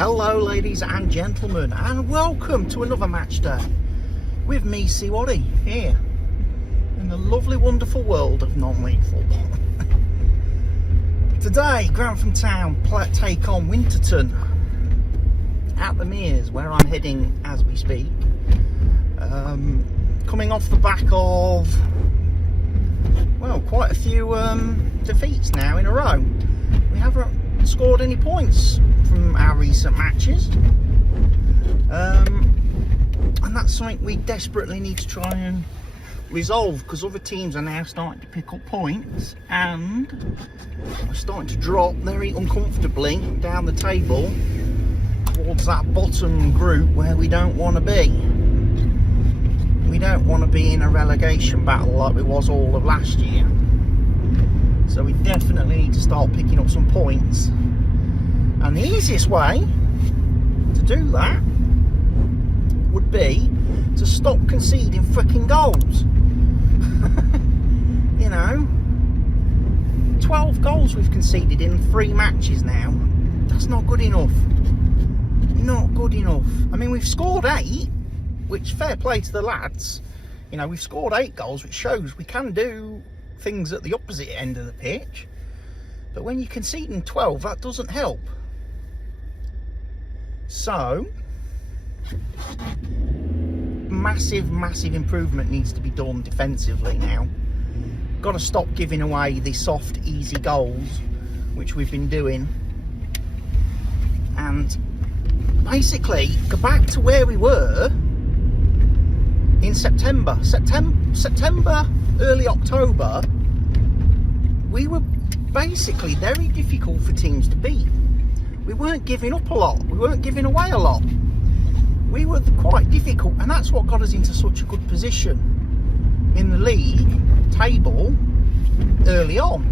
Hello ladies and gentlemen, and welcome to another match day with me, CWATTY, here in the lovely wonderful world of non-league football. Today Grantham Town take on Winterton at the Mears, where I'm heading as we speak, coming off the back of, well, quite a few defeats now in a row. We haven't scored any points from our recent matches, and that's something we desperately need to try and resolve, because other teams are now starting to pick up points and are starting to drop very uncomfortably down the table towards that bottom group where we don't want to be. We don't want to be in a relegation battle like it was all of last year. So we definitely need to start picking up some points. And the easiest way to do that would be to stop conceding freaking goals. You know, 12 goals we've conceded in 3 matches now. That's not good enough. Not good enough. I mean, we've scored 8, which, fair play to the lads. You know, we've scored 8 goals, which shows we can do things at the opposite end of the pitch. But when you're conceding 12, that doesn't help. So massive improvement needs to be done defensively now. Got to stop giving away the soft, easy goals, which we've been doing, and basically go back to where we were in September, early October. We were basically very difficult for teams to beat. We weren't giving up a lot. We weren't giving away a lot. We were quite difficult, and that's what got us into such a good position in the league table early on.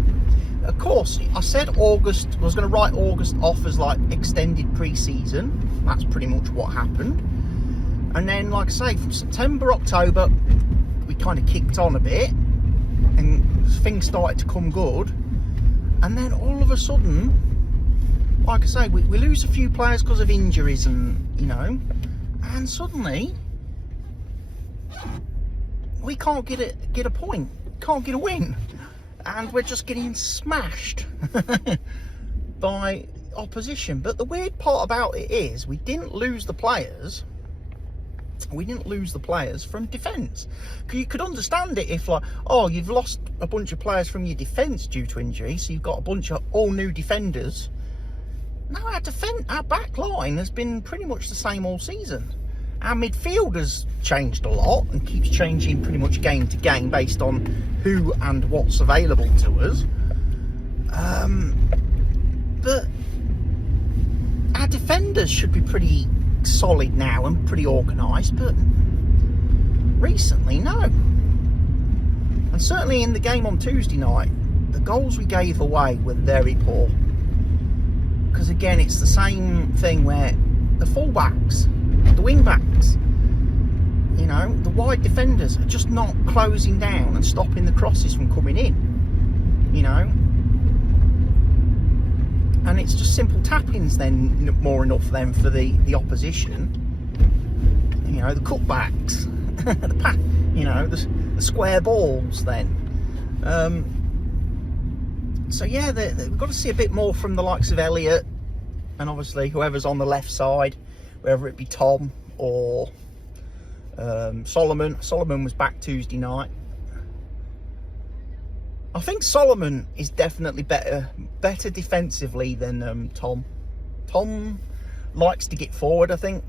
Of course, I said August, I was going to write August off as like extended pre-season. That's pretty much what happened. And then, like I say, from September, October, we kind of kicked on a bit and things started to come good. And then all of a sudden, like I say, we lose a few players because of injuries, and you know, and suddenly we can't get a point, can't get a win, and we're just getting smashed by opposition. But the weird part about it is we didn't lose the players. We didn't lose the players from defence. You could understand it if, like, oh, you've lost a bunch of players from your defence due to injury, so you've got a bunch of all new defenders. No, our back line has been pretty much the same all season. Our midfield has changed a lot and keeps changing pretty much game to game based on who and what's available to us. But our defenders should be pretty solid now and pretty organised, but recently, no. And certainly in the game on Tuesday night, the goals we gave away were very poor. Because again, it's the same thing where the full-backs, the wing-backs, you know, the wide defenders are just not closing down and stopping the crosses from coming in, you know. And it's just simple tappings then, more enough then for the opposition. You know, the cutbacks, you know, the square balls then. So yeah, we've got to see a bit more from the likes of Elliot, and obviously whoever's on the left side, whether it be Tom or Solomon. Solomon was back Tuesday night. I think Solomon is definitely better defensively than Tom. Tom likes to get forward, I think.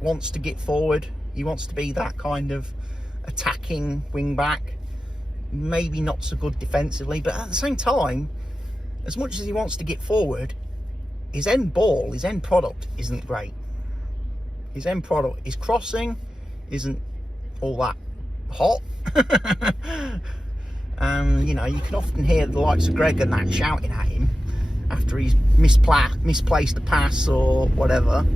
Wants to get forward. He wants to be that kind of attacking wing back. Maybe not so good defensively, but at the same time, as much as he wants to get forward, his end ball, his end product isn't great. His end product, his crossing isn't all that hot. And you know, you can often hear the likes of Greg and that shouting at him after he's misplaced a pass or whatever.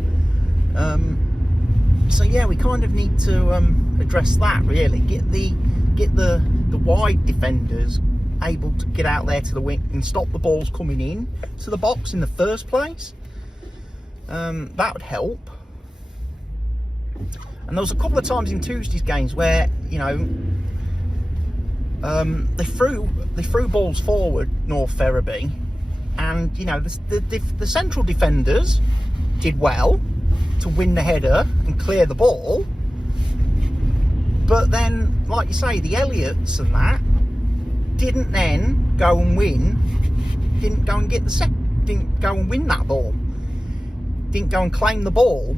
So yeah, we kind of need to address that, really. Get the wide defenders able to get out there to the wing and stop the balls coming in to the box in the first place. That would help. And there was a couple of times in Tuesday's games where, you know, they threw balls forward, North Ferriby, and you know the central defenders did well to win the header and clear the ball. But then, like you say, the Elliots and that didn't then go and win. Didn't go and get didn't go and win that ball. Didn't go and claim the ball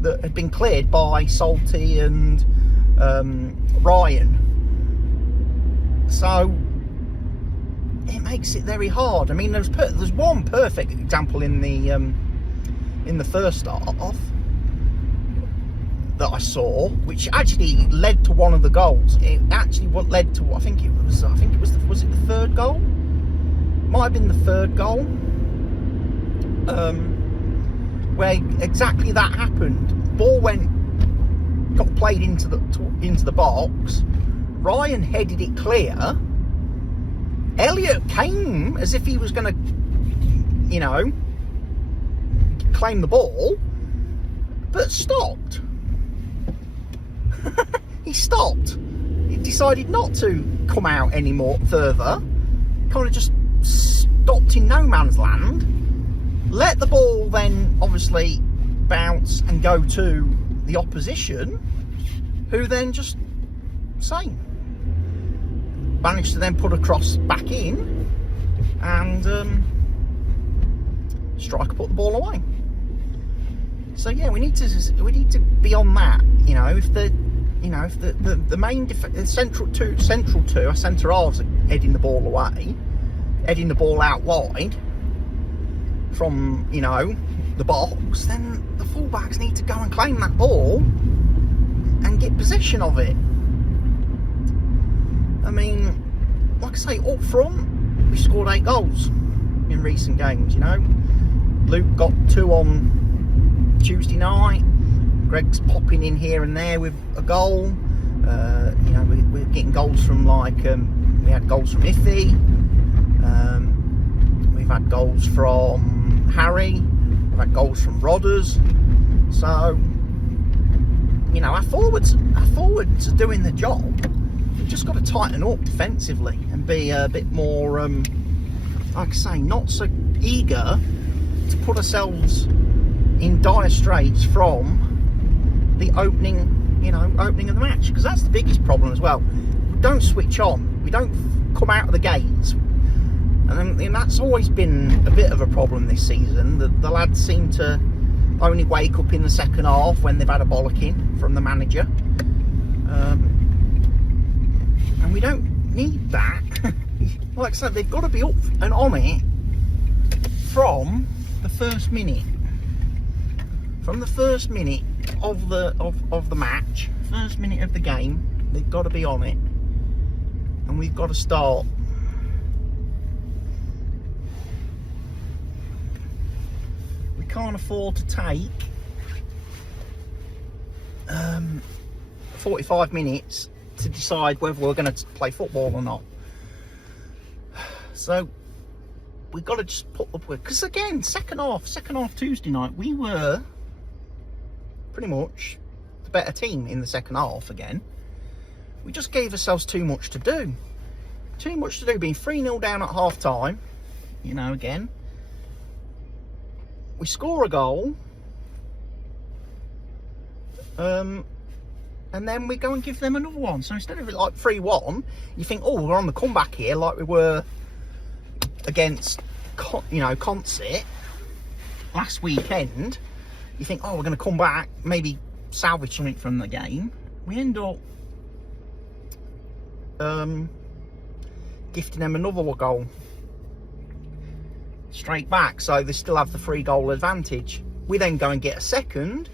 that had been cleared by Salty and Ryan. So it makes it very hard. I mean, there's one perfect example in the first half that I saw, which actually led to one of the goals. It actually led to, was it the third goal? Might have been the third goal. Where exactly that happened. Ball got played into the box. Ryan headed it clear. Elliot came as if he was going to, you know, claim the ball, but stopped. He stopped. He decided not to come out any more further. Kind of just stopped in no man's land. Let the ball then obviously bounce and go to the opposition, who then just managed to then put a cross back in, and striker put the ball away. So yeah, we need to be on that. You know, if the main centre halves are heading the ball away, heading the ball out wide from, you know, the box, then the fullbacks need to go and claim that ball and get possession of it. I mean, like I say, up front, we scored 8 goals in recent games, you know. Luke got 2 on Tuesday night. Greg's popping in here and there with a goal. You know, we're getting goals from, like, we had goals from Iffy. We've had goals from Harry. We've had goals from Rodders. So, you know, our forwards are doing the job. We've just got to tighten up defensively and be a bit more, like I say, not so eager to put ourselves in dire straits from the opening of the match, because that's the biggest problem as well. We don't switch on. We don't come out of the gates, and that's always been a bit of a problem this season. The lads seem to only wake up in the second half when they've had a bollocking from the manager. And we don't need that. Like I said, they've got to be up and on it from the first minute. From the first minute of the match, first minute of the game, they've got to be on it. And we've got to start. We can't afford to take 45 minutes to decide whether we're going to play football or not. So we've got to just put up with, because again, second half Tuesday night, we were pretty much the better team in the second half again. We just gave ourselves too much to do. Being 3-0 down at half time, you know, again. We score a goal. And then we go and give them another one. So instead of it like 3-1, you think, oh, we're on the comeback here, like we were against, you know, Concert last weekend. You think, oh, we're going to come back, maybe salvage something from the game. We end up gifting them another goal straight back, so they still have the 3-goal advantage. We then go and get a second,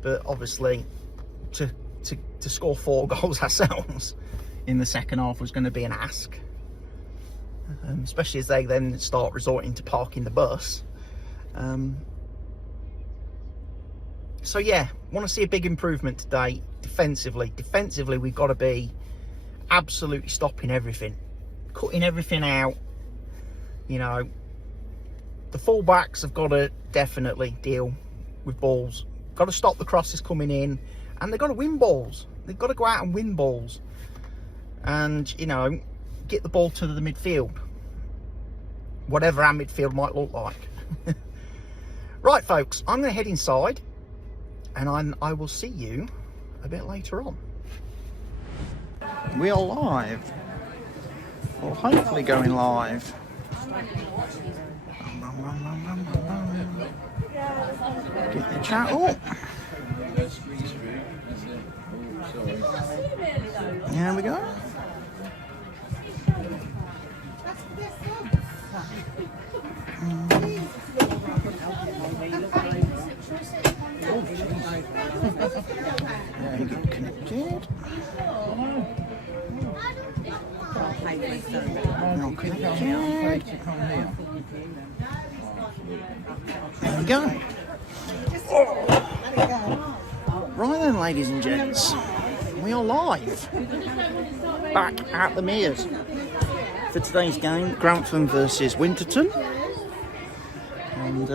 but obviously to score 4 goals ourselves in the second half was going to be an ask, especially as they then start resorting to parking the bus. So yeah, want to see a big improvement today defensively. Defensively, we've got to be absolutely stopping everything, cutting everything out. You know, the fullbacks have got to definitely deal with balls. Got to stop the crosses coming in, and they've got to win balls. They've got to go out and win balls, and you know, get the ball to the midfield, whatever our midfield might look like. Right, folks, I'm going to head inside, and I will see you a bit later on. We are live, or hopefully going live. Get the chat up. There we go. There you get connected. Not connected. There we go. Right then, ladies and gents, we are live back at the Mears for today's game, Grantham versus Winterton. And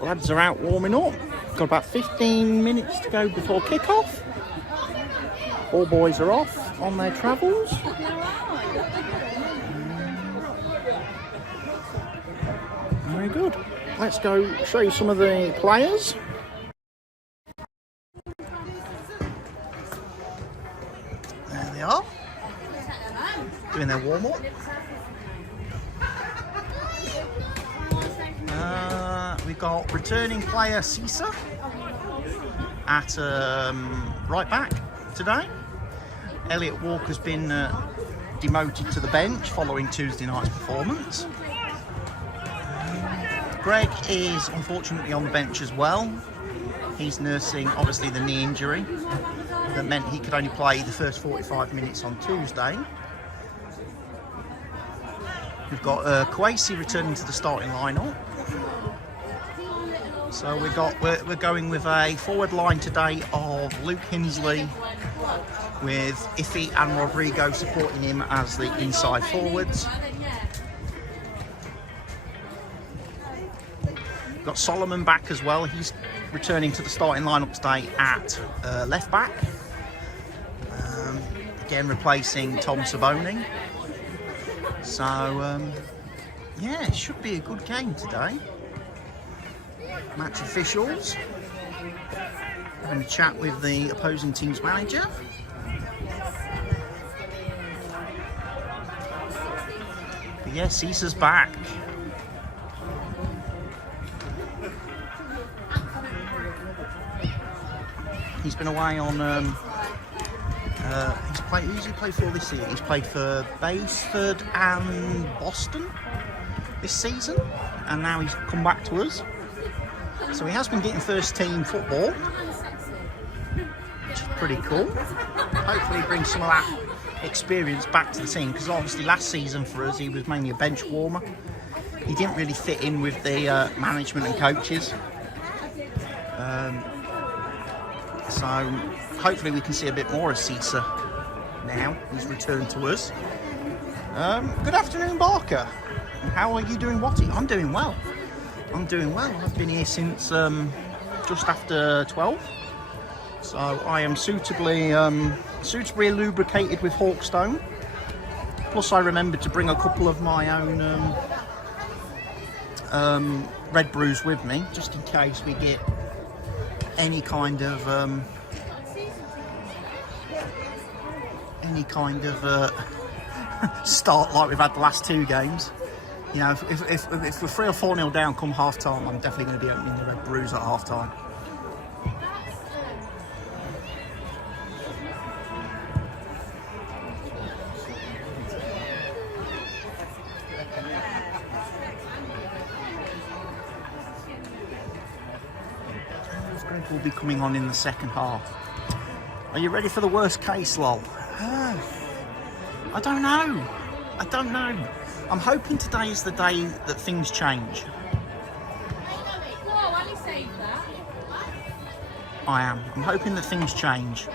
lads are out warming up. Got about 15 minutes to go before kick-off. All boys are off on their travels. Very good. Let's go show you some of the players. There they are, doing their warm-up. We've got returning player CWATTYESO at right back today. Elliot Walker's been demoted to the bench following Tuesday night's performance. Greg is unfortunately on the bench as well. He's nursing obviously the knee injury that meant he could only play the first 45 minutes on Tuesday. We've got CWATTYESO returning to the starting lineup. So we're going with a forward line today of Luke Hinsley, with Iffy and Rodrigo supporting him as the inside forwards. Got Solomon back as well. He's returning to the starting lineup today at left back. Again, replacing Tom Saboni. So, yeah, it should be a good game today. Match officials. Having a chat with the opposing team's manager. But yeah, CWATTYESO's back. He's been away on. Who's he played for this year? He's played for Basford and Boston this season, and now he's come back to us. So he has been getting first team football, which is pretty cool. Hopefully he brings some of that experience back to the team, because obviously last season for us he was mainly a bench warmer. He didn't really fit in with the management and coaches. So hopefully we can see a bit more of CWATTYESO now he's returned to us. Good afternoon, Barker. How are you doing, Watty? I'm doing well. I've been here since just after 12. So I am suitably lubricated with Hawkstone. Plus I remembered to bring a couple of my own Red Brews with me, just in case we get any kind of start like we've had the last two games. You know, if we're 3 or 4-0 down come half time, I'm definitely going to be opening the Red Brews at half time. Greg will be coming on in the second half. Are you ready for the worst case, lol? I don't know. I'm hoping today is the day that things change. I am. I'm hoping that things change.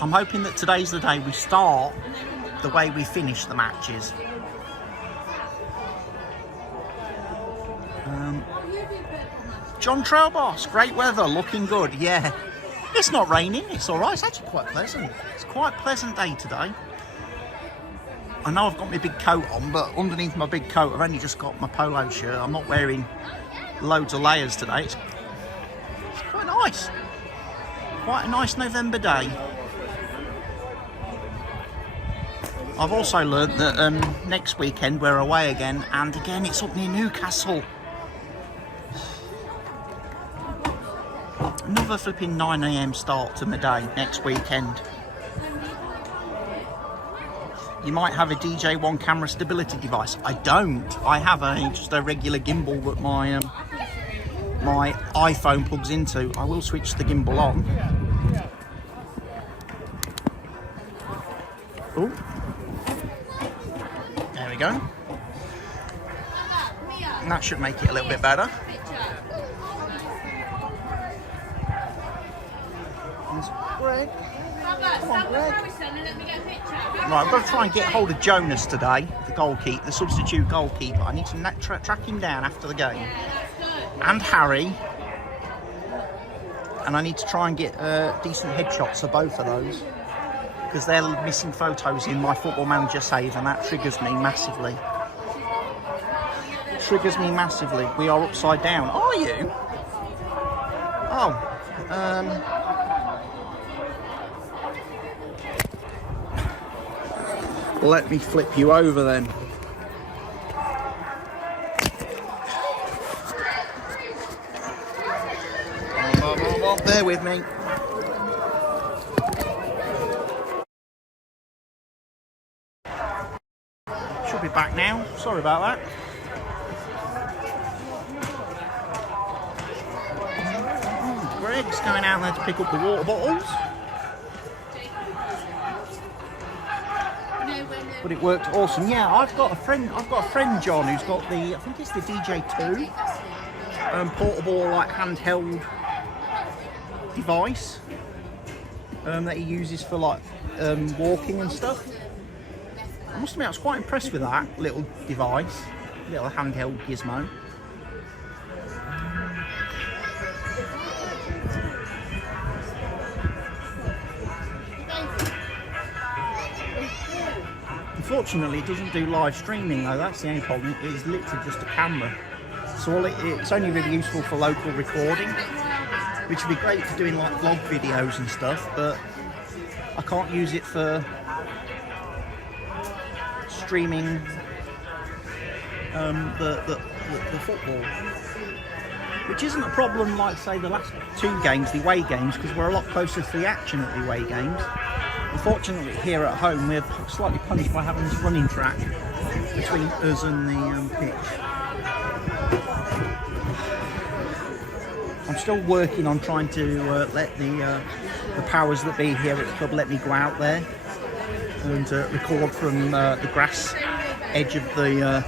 I'm hoping that today's the day we start the way we finish the matches. John Trail Boss, great weather, looking good, yeah. It's not raining, it's alright, it's actually quite pleasant. It's quite a pleasant day today. I know I've got my big coat on, but underneath my big coat I've only just got my polo shirt. I'm not wearing loads of layers today. It's quite nice. Quite a nice November day. I've also learnt that next weekend we're away again, and again it's up near Newcastle. Another flipping 9 AM start to my day next weekend. You might have a DJ1 camera stability device. I don't. I have just a regular gimbal that my my iPhone plugs into. I will switch the gimbal on. Oh. There we go. And that should make it a little bit better. There's Greg. Come on, Greg. Right, I've got to try and get hold of Jonas today, the goalkeeper, the substitute goalkeeper. I need to track him down after the game. And Harry. And I need to try and get decent headshots of both of those, because they're missing photos in my Football Manager save, and that triggers me massively. It triggers me massively. We are upside down. Are you? Oh. Let me flip you over then. Bear with me. Should be back now. Sorry about that. Greg's going out there to pick up the water bottles. But it worked awesome. Yeah, I've got a friend John, who's got the, I think it's the DJ2 portable, like, handheld device that he uses for, like, walking and stuff. I must admit I was quite impressed with that little device, little handheld gizmo. Unfortunately, it doesn't do live streaming though. That's the only problem. It is literally just a camera, so it's only really useful for local recording, which would be great for doing like vlog videos and stuff. But I can't use it for streaming the football, which isn't a problem. Like say the last two games, the away games, because we're a lot closer to the action at the away games. Unfortunately, here at home, we're slightly punished by having this running track between us and the pitch. I'm still working on trying to let the powers that be here at the club let me go out there and record from the grass edge of the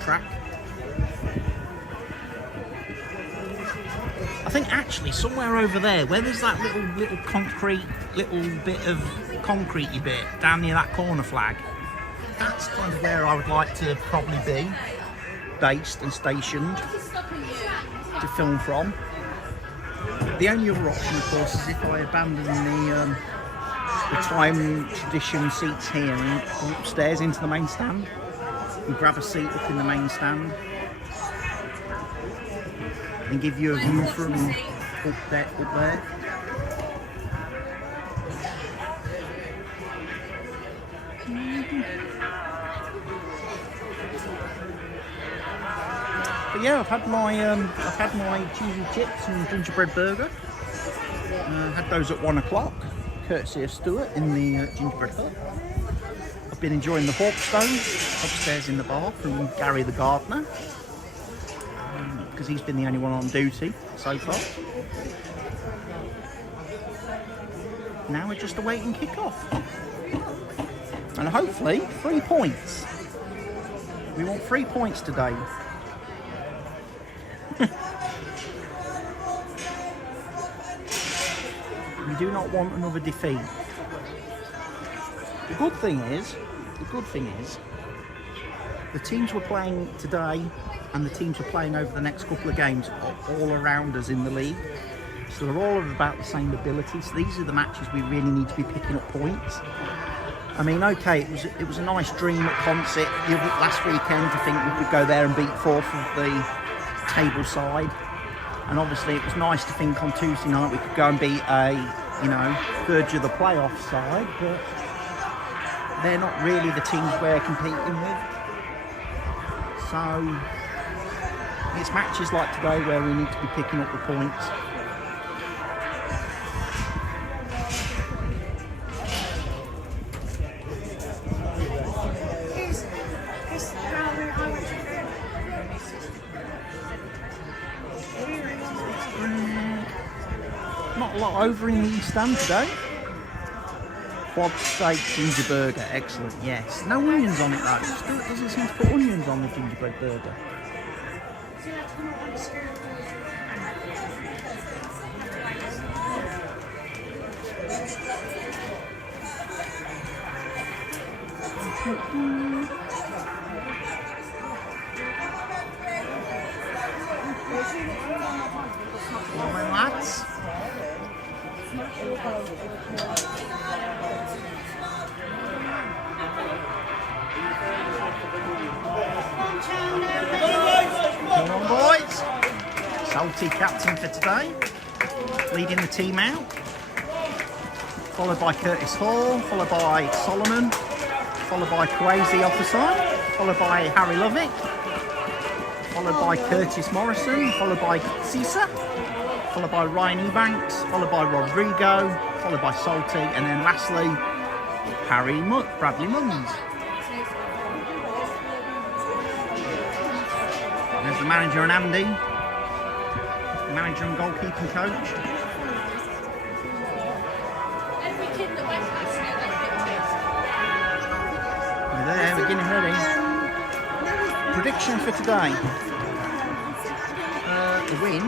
track. I think actually somewhere over there, where there's that little concrete, little bit of concretey bit down near that corner flag, that's kind of where I would like to probably be based and stationed to film from. The only other option, of course, is if I abandon the time tradition seats here and go upstairs into the main stand and grab a seat up in the main stand and give you a view from up there. But yeah, I've had my cheesy chips and gingerbread burger. Had those at 1 o'clock, courtesy of Stuart in the gingerbread hut. I've been enjoying the Hawkstone upstairs in the bar from Gary the gardener, because he's been the only one on duty so far. Now we're just awaiting kick-off. And hopefully 3 points. We want 3 points today. We do not want another defeat. The good thing is, the teams we're playing today and the teams we're playing over the next couple of games are all around us in the league. So they're all of about the same ability. So these are the matches we really need to be picking up points. I mean, okay, it was a nice dream at Concert last weekend to think we could go there and beat fourth of the table side. And obviously it was nice to think on Tuesday night we could go and beat a, verge of the playoff side, but they're not really the teams we're competing with. So it's matches like today where we need to be picking up the points. Not a lot over in the East Stand today. Quad steak ginger burger, excellent, yes. No onions on it though. Still doesn't seem to put onions on the gingerbread burger. Well then, lads. Come on, boys. Salty captain for today, leading the team out. Followed by Curtis Hall, followed by Solomon, followed by Kwesi off the side, followed by Harry Lovick, followed by Curtis Morrison, followed by Cisa, followed by Ryan Ebanks, followed by Rodrigo, followed by Salty, and then lastly, Bradley Munns. There's the manager and Andy, the manager and goalkeeping coach. We're there, we're getting ready. Prediction for today. A win.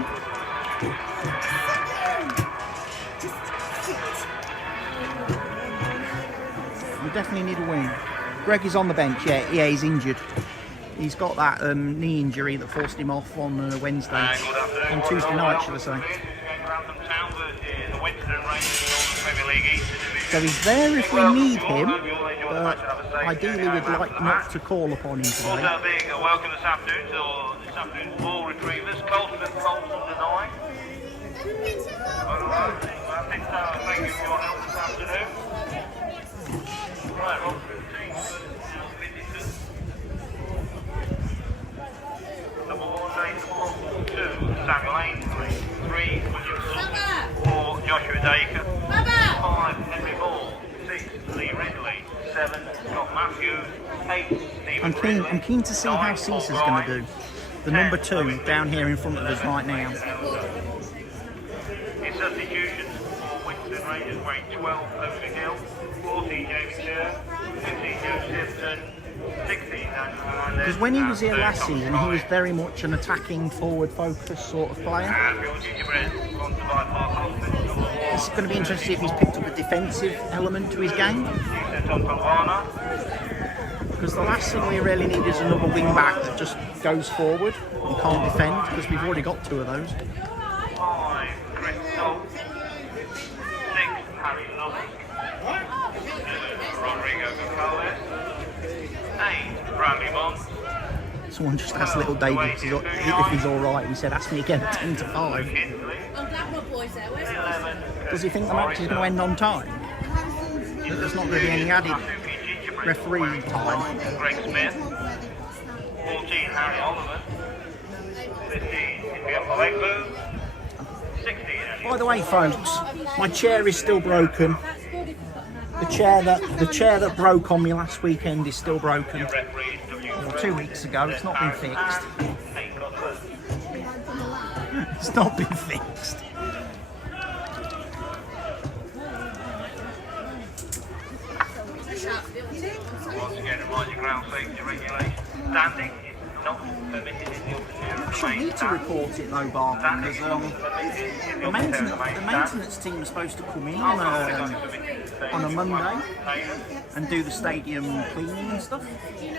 We definitely need a win. Greg is on the bench, yeah, he's injured. He's got that knee injury that forced him off on Wednesday, on Tuesday night, should I say. Grantham Town versus the Winterton Rangers in the Premier League East. So he's there if we need him, but ideally we'd like not to call upon him today. Also being a welcome this afternoon to this afternoon's ball retrievers, Colton and Colton under 9. Thank you for your help this afternoon. Right, on to the team. Visitors. Number 1, Nathan 2, Samuel Ainsley, 3, William 4, Joshua Dacre, 5, Henry Ball, 6, Lee Ridley, 7, Scott Matthews, 8, Stephen I'm keen to see how Caesar's going to do. The number 2 down here in front of us right now. His substitutions for Winterton Rangers wearing 12, Owen Hill, 14, Jamie Kerr, 15, Joe Simpson, 16, Daniel Hernandez. Because when he was here last season, he was very much an attacking, forward-focused sort of player. And Bill Gingerbread, sponsored by Park Hospital. It's going to be interesting if he's picked up a defensive element to his game. Because the last thing we really need is another wing-back that just goes forward and can't defend, because we've already got 2 of those. 5, Chris Salt. 6, Harry Lovick. 7, Rodrigo Gonzalez. 8, Bradley Munns. Someone just asked little David if he's alright. He said, ask me again at 10 to 5. I'm glad my boy's there. Where's my Does he think the match is going to end on time? That there's not going to be any added referee time. Greg Smith. 14, Harry Oliver. 15, Bill Legbo. 16, By the way, folks, my chair is still broken. The chair that broke on me last weekend is still broken. Or 2 weeks ago. It's not been fixed. It's not been fixed. Once again, remind you, ground safety regulation. Standing is not permitted in the upper tier of I the shall main need to stand. report it though, Barton, Standing because is not permitted in the the upper tier of the main stand. maintenance team is supposed to come in on on a Monday and do the stadium cleaning and stuff. Stadium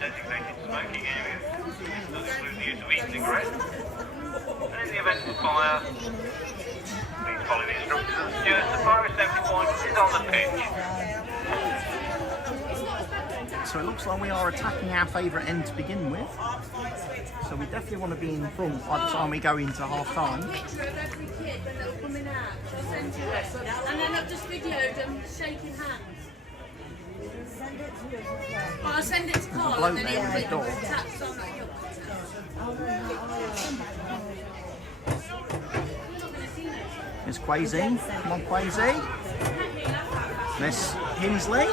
designated smoking area. This does include the use of e-cigarettes. And in the event of fire, please follow the instructions. Just the fire assembly point is on the pitch. So it looks like we are attacking our favourite end to begin with. So we definitely want to be in front by the time we go into half time. Picture of every kid when they were coming out. So I'll send you it. And then I've just videoed them shaking hands. Well, I'll send it to Carl and then he'll put taps on that. There's Quasi. Come on, Quasi. Miss Hinsley.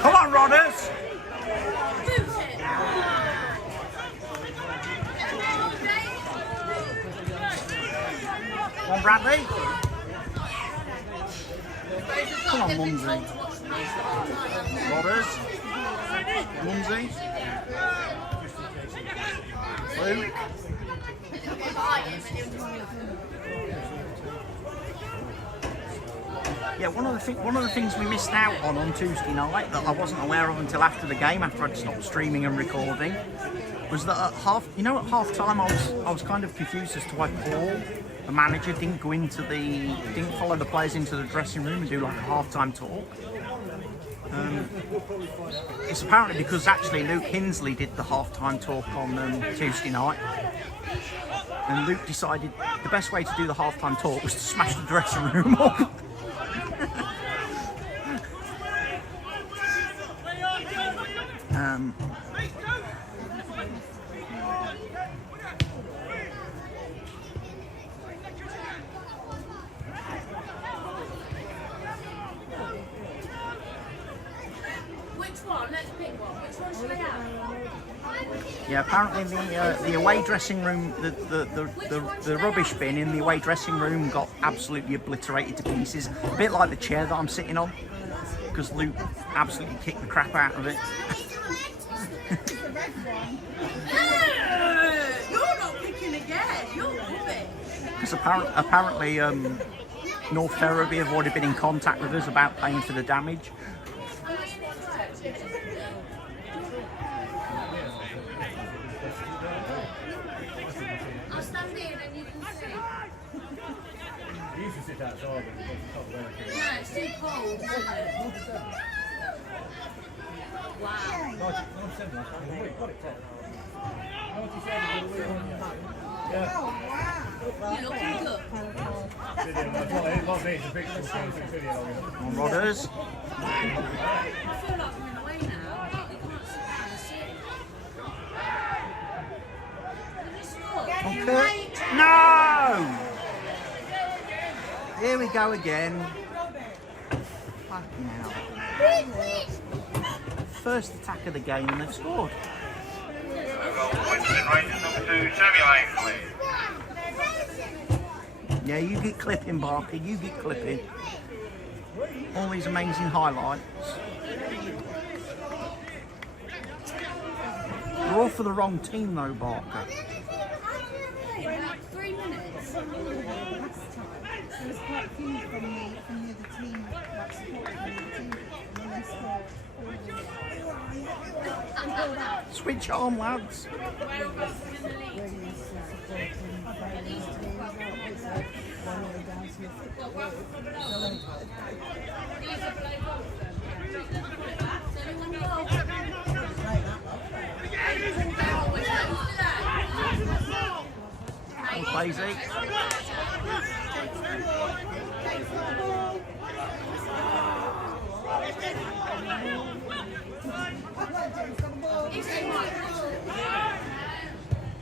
Come on, Rodders. Come on, Bradley. Come on, Mumsy. Rodders. Mumsy. Luke. Yeah, one of the things we missed out on Tuesday night that I wasn't aware of until after the game, after I'd stopped streaming and recording, was that at half time I was kind of confused as to why Paul, the manager, didn't follow the players into the dressing room and do like a half-time talk. It's apparently because actually Luke Hinsley did the half-time talk on Tuesday night, and Luke decided the best way to do the half-time talk was to smash the dressing room up. Yeah, apparently the away dressing room, the rubbish bin in the away dressing room got absolutely obliterated to pieces. A bit like the chair that I'm sitting on, because Luke absolutely kicked the crap out of it. You're not picking again. You're moving. Because apparently North Ferriby have already been in contact with us about paying for the damage. I'll stand here and you can see. You used to sit outside. Yeah, it's too cold, isn't it? Wow. 97 last time. We've got it, Ted. 97 You're looking good. On Rodders. I feel like I'm in the way now. You can't sit down and sit. Okay. No! Here we go again. Fucking hell. First attack of the game and they've scored. Winterton Rangers number 2, Samuel Ainsley. Yeah, you get clipping, Barker. You get clipping. All these amazing highlights. We're all for the wrong team though, Barker. Like 3 minutes. There was quite a few from the other team that supported the other team, and then scored. Switch on, lads. Lazy.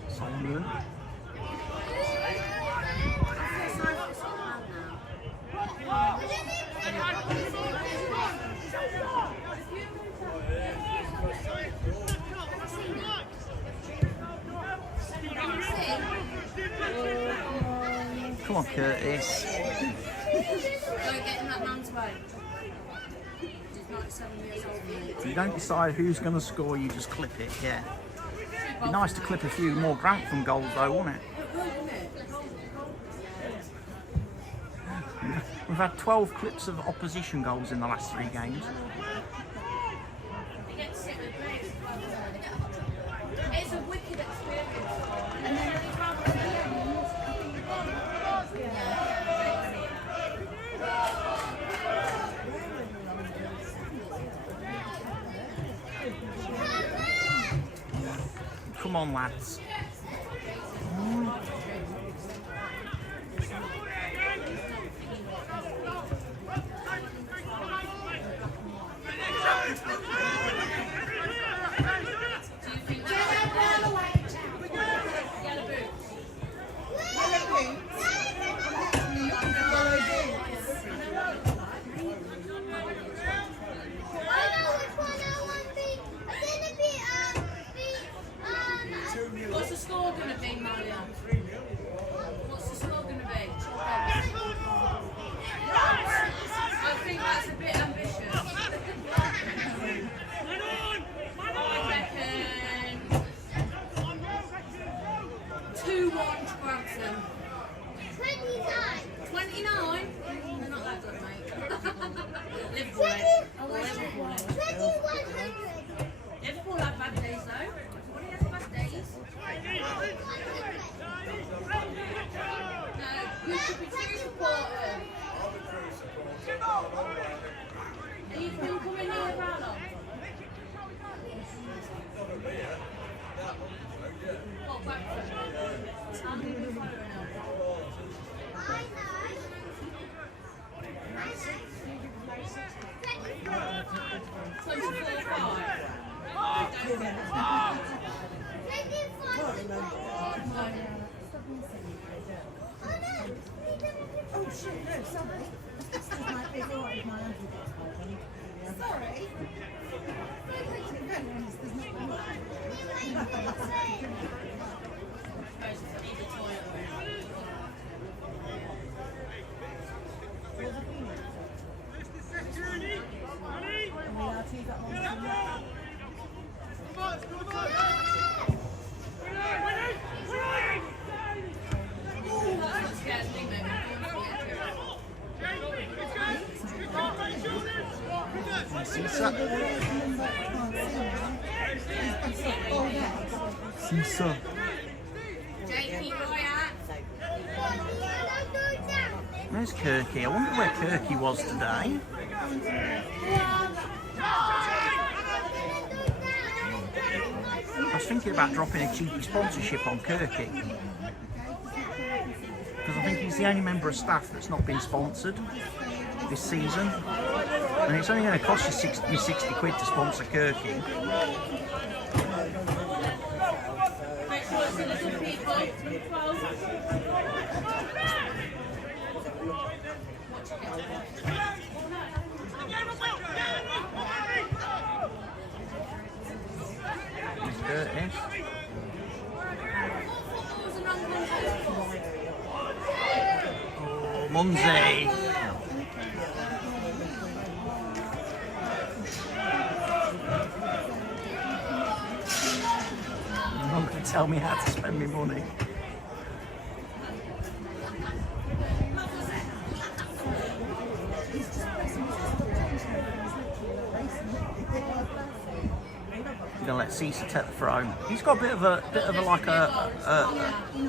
Simon. Come on, Curtis. Don't get in that man's way. He's 97 years old. You don't decide who's going to score, you just clip it, yeah. Be nice to clip a few more Grantham goals though, wouldn't it? We've had 12 clips of opposition goals in the last 3 games. It's a wicked experience. And then they have at the end, Come on, lads. What's the score going to be, Mario? What's the score going to be? I think that's a bit ambitious. I reckon 2-1 to Grantham. 29? They're not that good, mate. Liverpool. Liverpool have bad days though. Everybody has bad days. No, you should be true supporter. And you've been coming here for how long? What, Grantham? How many people follow now? oh shit, no, sorry. This is my big one, my Andrew gets hold of. Sorry. Seesaw. Where's Kirky? I wonder where Kirky was today. I was thinking about dropping a cheeky sponsorship on Kirky. Because I think he's the only member of staff that's not been sponsored this season. And it's only going to cost you 60 quid to sponsor Kirky. Curtis. Oh, Munzie. You're not going to tell me how to spend my money. You're gonna let Cisa take the throw. He's got a bit of a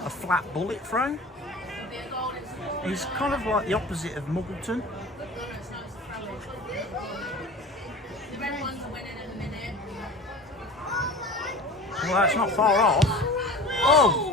flat bullet throw. He's kind of like the opposite of Muggleton. Well, that's not far off. Oh!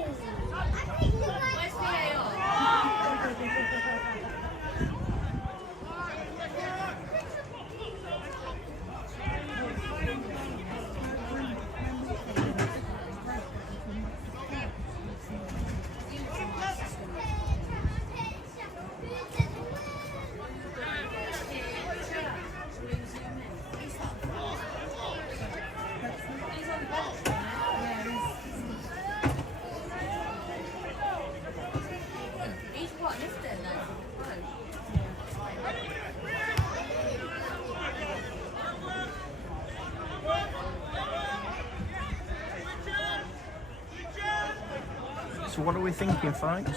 So what are we thinking, folks?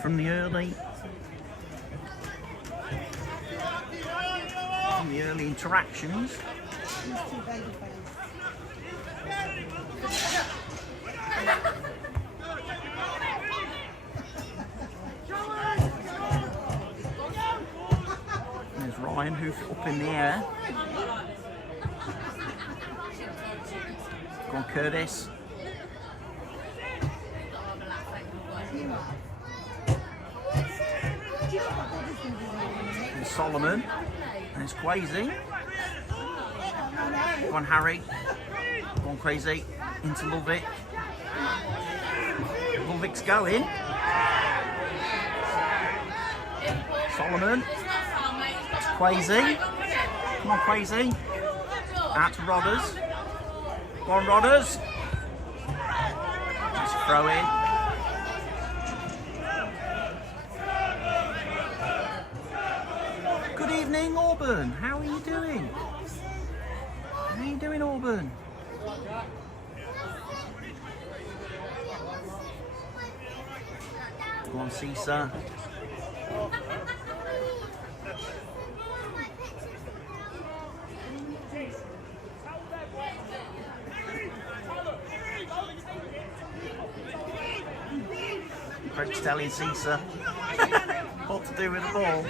From the early the early interactions. These two baby faces. There's Ryan, who's up in the air. Go on, Curtis. There's Solomon. There's Quasi. Go on, Harry. Go on, Crazy. Into Lovick. Lovick's going. Solomon. It's Quasi. Come on, Quasi. Out to Rodders. Go on, Rodders. Just throw in. Good evening, Auburn. How are you doing? How are you doing, Auburn? Go on, Caesar. French telling Caesar what to do with the ball.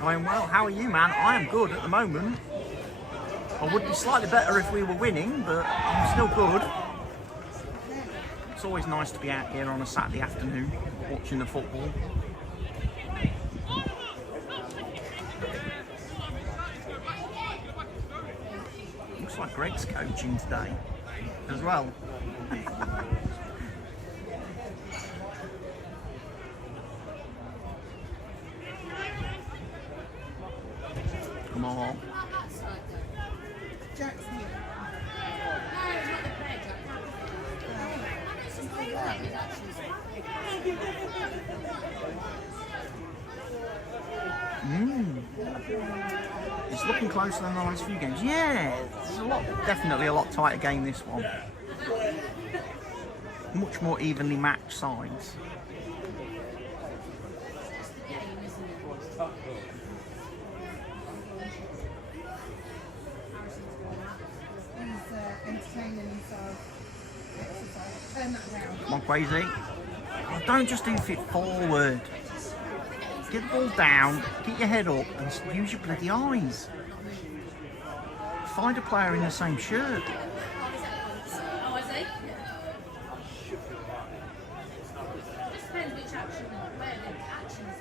Going well, how are you, man? I am good at the moment. I would be slightly better if we were winning, but I'm still good. It's always nice to be out here on a Saturday afternoon watching the football. Looks like Greg's coaching today as well. Come on. Jack's here. It's looking closer than the last few games. Yeah, it's definitely a lot tighter game this one. Much more evenly matched sides. He's entertaining himself. Exercise. Turn that round. Come on, Crazy. Oh, don't just do it forward. Get the ball down, get your head up, and use your bloody eyes. Find a player in the same shirt. Oh, is he? Just depends which action and where the action is.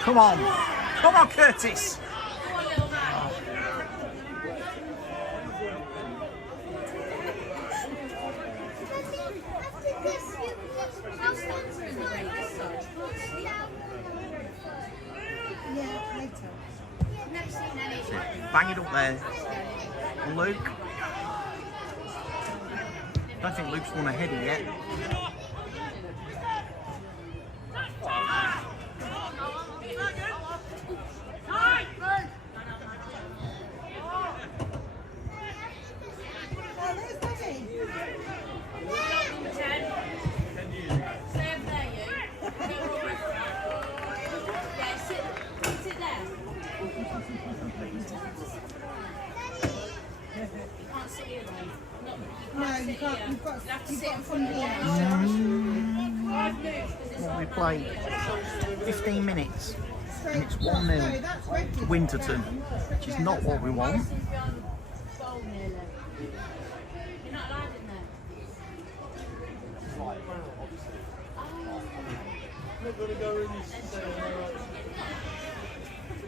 Come on. Come on, Curtis. Yeah, later. Bang it up there. And Luke. Don't think Luke's won a header yet. No, you've got from here. What we played? 15 minutes. And it's 1-0 No, that's Red to Winterton, which is not what we want. You're not allowed in there.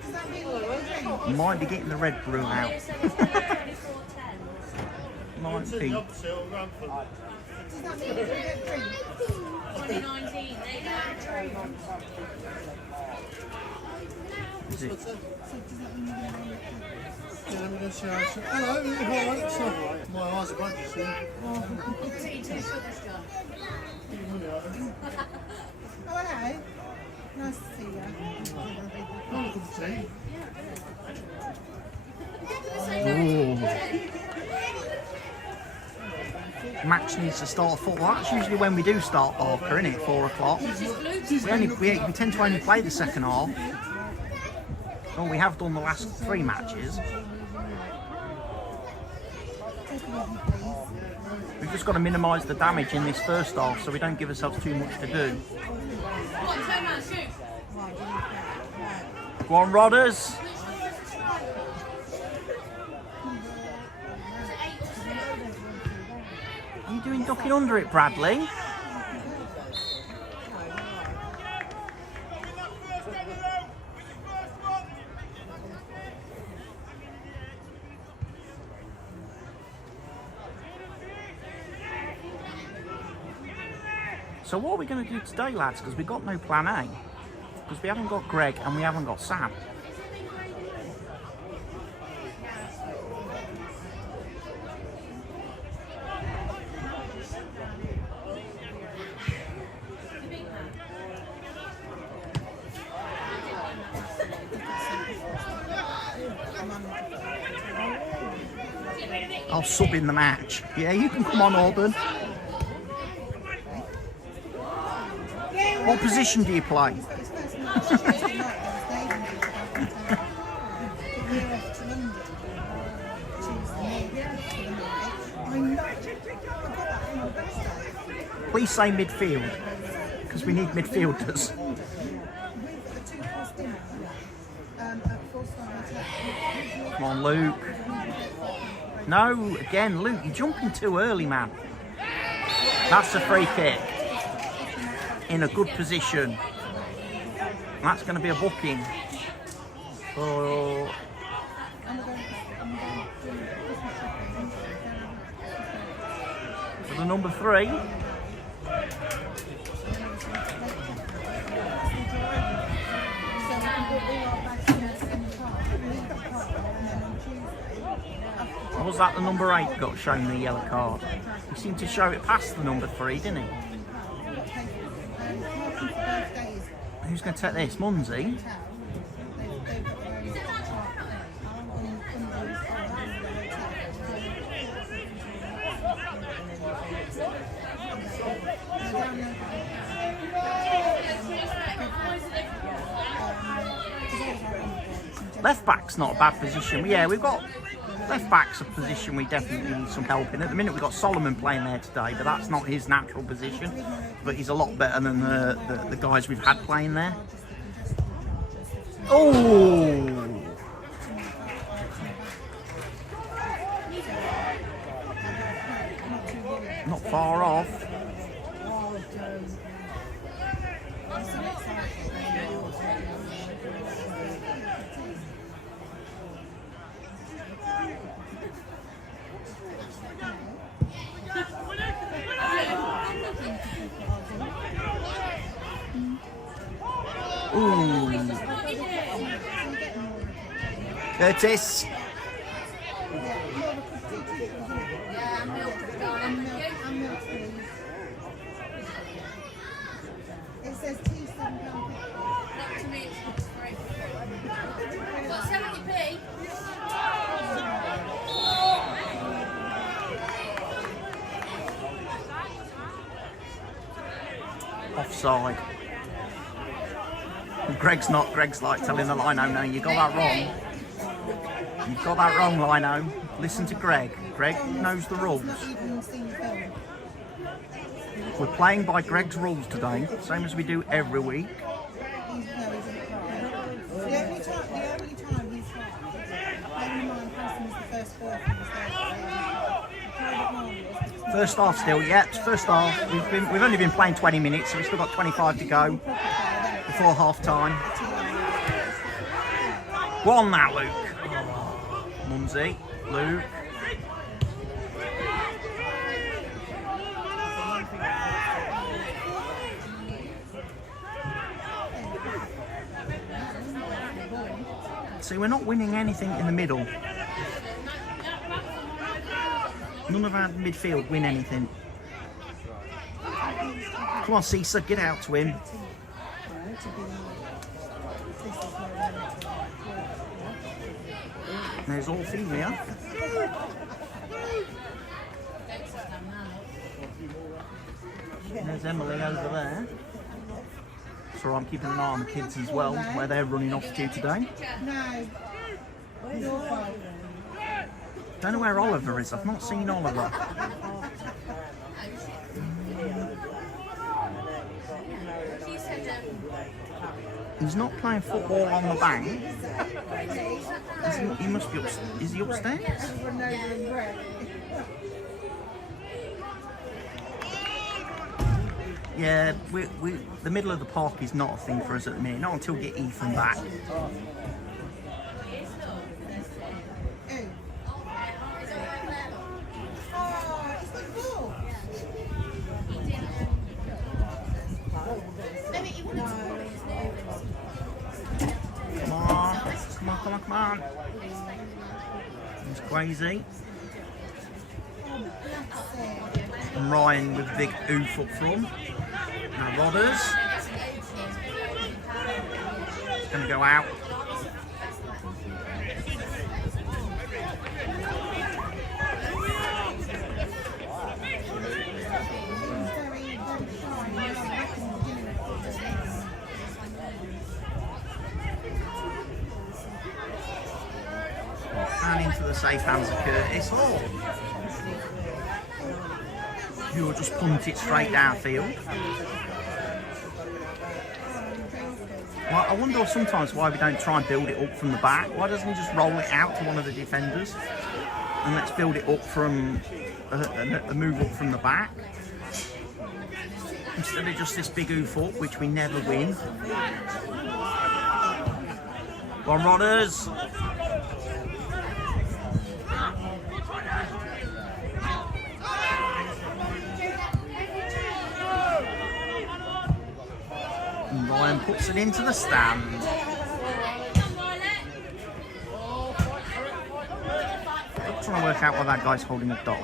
Does that mean we're going to drink? You might be getting the Red Brew out. So it's 24/10. Might be. Does that mean we're going to get drink? 2019, they don't. Is it? So does that mean we're going to get drink? Hello, you're alright. So, my eyes are bugged, you see. Oh, hello. Nice to see you. Oh, good to see. Match needs to start at 4. Well, that's usually when we do start Barker, isn't it? 4 o'clock. We tend to only play the second half. Well, we have done the last 3 matches. We've just got to minimise the damage in this first half so we don't give ourselves too much to do. Go on, Rodders. Are you doing ducking under it, Bradley? So what are we going to do today, lads? Because we've got no plan A. Because we haven't got Greg and we haven't got Sam. I'll sub in the match. Yeah, you can come on, Auburn. What position do you play? Please say midfield, because we need midfielders. Come on, Luke. No, again, Luke, you're jumping too early, man. That's a free kick. In a good position. That's going to be a booking. For the number 3. Or was that the number 8 got shown the yellow card? He seemed to show it past the number 3, didn't he? Who's going to take this? Munsey? Left back's not a bad position. Yeah, we've got left back's a position we definitely need some help in. At the minute we've got Solomon playing there today, but that's not his natural position. But he's a lot better than the guys we've had playing there. Oh! Not far off. Ooh. Curtis. It says £2.7. Not to me, it's free. What, 70p? Offside. Greg's like telling the Lino, no, you got that wrong. You've got that wrong, Lino. Listen to Greg. Greg knows the rules. We're playing by Greg's rules today, same as we do every week. The only time he's bearing in mind Preston is the first 4 from the First half still, yeah, it's first half. We've only been playing 20 minutes, so we've still got 25 to go before half time. Go on now, Luke. Munsey, Luke. See, we're not winning anything in the middle. None of our midfield win anything. Come on, Cesar, get out to him. There's all thing here. There's Emily over there. So I'm keeping an eye on the kids as well, where they're running off to today. No. Your fault. Don't know where Oliver is. I've not seen Oliver. He's not playing football on the bank. He must be is he upstairs? Yeah, the middle of the park is not a thing for us at the minute. Not until we get Ethan back. Come on. It's crazy. And Ryan with the big oof up front. Now Rodders. It's going to go out. And into the safe hands of Curtis Hall, who will just punt it straight downfield. Well, I wonder sometimes why we don't try and build it up from the back. Why doesn't he just roll it out to one of the defenders and let's build it up from a move up from the back instead of just this big oof up, which we never win. Well, Rodders. Ryan puts it into the stand. I'm trying to work out why that guy's holding a dog.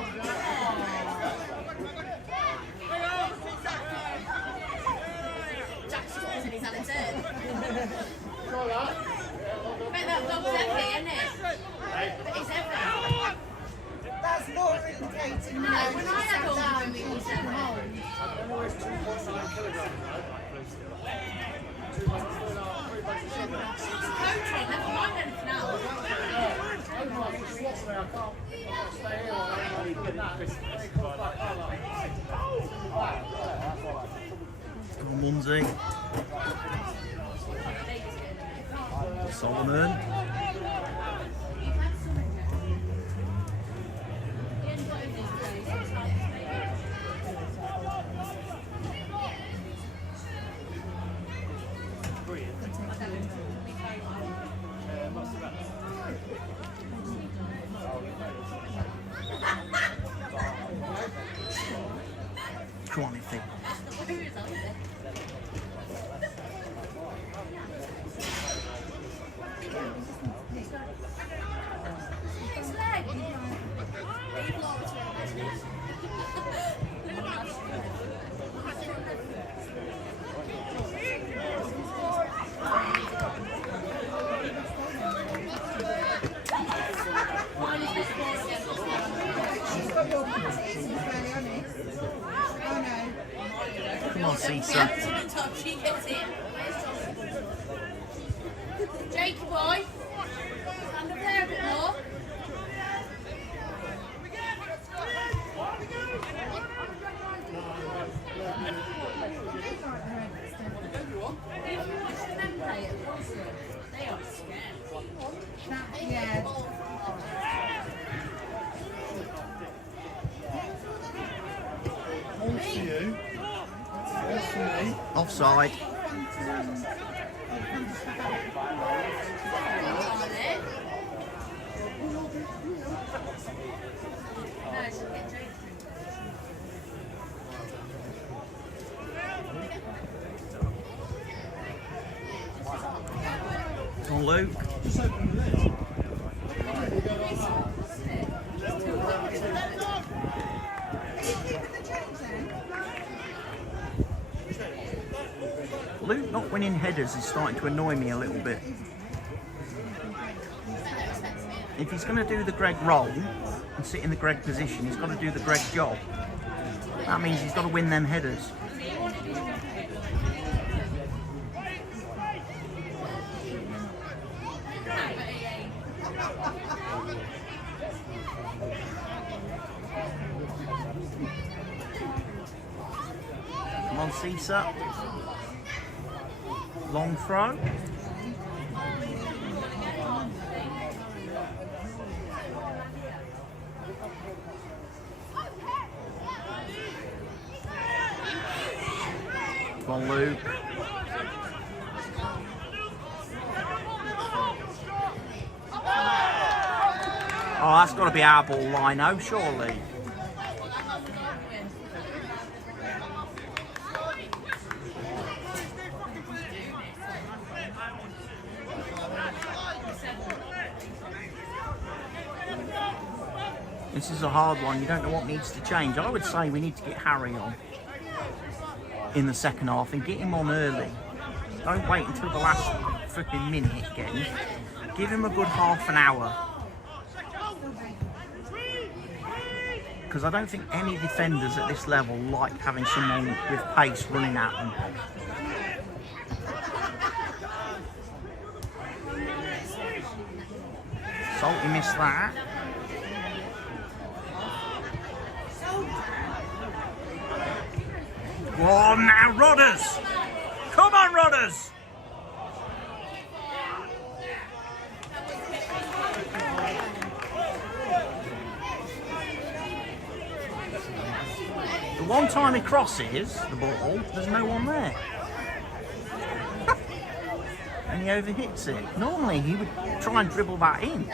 That's more irritating. No, when I had all the we was at home. Munsey. Solomon. Come on, Iffy. Come on, Cesar. She gets it. Jakey boy, stand up there a bit more. They are scared. Yeah. Hold for you. Hold for me. Offside. Come on, Luke. Just open the lid. winning headers is starting to annoy me a little bit. If he's going to do the Greg role and sit in the Greg position, he's got to do the Greg job. That means he's got to win them headers. Come on, Cisa. Long throw. Come on, Luke. Oh, that's got to be our ball, Lino, surely. This is a hard one. You don't know what needs to change. I would say we need to get Harry on in the second half and get him on early. Don't wait until the last flipping minute again. Give him a good half an hour. Because I don't think any defenders at this level like having someone with pace running at them. Salty missed that. Oh, now Rodders! Come on, Rodders! The one time he crosses the ball, there's no one there. And he overhits it. Normally he would try and dribble that in.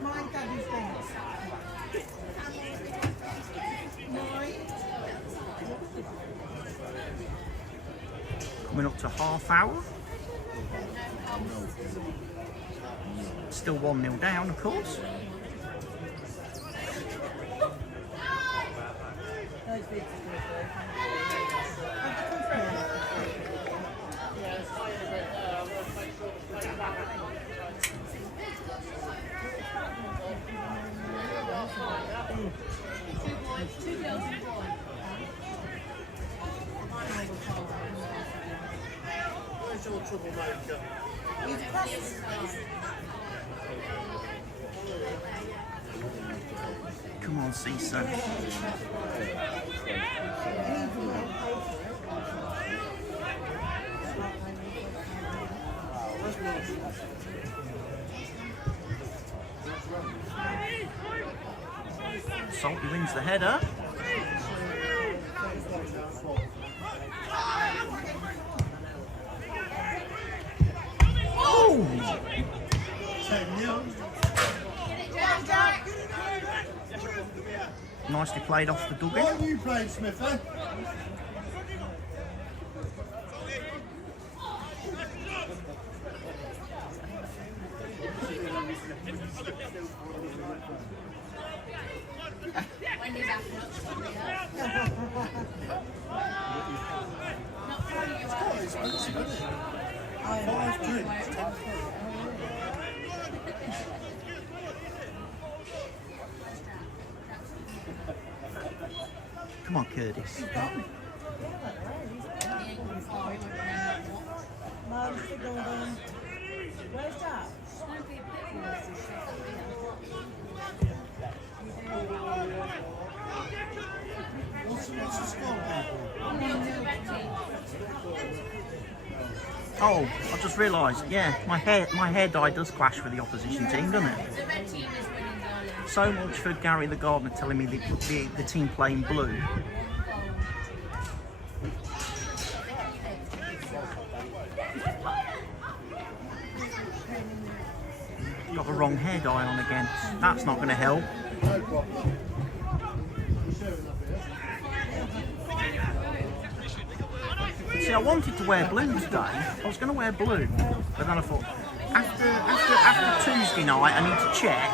My daddy's things. Coming up to half hour. Still 1-0 down, of course. Come on, Cisa. Salty wins the header. Oh! Nicely played off the dugout. What have you played, Smithy? Come on, Curtis. Where's that? What's the score, Oh, I just realised, yeah, my hair dye does clash with the opposition team, doesn't it? The red team is winning, darling. So much for Gary the Gardener telling me the team playing blue. got the wrong hair dye on again. That's not going to help. No problem. See, I wanted to wear blue today. I was going to wear blue, but then I thought after Tuesday night I need to check,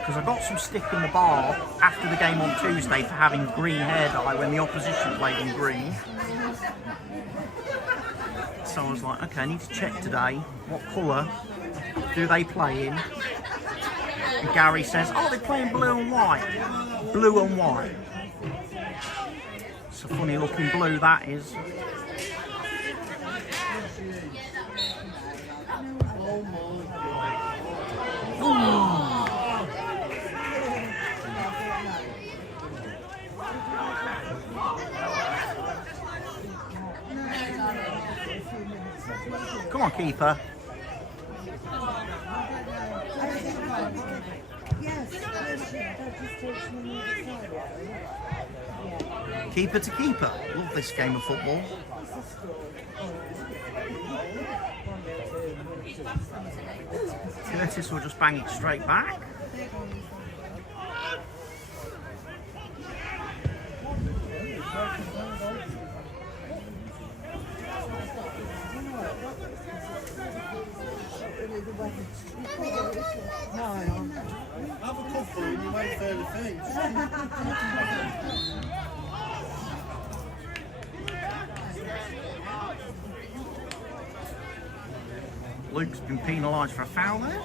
because I got some stick in the bar after the game on Tuesday for having green hair dye when the opposition played in green. So I was like, okay, I need to check today what colour do they play in. And Gary says, oh, they're playing blue and white. Blue and white. It's a funny looking blue, that is. Come on, keeper. Keeper to keeper. Love this game of football. Curtis will just bang it straight back. Have a couple and you wait for the things. Luke's been penalised for a foul there.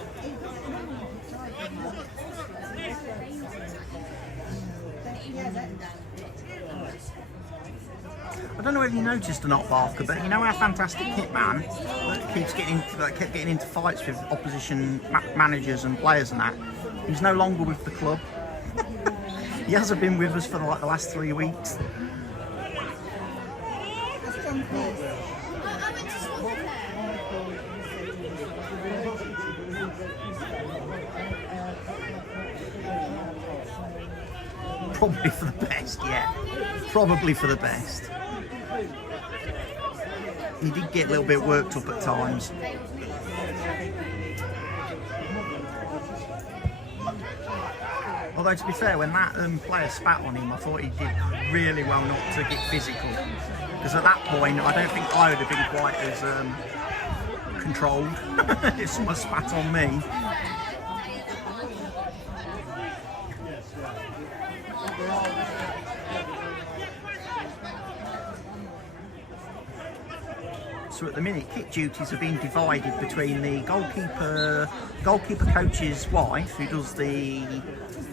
I don't know whether you noticed or not, Barker, but you know our fantastic hitman that kept getting into fights with opposition managers and players and that? He's no longer with the club. He hasn't been with us for like the last 3 weeks. Probably for the best, yeah. Probably for the best. He did get a little bit worked up at times. Although, to be fair, when that player spat on him, I thought he did really well not to get physical. Because at that point, I don't think I would have been quite as controlled if someone spat on me. So at the minute, kit duties are being divided between the goalkeeper coach's wife, who does the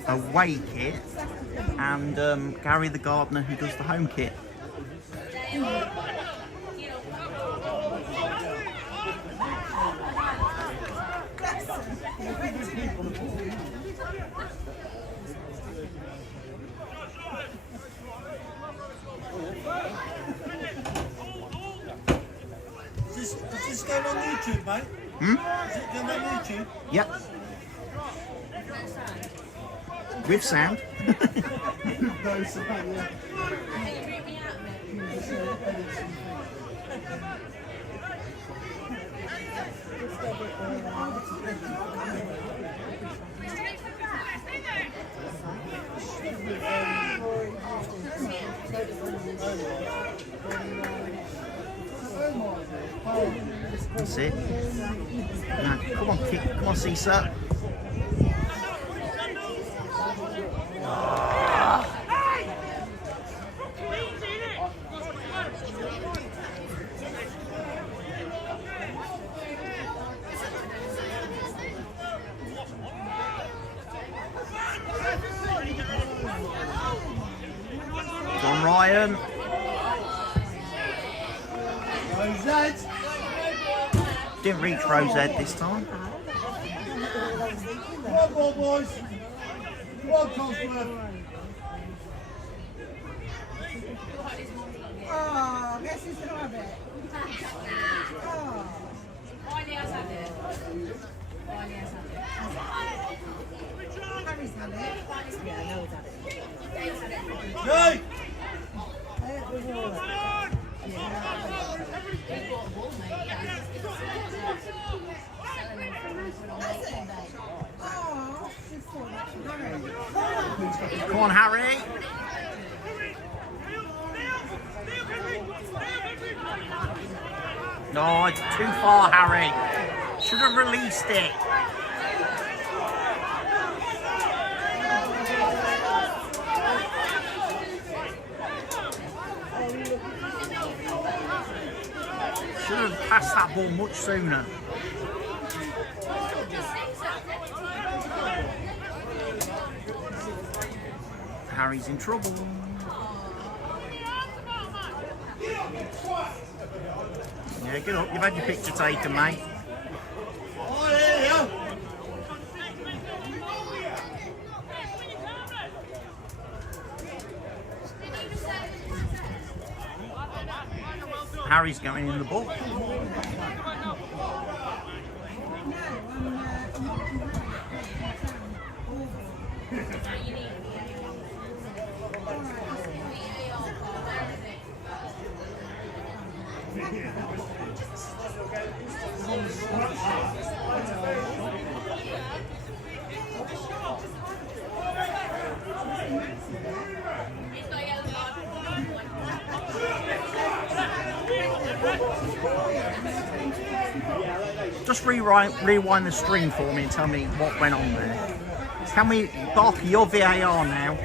away kit, and Gary the gardener, who does the home kit. Is this going on YouTube, mate? Is it going on YouTube? Yep. With sound. No, sound, yeah. That's it. Now, come on, kick. Come on, Cesar. John Ryan. Rosette. Didn't reach Rosette this time. Come on, boys. Come on, Cosworth. Oh, this is rabbit. Oh. Harry's had it. Yeah, I know he's had it. Jay! Come on, Harry. No, it's too far, Harry. Should have released it. Should have passed that ball much sooner. Harry's in trouble. Yeah, get up. You've had your picture taken, mate. Harry's going in the ball. Just rewind the stream for me and tell me what went on there. Can we, Barker, your VAR now?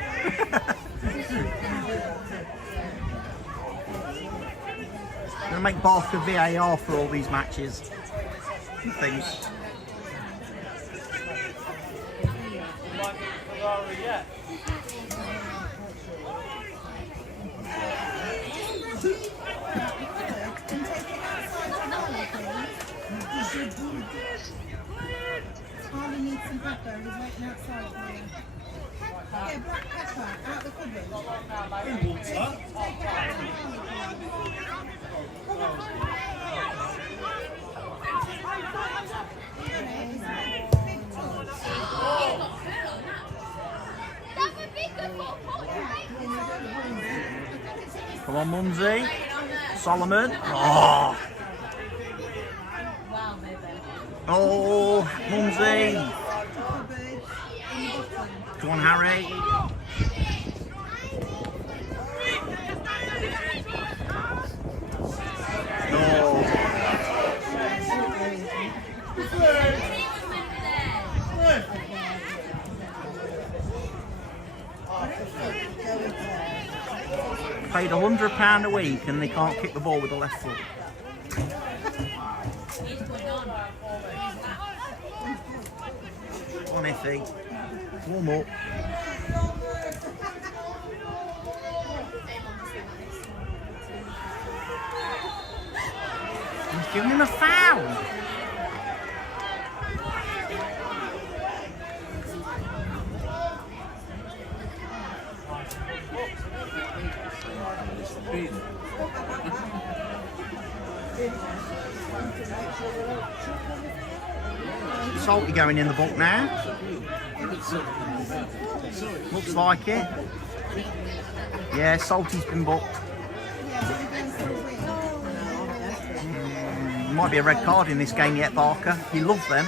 Gonna make Barker VAR for all these matches, I think. Harley needs some pepper, he's waiting outside for you. Yeah, black pepper, out the cupboard. Come on, Mumsy. Solomon. Oh. Oh, Mumsy. Come on, Harry. Oh. Paid £100 a week and they can't kick the ball with the left foot. Come on, Effie. Warm up. He's giving him a foul. Salty going in the book now. Looks like it. Yeah, Salty's been booked. Might be a red card in this game yet, Barker. You love them.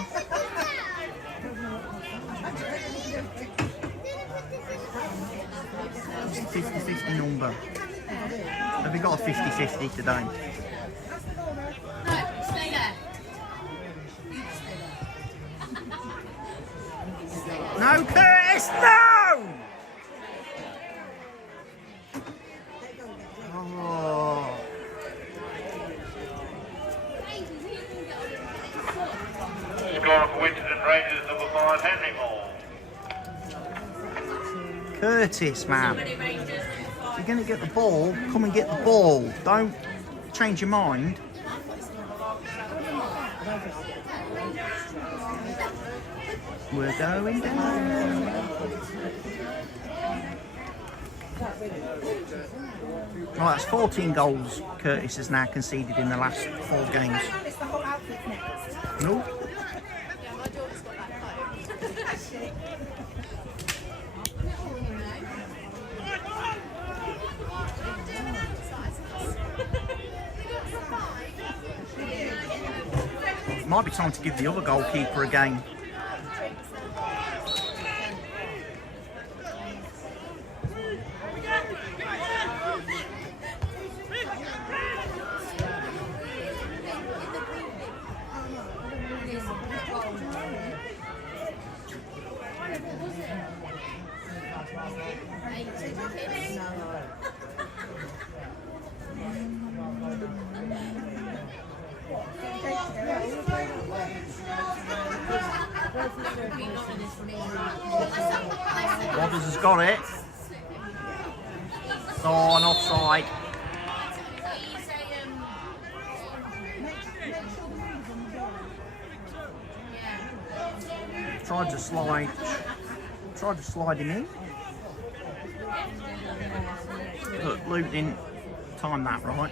It's a 50-50 number. Have we got a 50-50 today? No, Curtis, no! Oh. Score for Winterton Rangers, number 5, Henry Moore. Curtis, man. If you're going to get the ball, come and get the ball. Don't change your mind. We're going down. Right, that's 14 goals Curtis has now conceded in the last 4 games. No. Might be time to give the other goalkeeper a game. Robbers has got it. Oh, an offside. Tried to slide him in. But Luke didn't time that right.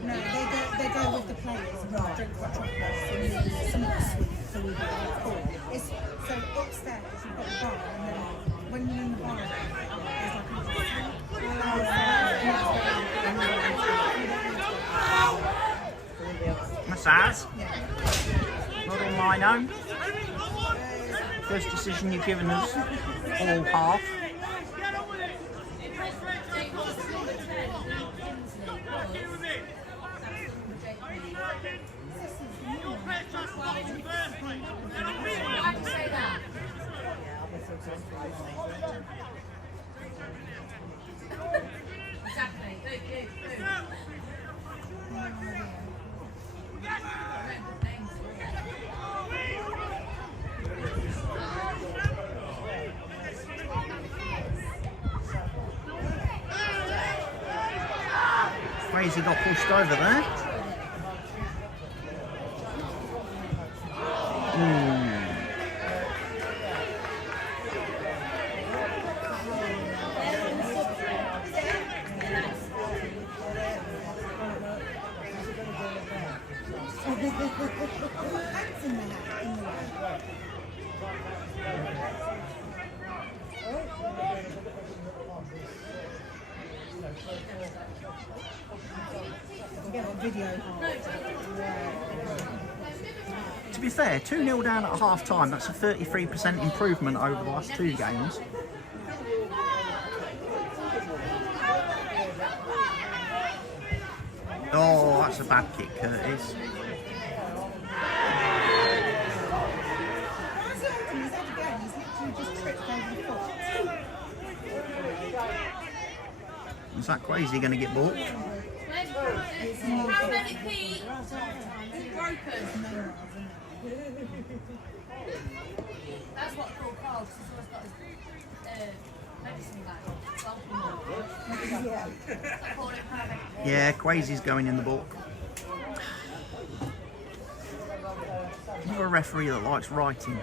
No, they go with the players and drink hot chocolates and something sweet so we get cool. So upstairs you've got the bar and then when you're in the bar there's like a Massage. Not on my own. First decision you've given us all half. Crazy got pushed over there. To be fair, 2-0 down at half time, that's a 33% improvement over the last two games. Oh, that's a bad kick, Curtis. Is that Crazy going to get booked? That's what Paul calls. He's always got his medicine bag. Yeah, Crazy's going in the book. You're a referee that likes writing.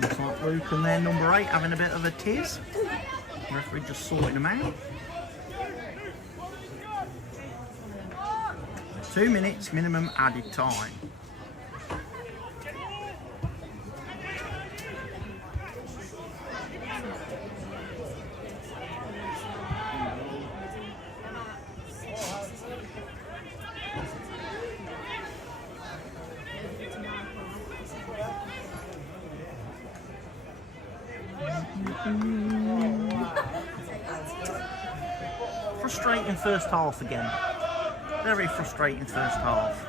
Looks like Luke and their number 8 having a bit of a tiz. The referee just sorting them out. 2 minutes minimum added time. frustrating first half again. Very frustrating first half.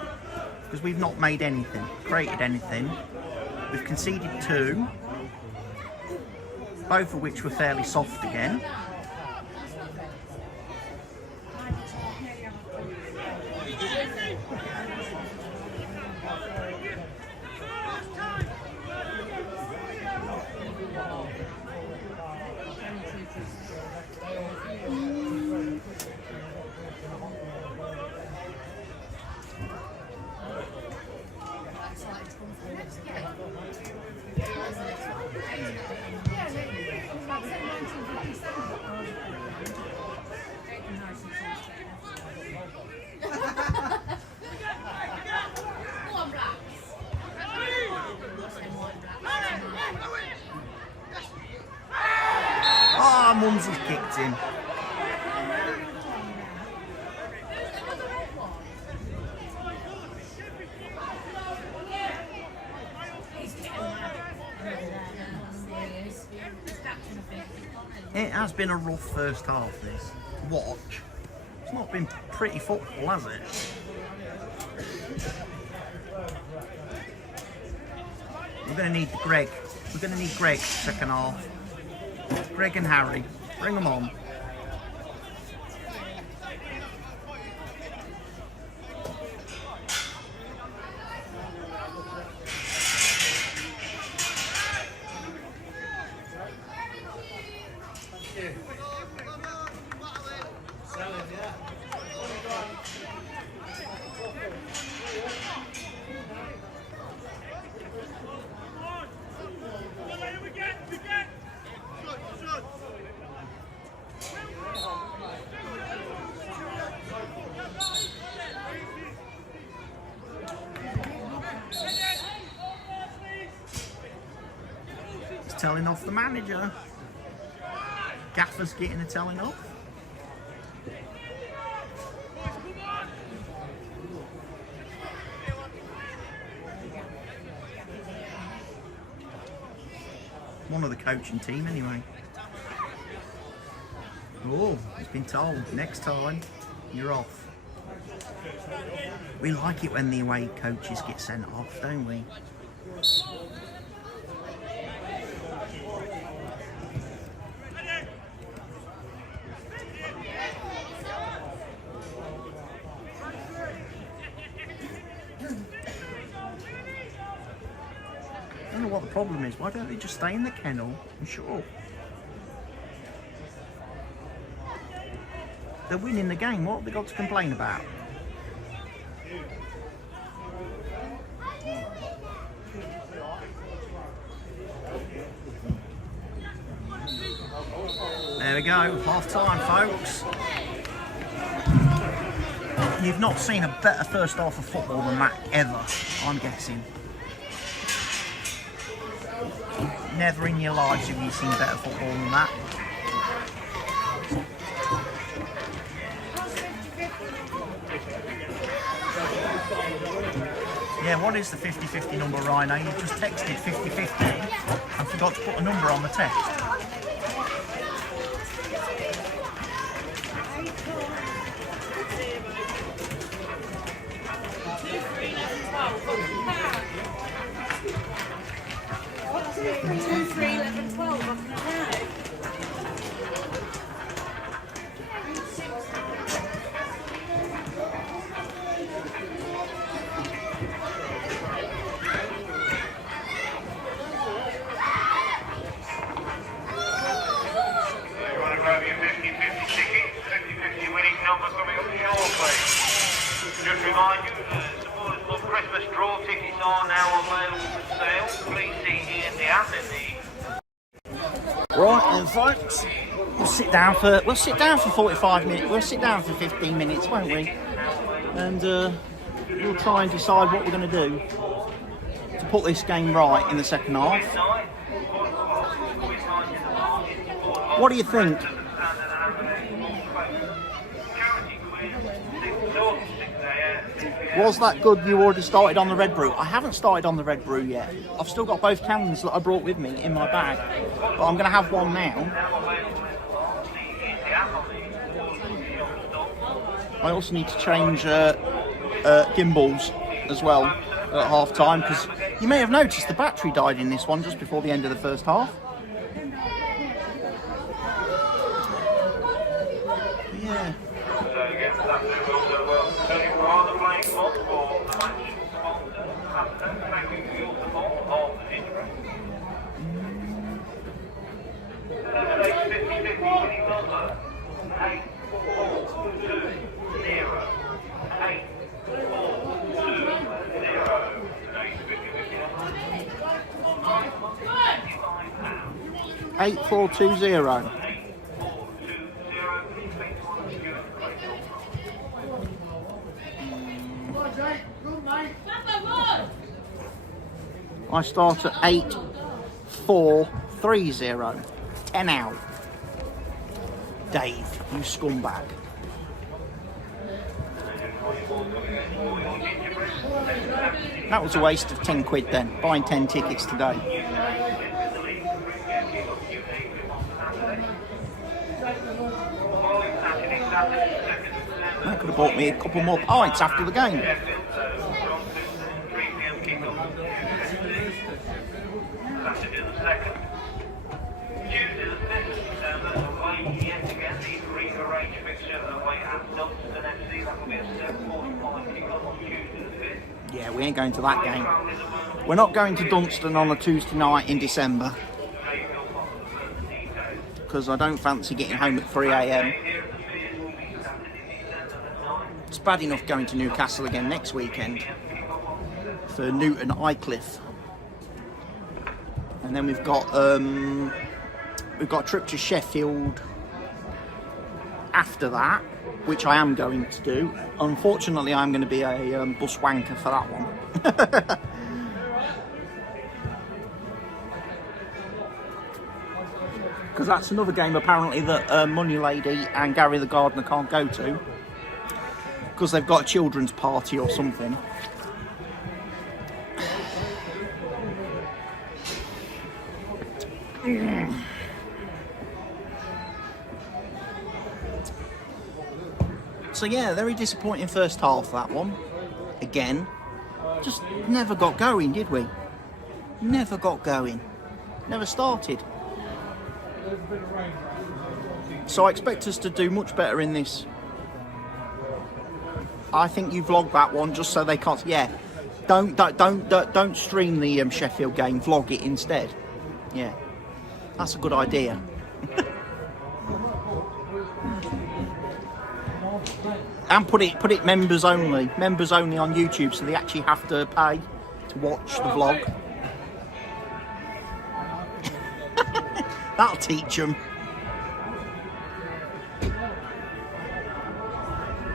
Because we've not made anything, created anything. We've conceded 2. Both of which were fairly soft again. Ah, Mumsy's kicked him. It has been a rough first half, this. Watch. It's not been pretty football, has it? We're going to need Greg. We're going to need Greg second half. Greg and Harry. Bring them on. Telling off the manager. Gaffer's getting a telling off. One of the coaching team anyway. Oh, he's been told next time you're off. We like it when the away coaches get sent off, don't we? I don't know what the problem is. Why don't they just stay in the kennel and shut up? They're winning the game. What have they got to complain about? There we go. Half time, folks. You've not seen a better first half of football than that ever, I'm guessing. Never in your lives have you seen better football than that. Yeah, what is the 50-50 number, Rhino? You just texted 50-50 and forgot to put a number on the text. Just remind you, supporters club Christmas draw tickets are now available for sale. Please see here in the app in the... Right then, folks. We'll sit down for 45 minutes. We'll sit down for 15 minutes, won't we? And we'll try and decide what we're going to do to put this game right in the second half. What do you think? Was that good you already started on the red brew? I haven't started on the red brew yet. I've still got both cans that I brought with me in my bag. But I'm going to have one now. I also need to change gimbals as well at half time, because you may have noticed the battery died in this one just before the end of the first half. But yeah. Eight 420. I start at 8-4-3-0. 10 out. Dave, you scumbag. That was a waste of 10 quid then, buying 10 tickets today. I could have bought me a couple more pints after the game. Yeah, we ain't going to that game. We're not going to Dunstan on a Tuesday night in December, because I don't fancy getting home at 3 AM. It's bad enough going to Newcastle again next weekend for Newton Aycliffe, and then we've got a trip to Sheffield after that, which I am going to do. Unfortunately, I'm going to be a bus wanker for that one. Because that's another game apparently that Money Lady and Gary the Gardener can't go to, because they've got a children's party or something. So yeah, very disappointing first half, that one. Again, just never got going, did we? Never got going. Never started. So I expect us to do much better in this. I think you vlog that one just so they can't. Yeah, don't stream the Sheffield game. Vlog it instead. Yeah, that's a good idea. And put it members only on YouTube, so they actually have to pay to watch the vlog. That'll teach them.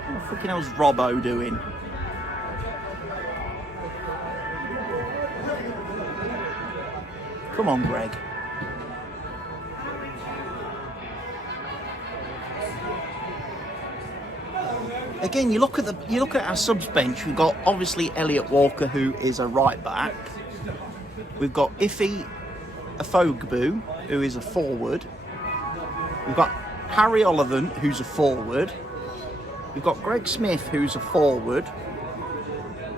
What the freaking hell's Robbo doing? Come on, Greg. Again, you look at our subs bench. We've got obviously Elliot Walker, who is a right back. We've got Iffy Afogbu, who is a forward. We've got Harry Olivan, who's a forward. We've got Greg Smith, who's a forward.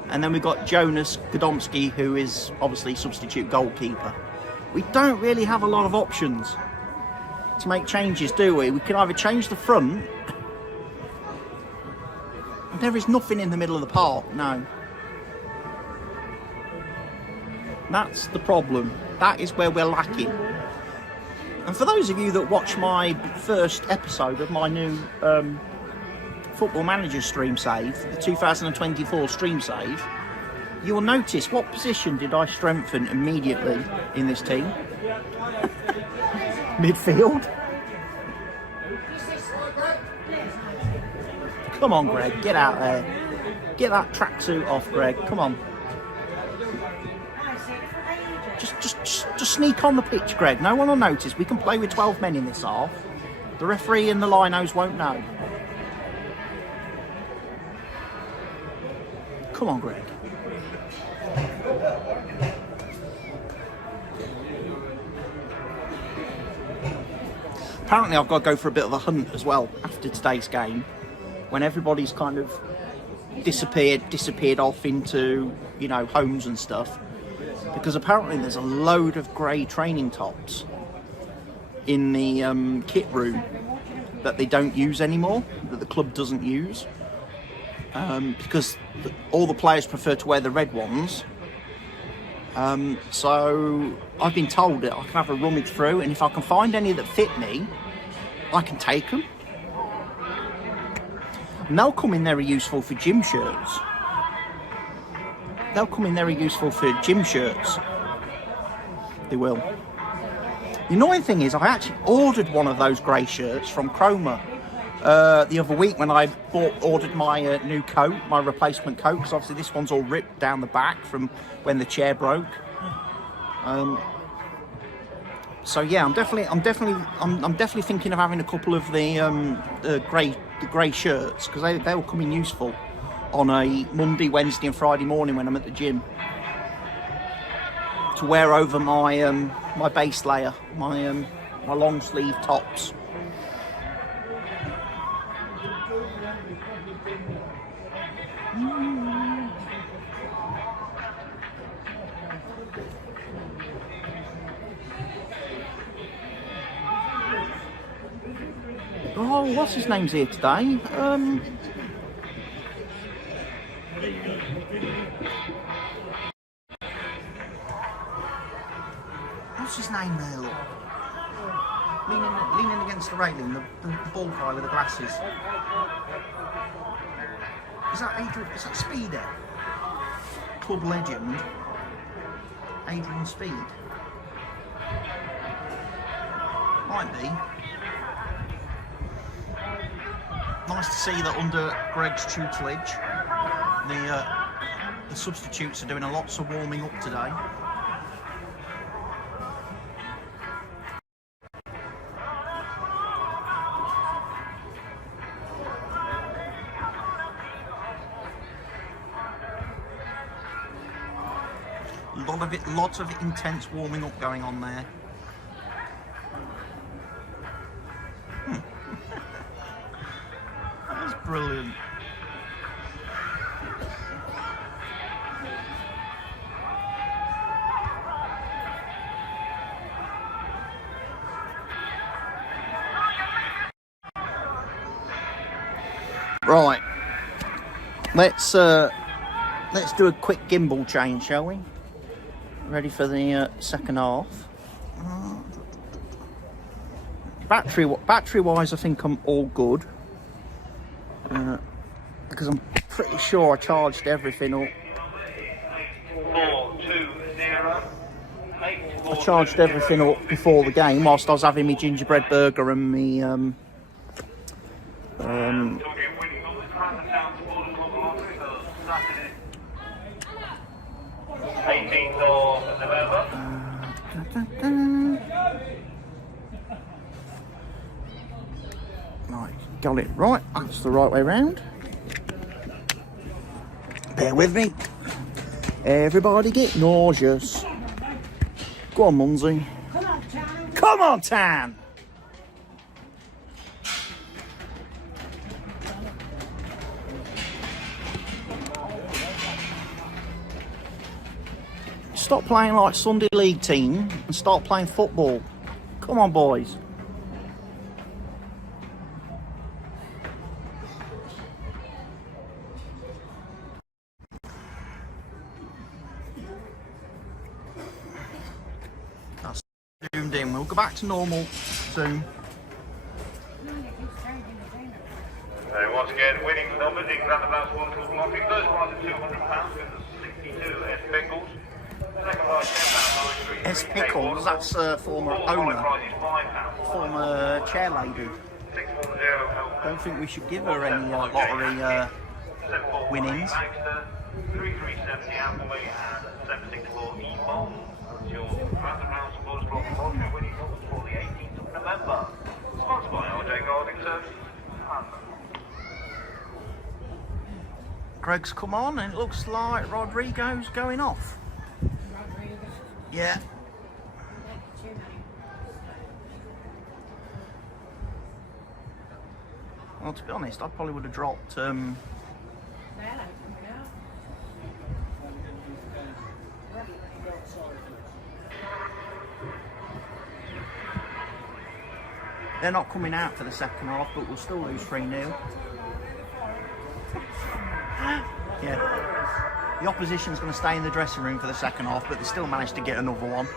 And then we've got Jonas Godomski, who is obviously substitute goalkeeper. We don't really have a lot of options to make changes, do we? We can either change the front. There is nothing in the middle of the park, no. That's the problem. That is where we're lacking. And for those of you that watch my first episode of my new Football Manager stream save, the 2024 stream save, you will notice what position did I strengthen immediately in this team? Midfield. Come on, Greg, get out there. Get that tracksuit off, Greg. Come on. Just sneak on the pitch, Greg. No one will notice. We can play with 12 men in this half. The referee and the linos won't know. Come on, Greg. Apparently I've got to go for a bit of a hunt as well after today's game. when everybody's kind of disappeared off into, you know, homes and stuff, because apparently there's a load of grey training tops in the kit room that they don't use anymore, that the club doesn't use, because all the players prefer to wear the red ones. So I've been told that I can have a rummage through, and if I can find any that fit me, I can take them. And they'll come in very useful for gym shirts. They will. The annoying thing is, I actually ordered one of those grey shirts from Chroma the other week when I ordered my new coat, my replacement coat, because obviously this one's all ripped down the back from when the chair broke. So yeah, I'm definitely thinking of having a couple of the grey shirts, because they will come in useful on a Monday, Wednesday, and Friday morning when I'm at the gym, to wear over my my base layer, my long sleeve tops. Oh, what's his name's here today? What's his name there, look? Leaning against the railing, the bald guy with the glasses. Is that Adrian? Is that Speeder? Club legend, Adrian Speed. Might be. Nice to see that under Greg's tutelage, the substitutes are doing lots of warming up today. Lots of intense warming up going on there. That's brilliant. Right, let's do a quick gimbal change, shall we? Ready for the second half. Battery wise, I think I'm all good, because I'm pretty sure I charged everything up. I charged everything up before the game whilst I was having my gingerbread burger and me 18th of November. Right, got it right. That's the right way round. Bear with me. Everybody get nauseous. Go on, Munzie. Come on, Tan. Stop playing like Sunday League team and start playing football. Come on, boys. That's zoomed in. We'll go back to normal soon. Once again, winning numbers in Grantham Town Sports Club lottery. First prize of £200 with the 62 S Pickles. S Pickles, that's former owner, former chair lady. Don't think we should give her any lottery winnings. 3370 Appleby and 764 E-Bomb. That's your Grantham Town Sports Club lottery winning numbers for the 18th of November. Sponsored by RJ Gardening Services. Greg's come on, and it looks like Rodrigo's going off. Yeah. Well, to be honest, I probably would have dropped. They're not coming out for the second half, but we'll still lose 3-0. Yeah. The opposition's going to stay in the dressing room for the second half, but they still managed to get another one.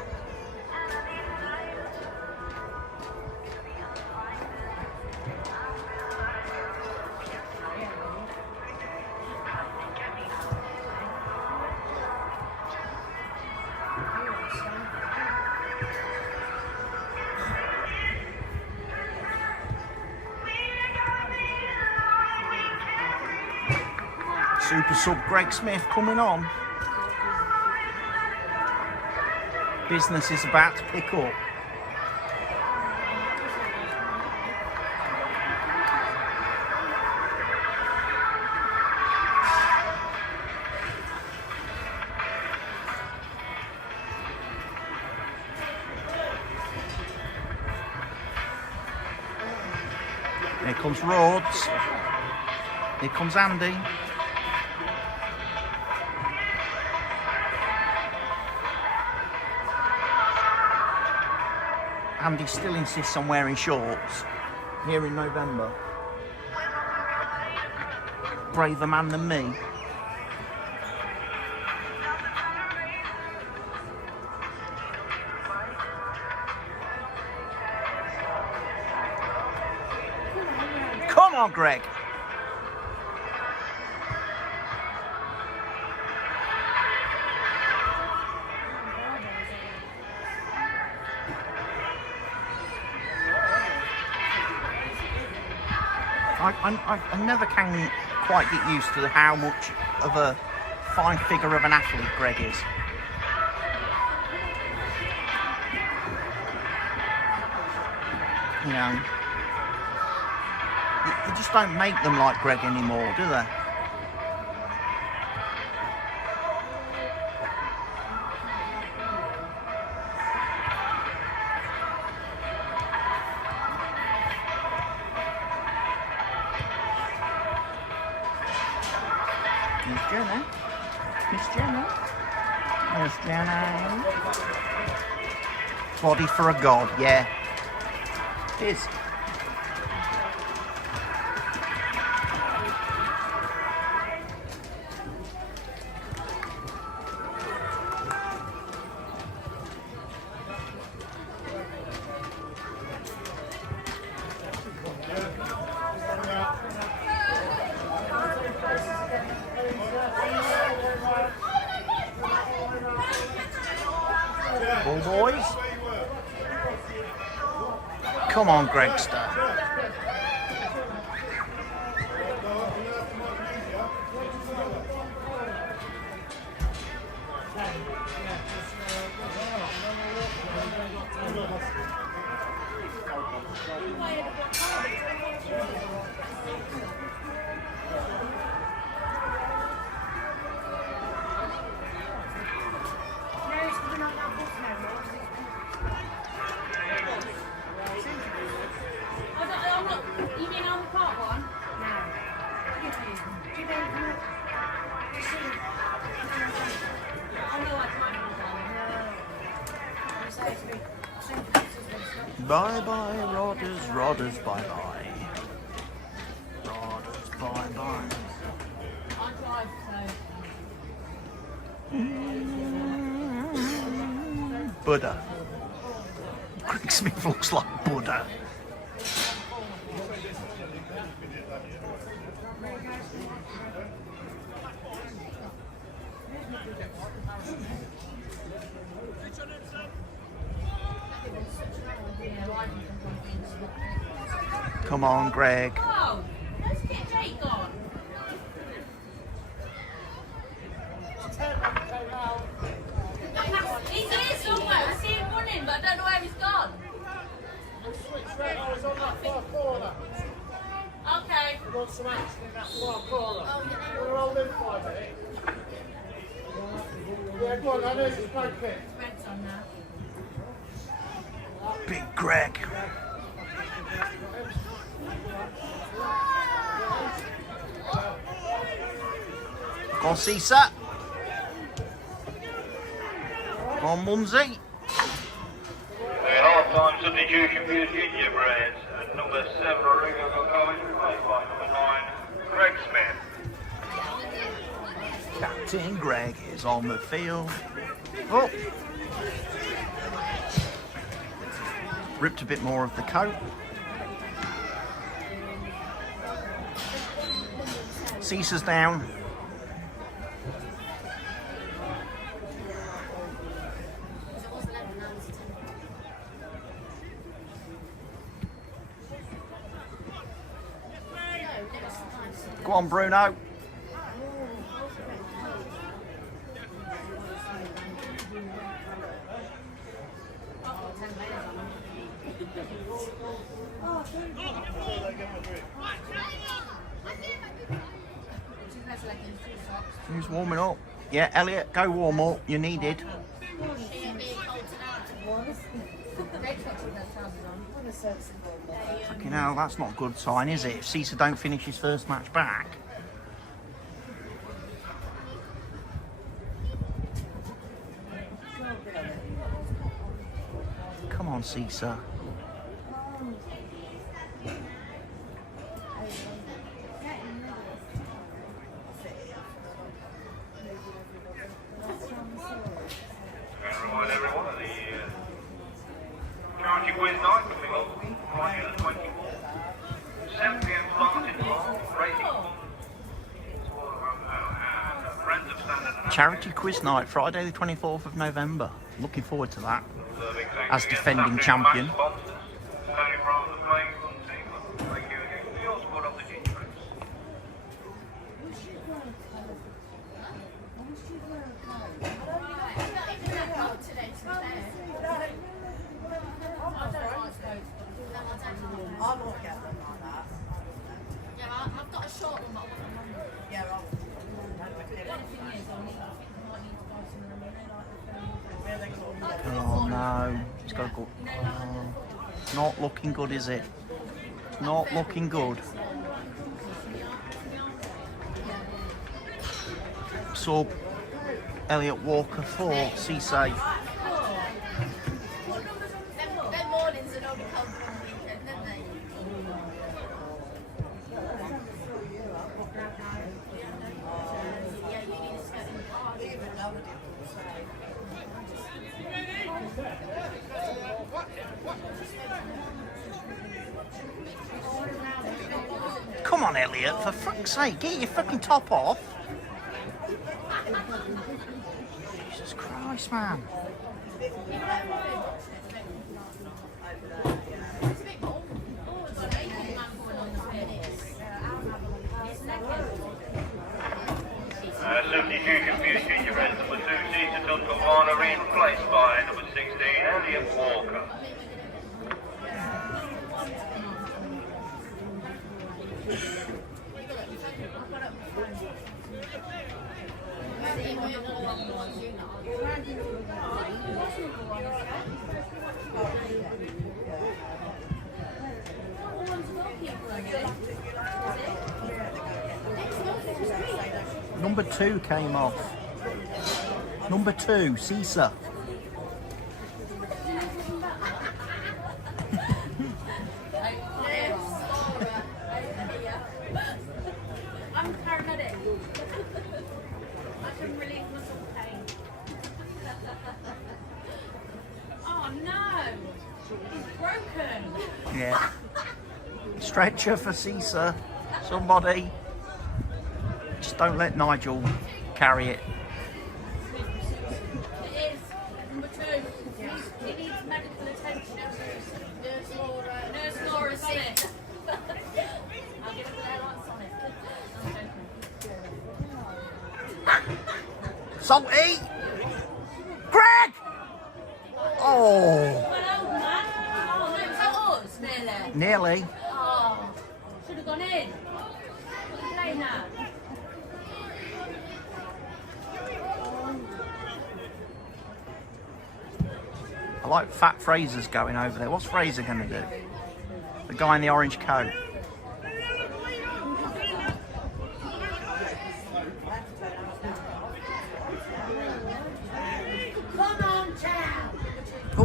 Super sub Greg Smith coming on. Business is about to pick up. Here comes Rhodes. Here comes Andy. Andy still insists on wearing shorts here in November. Braver man than me. Come on, Greg. I never can quite get used to how much of a fine figure of an athlete Greg is. You know, you just don't make them like Greg anymore, do they? Miss Jenna. Miss Jenna. Miss Jenna. Body for a god, yeah. It is. Ball boys. Come on, Gregster. You mean on the pot one? Bye bye, Rodders, Rodders, bye bye. Rodders, bye bye. I drive, so. Buddha. Greg Smith looks like Buddha. Come on, Greg. Oh, let's get Jake on. He's here somewhere. I see him running, but I don't know where he's gone. Okay. We want some action in that far corner. We'll roll in 5 minutes. Yeah, go on, I know it's broken. Red's on now. Big Greg. Go on, Cisa. Go on, Mumsy. The half-time substitution for the gingerbreads. And number 7, Rodrigo Gogoin, replaced by number 9, Greg Smith. Captain Greg is on the field. Oh. Ripped a bit more of the coat. Cisa's down. Go on, Bruno. Who's warming up? Yeah, Elliot, go warm up. You're needed. Fucking hell, that's not a good sign, is it? If Cisa don't finish his first match back. Come on, Cisa. Remind everyone of the charity quiz night coming up Friday the 24th. 7 p.m. starting racing. Charity quiz night, Friday the 24th of November. Looking forward to that. As defending champion. I've got a short one, but I want a longer one. Yeah, well, Oh no, it's got to go. Oh, not looking good, is it? Not looking good. Sub Elliot Walker for Cisa. Them mornings are only held one weekend, don't they? Yeah, you need to get in the car. Come on, Elliot, for fuck's sake, get your fucking top off. Jesus Christ, man. Substitution for your gingerbread, number 2, Cisa Tunkelmana, replaced by number 16, Elliot Walker. Number 2 came off. Number 2, Cisa. I'm paramedic. I can relieve muscle pain. Oh no! He's broken! Yeah. Stretcher for Cisa. Somebody. Just don't let Nigel carry it. It is. Number 2. He needs medical attention. Nurse Laura Smith. I'll give it their lights on it. I'm joking. Salty! Greg! Oh, Well, old man. Oh, no, is that us? Nearly. nearly. Oh, should have gone in. What are you playing now? I like Fat Fraser's going over there. What's Fraser going to do? The guy in the orange coat.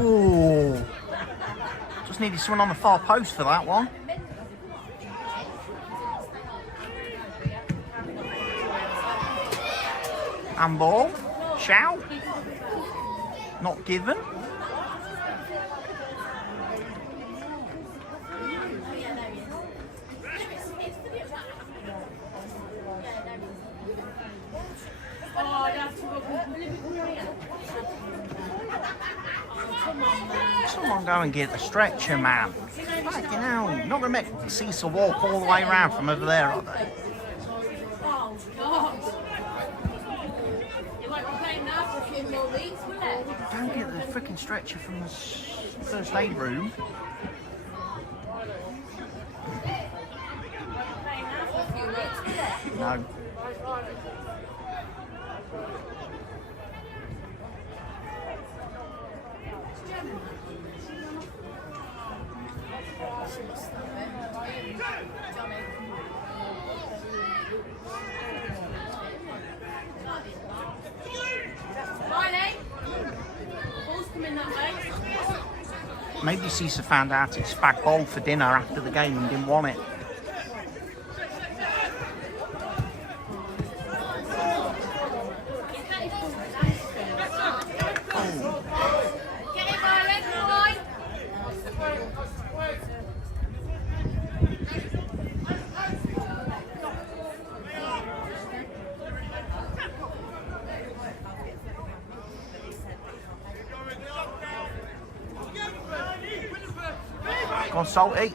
Oh, just needed someone on the far post for that one. Handball, shout, not given. Someone go and get the stretcher, man. Fucking hell, not gonna make Cecil walk all the way around from over there, are they? Oh, God. You might be playing now for a few more weeks, will it? Don't get the freaking stretcher from the first aid room. Playing now for a few weeks, will it? No. Maybe Cecil found out it's spag bowl for dinner after the game and didn't want it. Go on, Salty.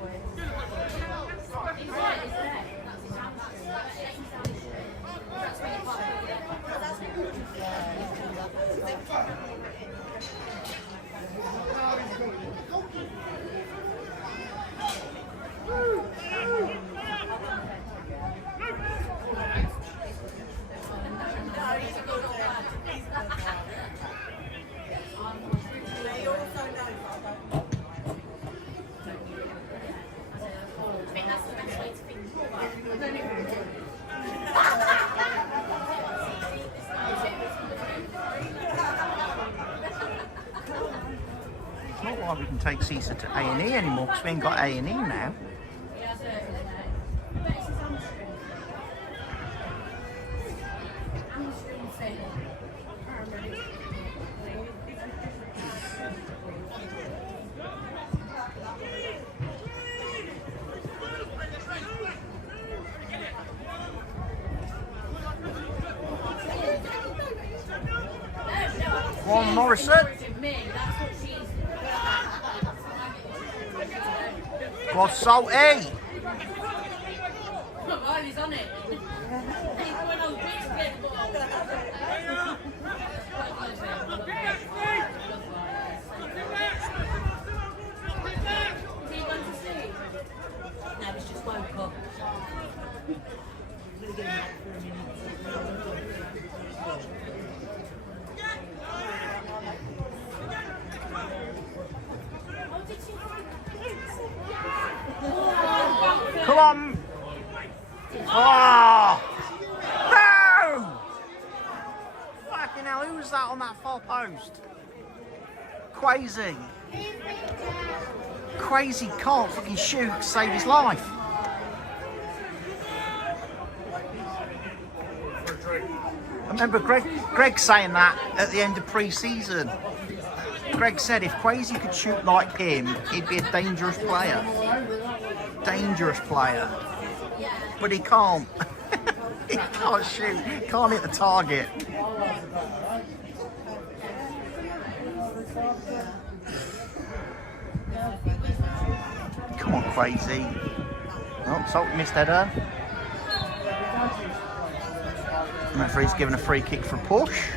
It's not like we can take Cecil to A&E anymore because we ain't got A&E now. Go on, Morrison. Go on, Salty. Oh, he's on it. He's going on the pitch to get the ball. Is he going to sleep? No, he's just woke up. Come on. Oh. No. Fucking hell, who was that on that far post? Crazy. Crazy can't fucking shoot to save his life. I remember Greg saying that at the end of pre-season. Greg said if Quasey could shoot like him, he'd be a dangerous player. Dangerous player. But he can't. He can't shoot. Can't hit the target. Come on, Quasey. Oh, Salt missed header. Referee's given a free kick for a push.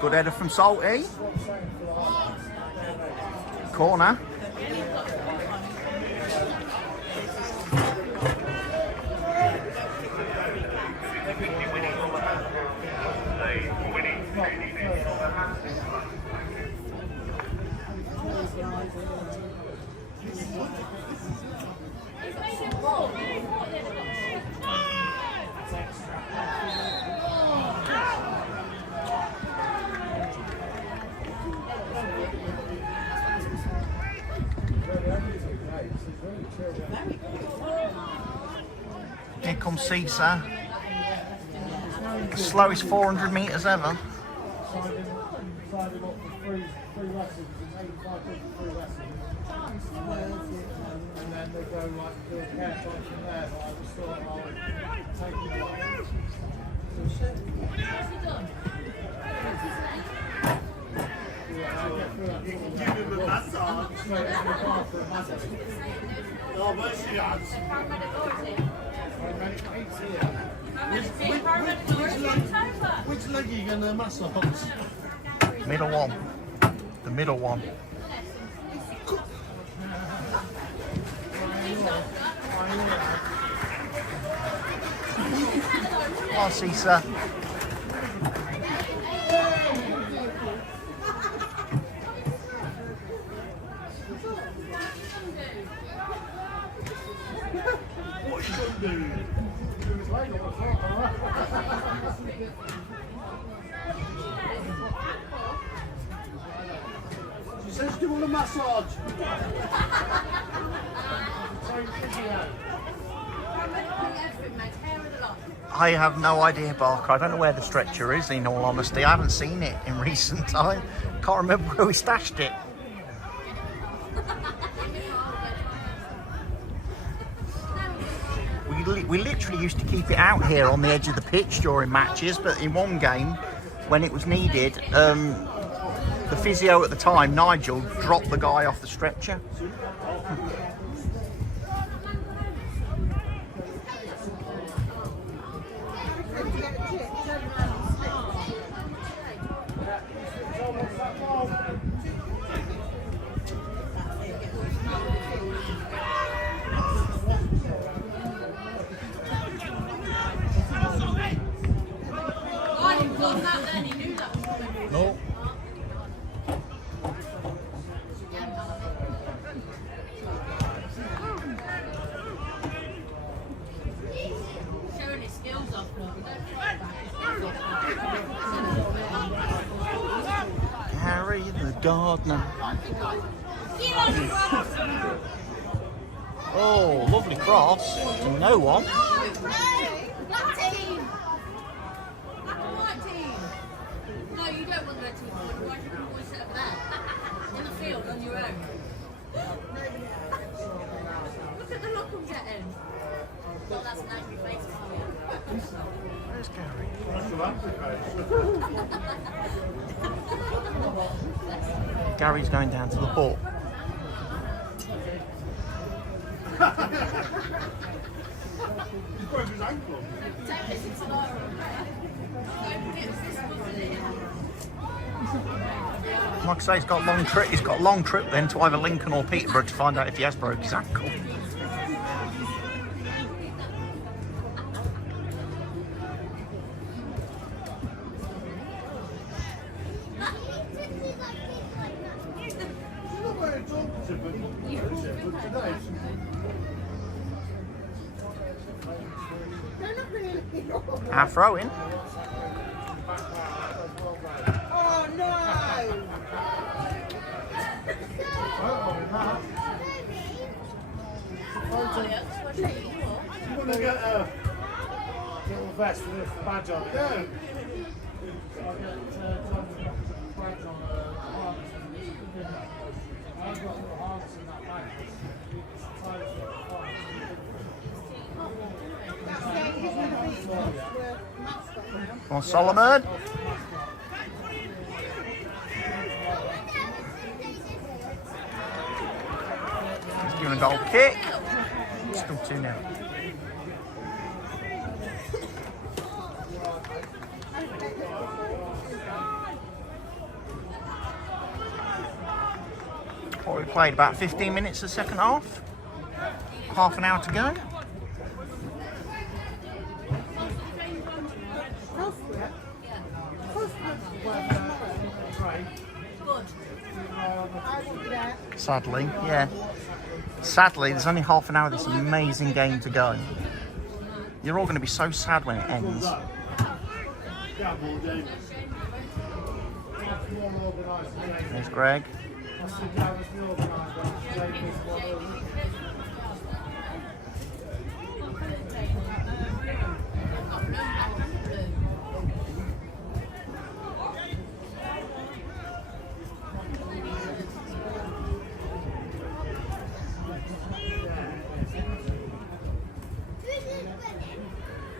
Good header from Salty. Corner. Here comes Cesar. The slowest 400 metres ever. Signing up for free lessons and 85 quid for free lessons. And then they go like do a care time from there, but I just thought I would take it away. Give him a massage. Oh, but she has. Which leg are you going to massage? Middle one. The middle one. Oh, Cesar. What you gonna do? She says, do you want a massage? I have no idea, Barker. I don't know where the stretcher is, in all honesty. I haven't seen it in recent time. Can't remember where we stashed it. We literally used to keep it out here on the edge of the pitch during matches, but in one game, when it was needed, the physio at the time, Nigel, dropped the guy off the stretcher. No. Showing his skills off. Harry the gardener. Oh, lovely cross to no one. Black team! Black and white team! No, you don't want the red team. Why should you always sit up there? In the field, on your own. Look at the look I'm getting. Well, that's an angry face for you. Where's Gary? Gary's going down to the port. He's broke his ankle. Don't listen to Laura. Don't forget this wasn't it? Like I say, he's got a long trip then to either Lincoln or Peterborough to find out if he has broke his ankle. Our throw in. Oh no! You want to get a little vest with a badge on it? Yeah. So I get John's got a badge on a harness and this. I've got a little harness in that bag. It's tied to the Come on, Solomon. He's doing a goal kick. Still 2-0. What we played, about 15 minutes of the second half. Half an hour to go. Good. Sadly, yeah. Sadly, there's only half an hour of this amazing game to go. You're all going to be so sad when it ends. There's Greg.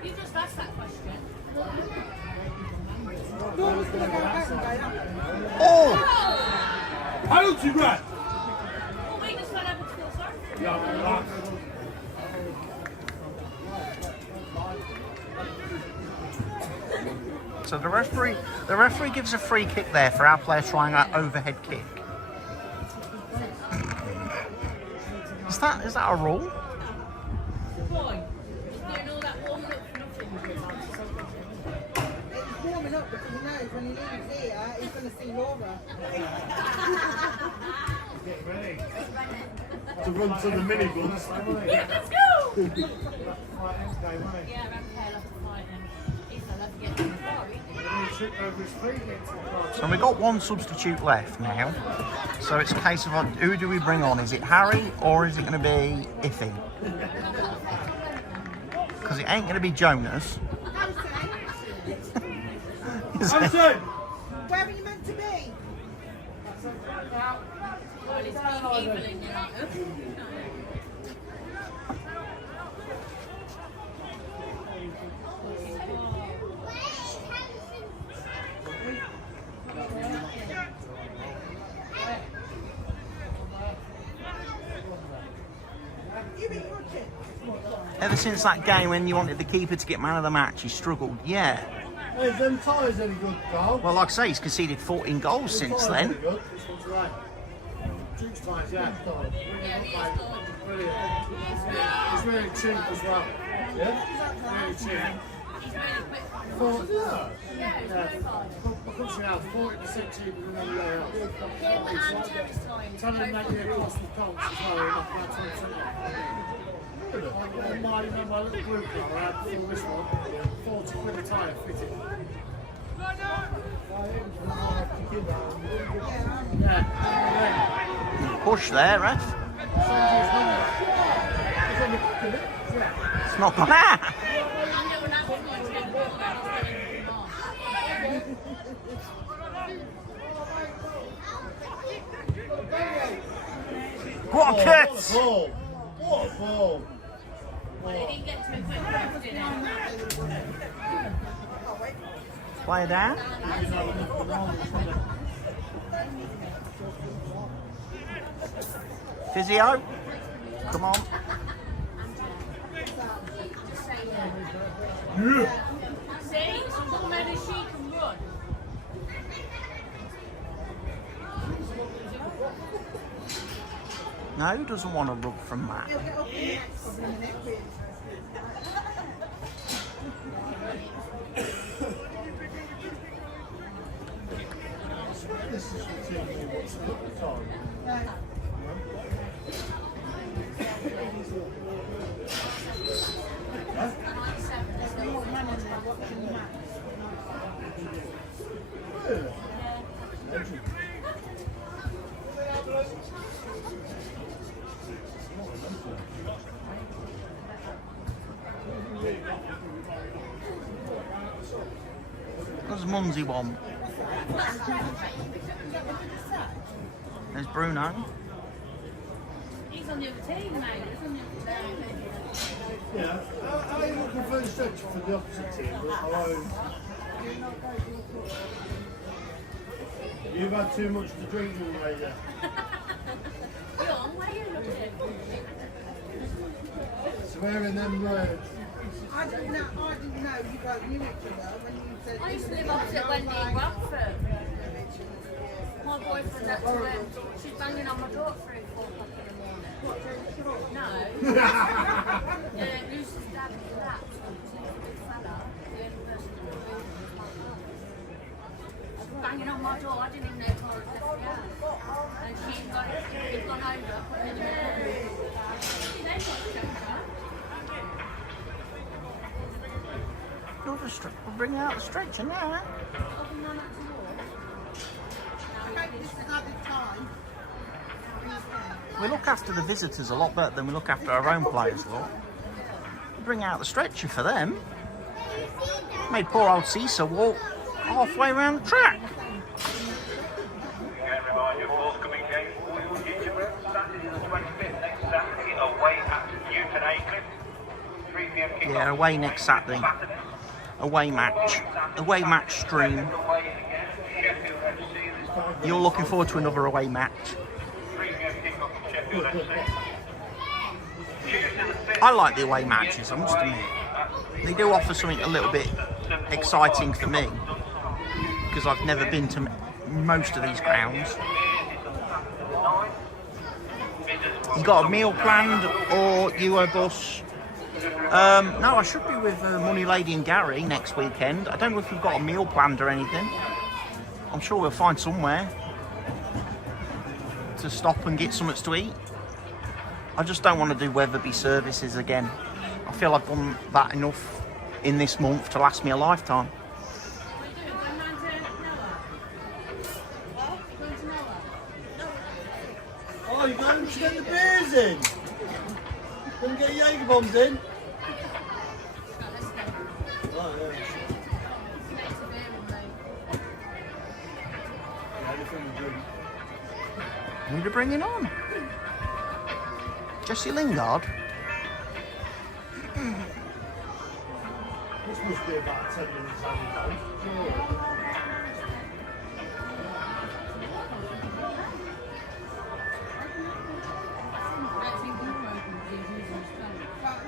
You just asked that question. Oh! Penalty, Brad! Well, we just went over to feel sorry for him. Yeah, relax. So the referee gives a free kick there for our player trying that overhead kick. Is that a rule? Boy, he's doing all that warming up for nothing. It's warming up because he knows when he leaves here, he's going to see Laura. Get ready. To run to the minibus. Yeah, let's go! Right, end game, mate. Yeah, okay, I'll have to fight him. He's not allowed to get too far, is he? He tripped over his feet into the car. So we've got one substitute left now. So it's a case of who do we bring on? Is it Harry or is it going to be Iffy? Because it ain't going to be Jonas. Is it? Hamilton! Where are you meant to be? Well, he's evening, you know. You mean your kid? Ever since that game when you wanted the keeper to get man of the match, he struggled. Yeah. Hey, is them tyres any good, Carl? Well, like I say, he's conceded 14 goals since then. This one's right. Duke's tyres, yeah. Yeah, he is good. Brilliant. It's really cheap as well. Yeah? Really cheap. He's really quick. Yeah. Yeah, he's very fine. My country house, 40% cheaper than anywhere else. Him and Terry's time. Tell them that you cost the pounds as well, not by 20%. My little group car, I had full this one, 40 quid a tyre fitted. Yeah. Push there, ref. It's not gone out. I'm doing that one more time. What a What kit! a ball! What a ball! Well, he didn't get to a quick break, did he? Play down. Physio, come on. See, some woman as she can run. No, who doesn't want to rub from that? He'll get up in the next couple of minutes. This is the team who wants to put the time. Right. There's more money than watching the match. What does Munsey want? There's Bruno. He's on the other team, mate. He's on the other team. Yeah, I would prefer to stretch for the opposite team, but hello. You've had too much to drink, lately. Young, where are you looking? Swearing them words. I didn't know you both knew each other when you said. I used to live opposite Wendy in Grantham. My boyfriend had to she's banging on my door at 3 or 4 o'clock in the morning. No. Yeah, Lucy's dad was that. Big fella. The only person that was my dad. Banging on my door, I didn't even know if I was left the house. We're bringing out the stretcher now. We look after the visitors a lot better than we look after our own players. Look. We bring out the stretcher for them. Made poor old CWATTYESO walk halfway around the track. Again, remind you, forthcoming game for your GTFC Saturday the 25th, next Saturday, away at Winterton Rangers. 3 p.m. kickoff. Yeah, away next Saturday. Away match stream. You're looking forward to another away match. I like the away matches, I must admit. They do offer something a little bit exciting for me, because I've never been to most of these grounds. You got a meal planned or Eurobus? No, I should be with Money Lady and Gary next weekend. I don't know if we've got a meal planned or anything. I'm sure we'll find somewhere to stop and get something to eat. I just don't want to do Weatherby services again. I feel I've done that enough in this month to last me a lifetime. Oh, you're going to get the beers in? Going to get Jaeger bombs in? Oh, yeah. Who to bring it on? Jesse Lingard? This must be about 10 minutes on the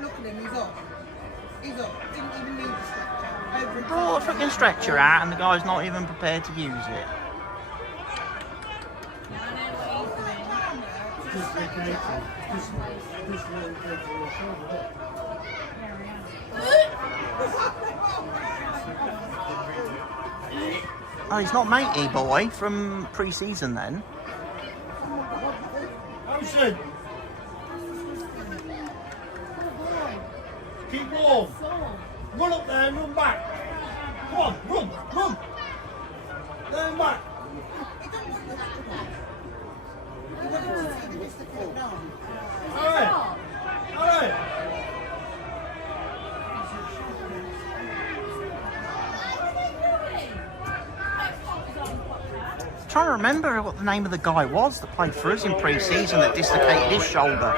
Look at him, he's up. He's up. Didn't even need the stretcher. Brought a freaking stretcher out and the guy's not even prepared to use it. Just vacated. Just really good for your shoulder. Oh, he's not matey boy from pre-season then. Ocean! Keep warm. Run up there and run back. Come on, run. There and back. Alright. Trying to remember what the name of the guy was that played for us in pre-season that dislocated his shoulder.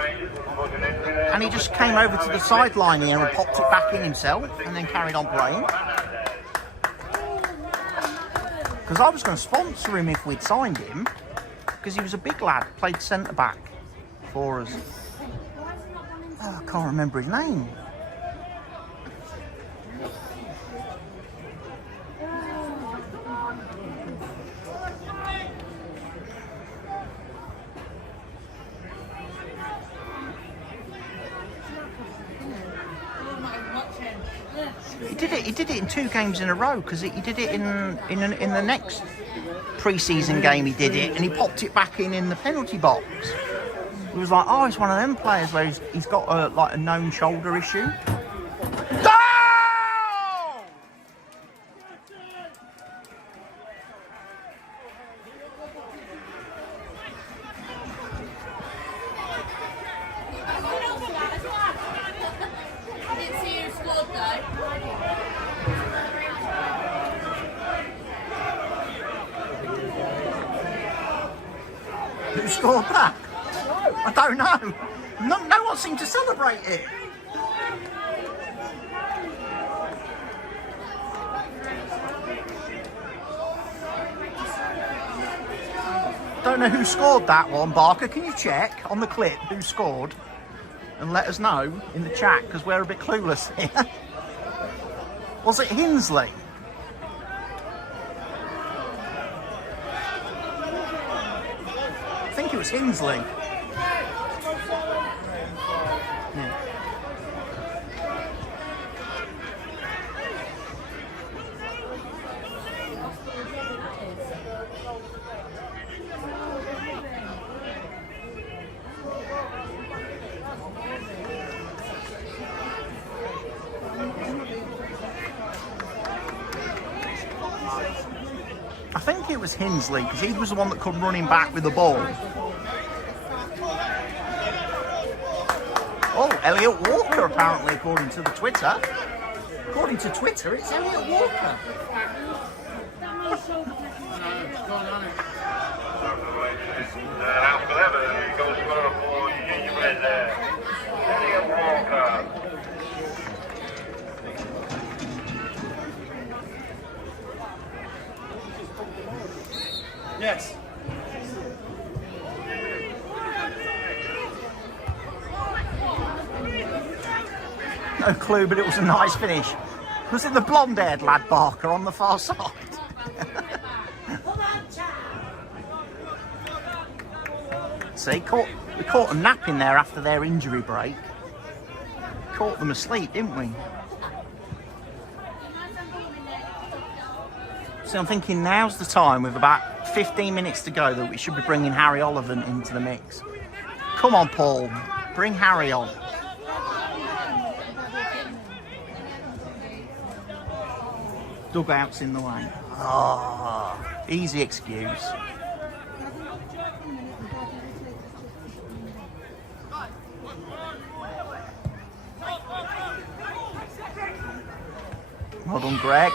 And he just came over to the sideline here and popped it back in himself and then carried on playing. Because I was going to sponsor him if we'd signed him, because he was a big lad, played centre-back for us. Oh, I can't remember his name. He did it in 2 games in a row, because he did it in the next pre-season game. He did it and he popped it back in the penalty box. It was like, oh, he's one of them players where he's got a known shoulder issue. Who scored that? I don't know. No one seemed to celebrate it. Don't know who scored that one, Barker. Can you check on the clip who scored? And let us know in the chat, because we're a bit clueless here. Was it Hinsley? I think it was Hinsley. Yeah. it was Hinsley, because he was the one that come running back with the ball. Oh, Elliot Walker, apparently, according to the Twitter. According to Twitter, it's Elliot Walker. Out for Everton, he goes for gingerbread there. Elliot Walker. Yes. No clue, but it was a nice finish. Was it the blonde-haired lad Barker on the far side? See, we caught them napping there after their injury break. Caught them asleep, didn't we? So I'm thinking now's the time, with about 15 minutes to go, that we should be bringing Harry Oliver into the mix. Come on, Paul, bring Harry on. Dugout's in the way. Oh, easy excuse. Well done, Greg.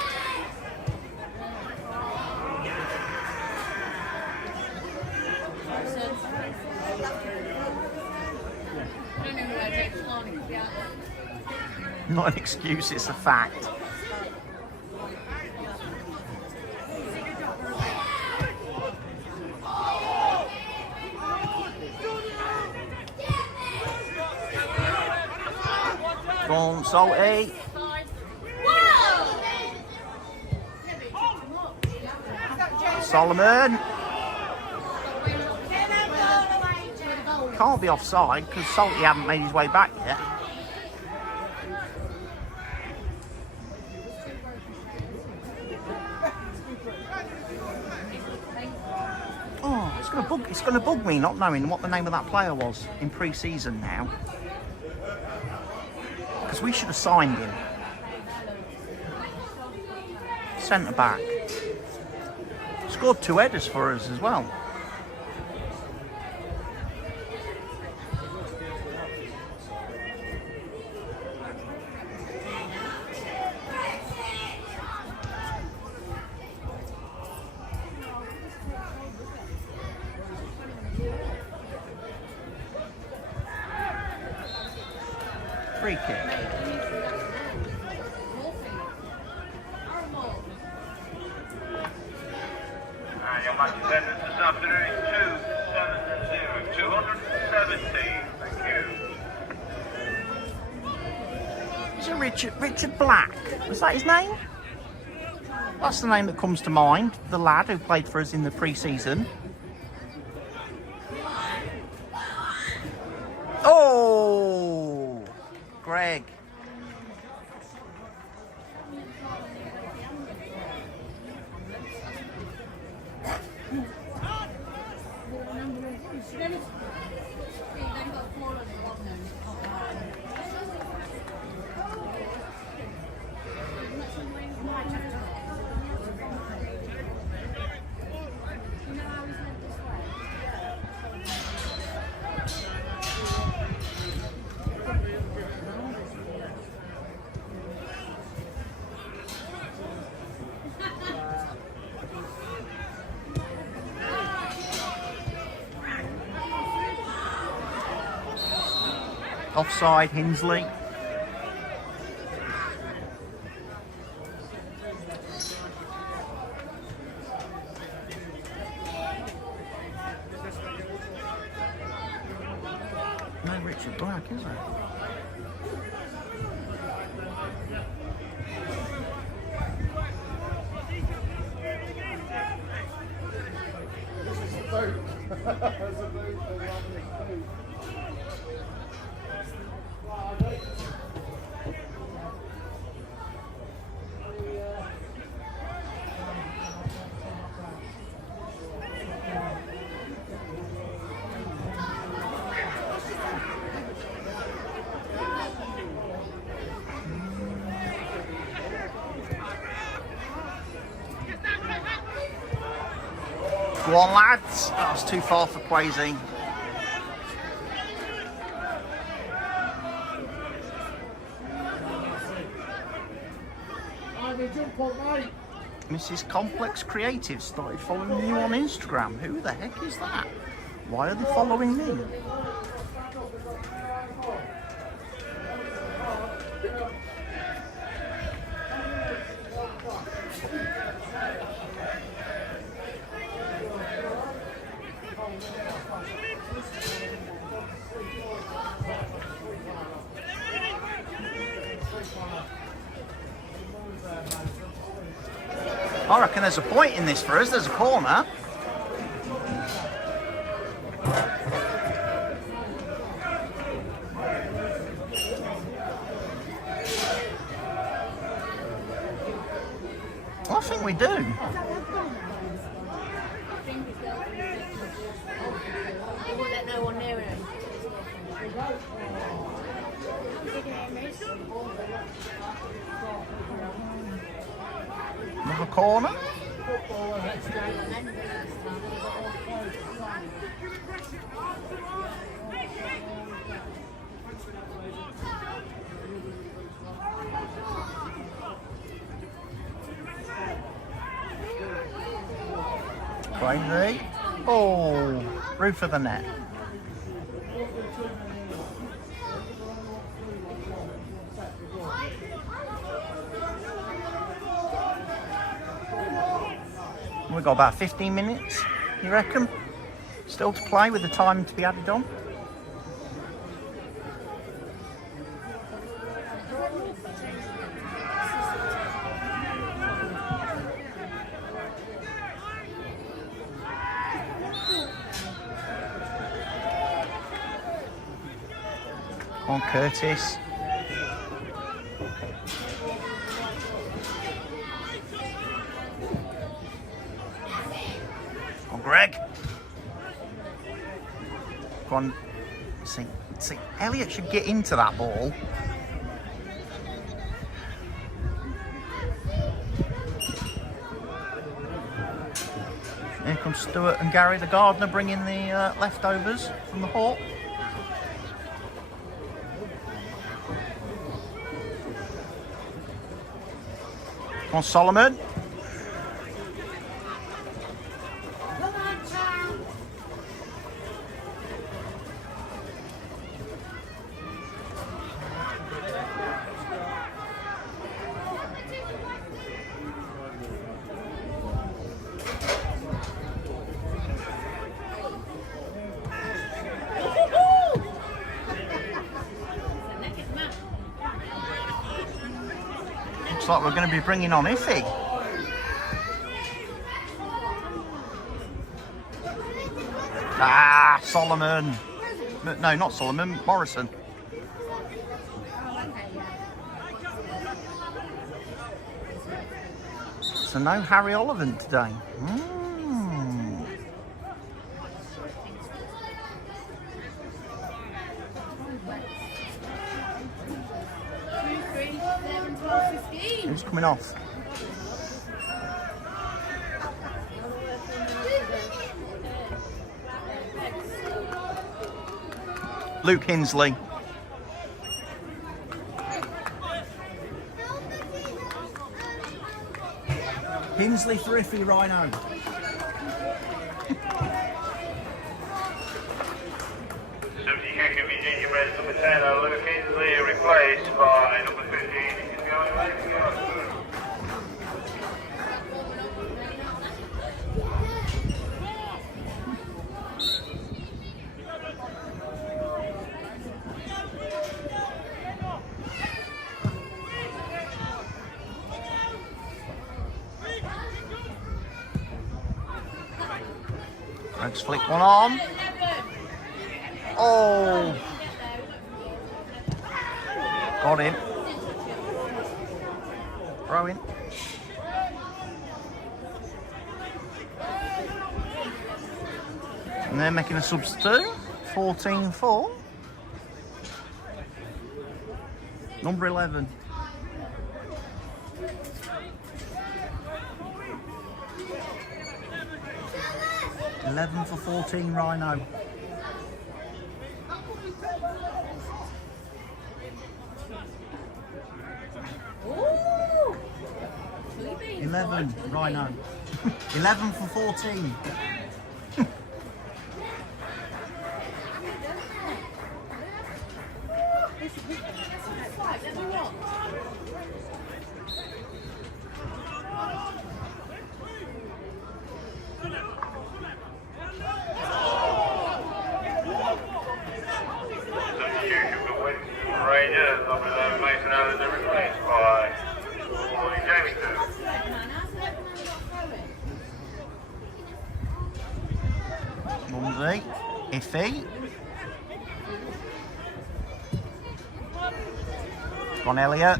Not an excuse, it's a fact. Go on, Salty. Solomon. Can't be offside because Salty hadn't made his way back yet. Oh, it's gonna bug me not knowing what the name of that player was in pre-season now. Because we should have signed him. Centre back. Scored 2 headers for us as well. Free kick. Your match attendance this afternoon is 270. 270. Thank you. Is it Richard Black? Was that his name? That's the name that comes to mind. The lad who played for us in the pre-season. Oh, Greg. Offside, Hinsley. No Richard Black, is there? Go on, lads. That was too far for Quasi. Jump on, mate. Mrs. Complex Creative started following you on Instagram. Who the heck is that? Why are they following me? I reckon there's a point in this for us. There's a corner. I think we do. I won't let no one near him. Another corner. Crazy. Oh, roof of the net. We've got about 15 minutes, you reckon? Still to play with the time to be added on? Come on, Curtis. Greg. Go on. See, Elliot should get into that ball. Here comes Stuart and Gary the gardener bringing the leftovers from the hawk. Come on, Solomon. Looks like we're going to be bringing on Iffy. Ah, Solomon. No, not Solomon, Morrison. So no Harry Ollivant today. Who's coming off? Luke Hinsley. Hinsley for Iffy, Rhino. Substitution for gingerbread number 10, Luke Hinsley, replaced by number 15. Let's flick one on. Oh! Got him. Throw in. And they're making a substitute. 14-4. Number 11. 11 for 14, Rhino. Ooh! 11, Rhino. 11 for 14. Substitution for Winterton Rangers, number 11, Mason Allen, replaced by Jamie Two. Mumsy, Iffy. Gone Elliot.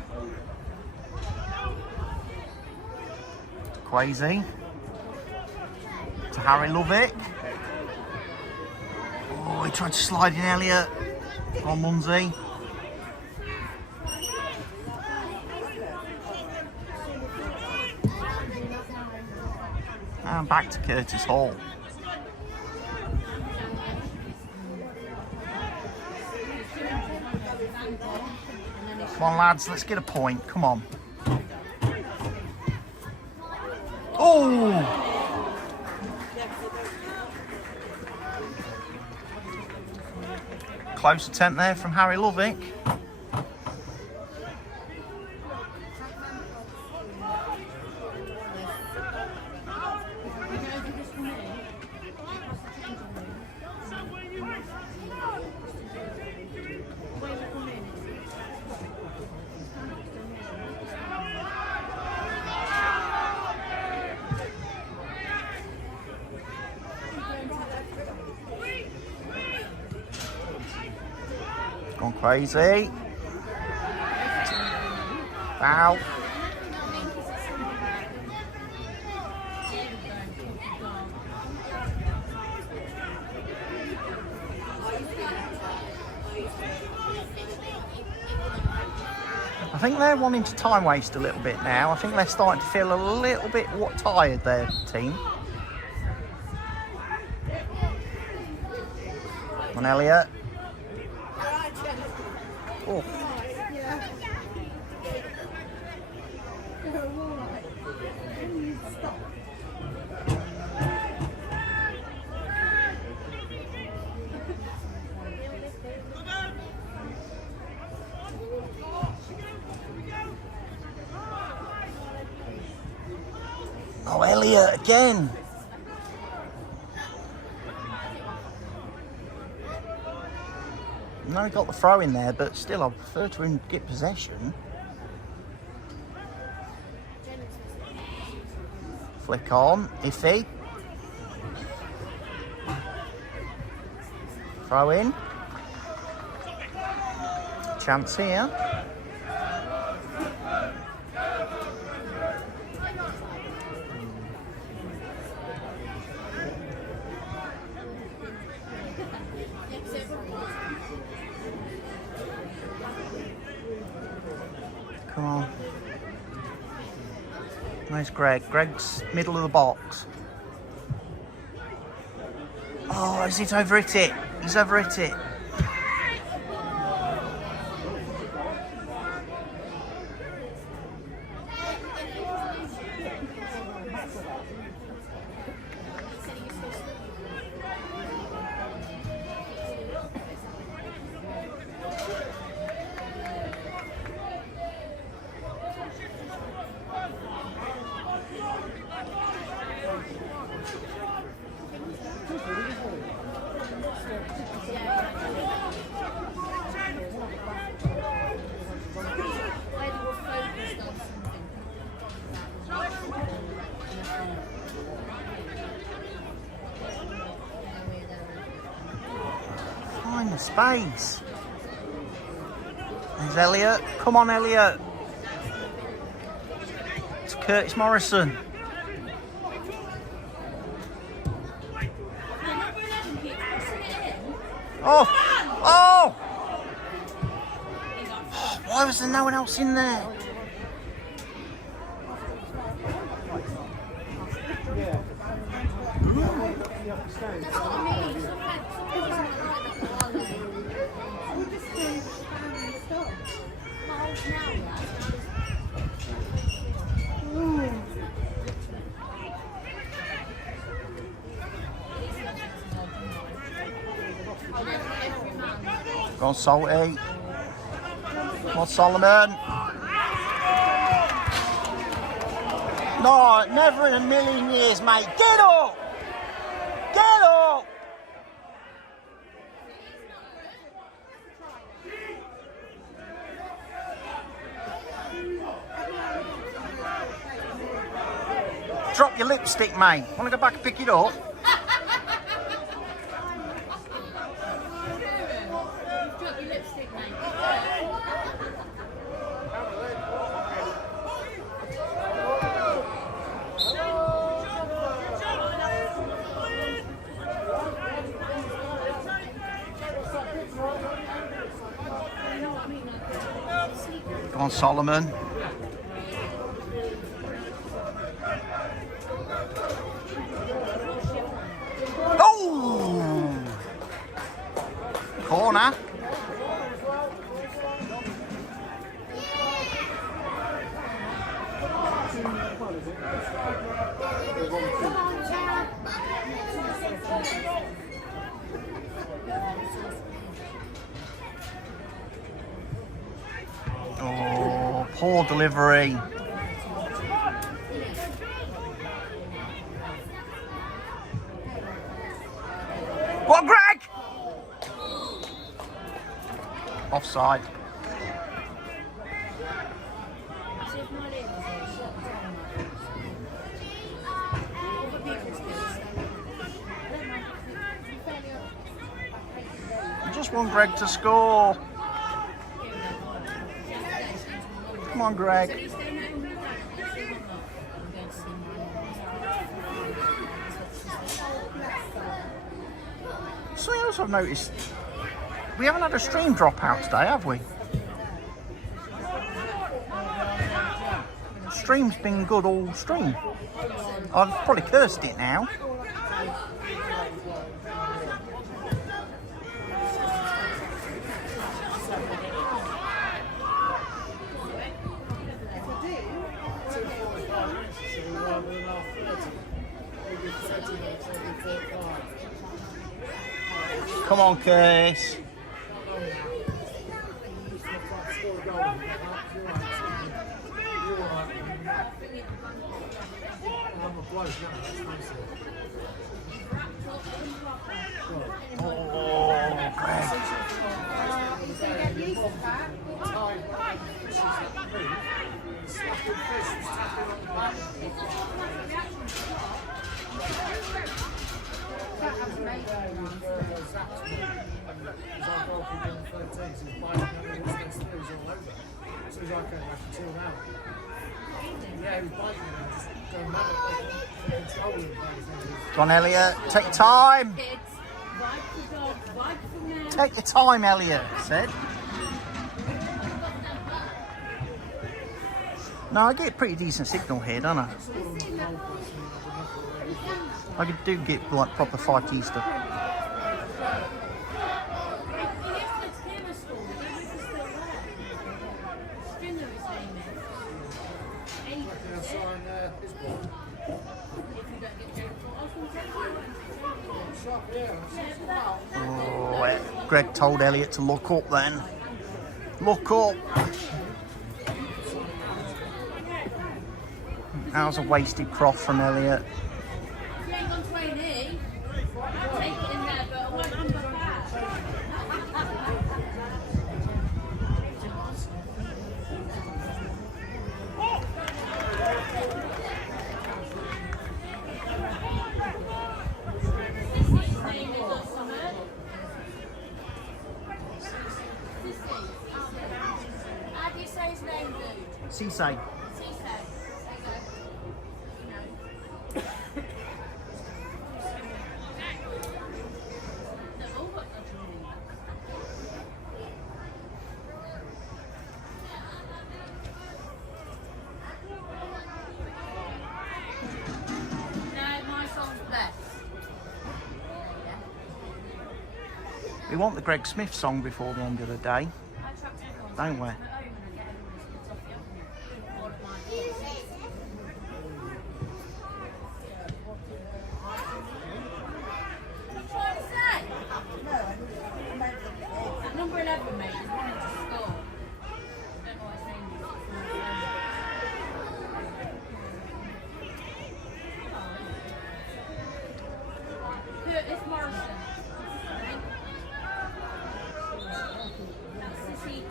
Quasi. To Harry Lovick. Oh, he tried to slide in Elliot. On Mumsy. And back to Curtis Hall. Come on, lads, let's get a point. Come on. Oh! Close attempt there from Harry Lovick. Gone crazy. Foul. I think they're wanting to time waste a little bit now. I think they're starting to feel a little bit tired, their team. Come on, Elliot. Oh. Oh, Elliot again. No, he got the throw in there, but still, I prefer to him get possession. Flick on, Iffy. Throw in. Chance here. Come on. Where's Greg? Greg's middle of the box. Oh, has it overhit it? He's overhit it. Find the space. There's Elliot. Come on, Elliot. It's Curtis Morrison. Oh! Oh! Why was there no one else in there? That's what I mean. Some people might like that while they're We're just doing family stuff. not old now yet. Go on, Salty. Come on, Solomon. No, never in a million years, mate. Get up! Get up! Drop your lipstick, mate. Want to go back and pick it up? Drop your lipstick, mate. Come on, Solomon. Oh! Corner. Oh, poor delivery. What, Greg? Offside. I just want Greg to score. Come on, Greg. Something else I've noticed. We haven't had a stream drop out today, have we? Stream's been good all stream. I've probably cursed it now. Come on, Case. Oh, Greg. Go on, Elliot. Take your time. Take your time, Elliot, said. No, I get a pretty decent signal here, don't I? I do get like proper 5G stuff. Oh, Greg told Elliot to look up then. Look up. That was a wasted cross from Elliot. How do you say his name, dude? Cisse. We want the Greg Smith song before the end of the day, don't we? Number 11, mate, is wanting to score. Don't know what his name is. Curtis Morrison. That's the seat.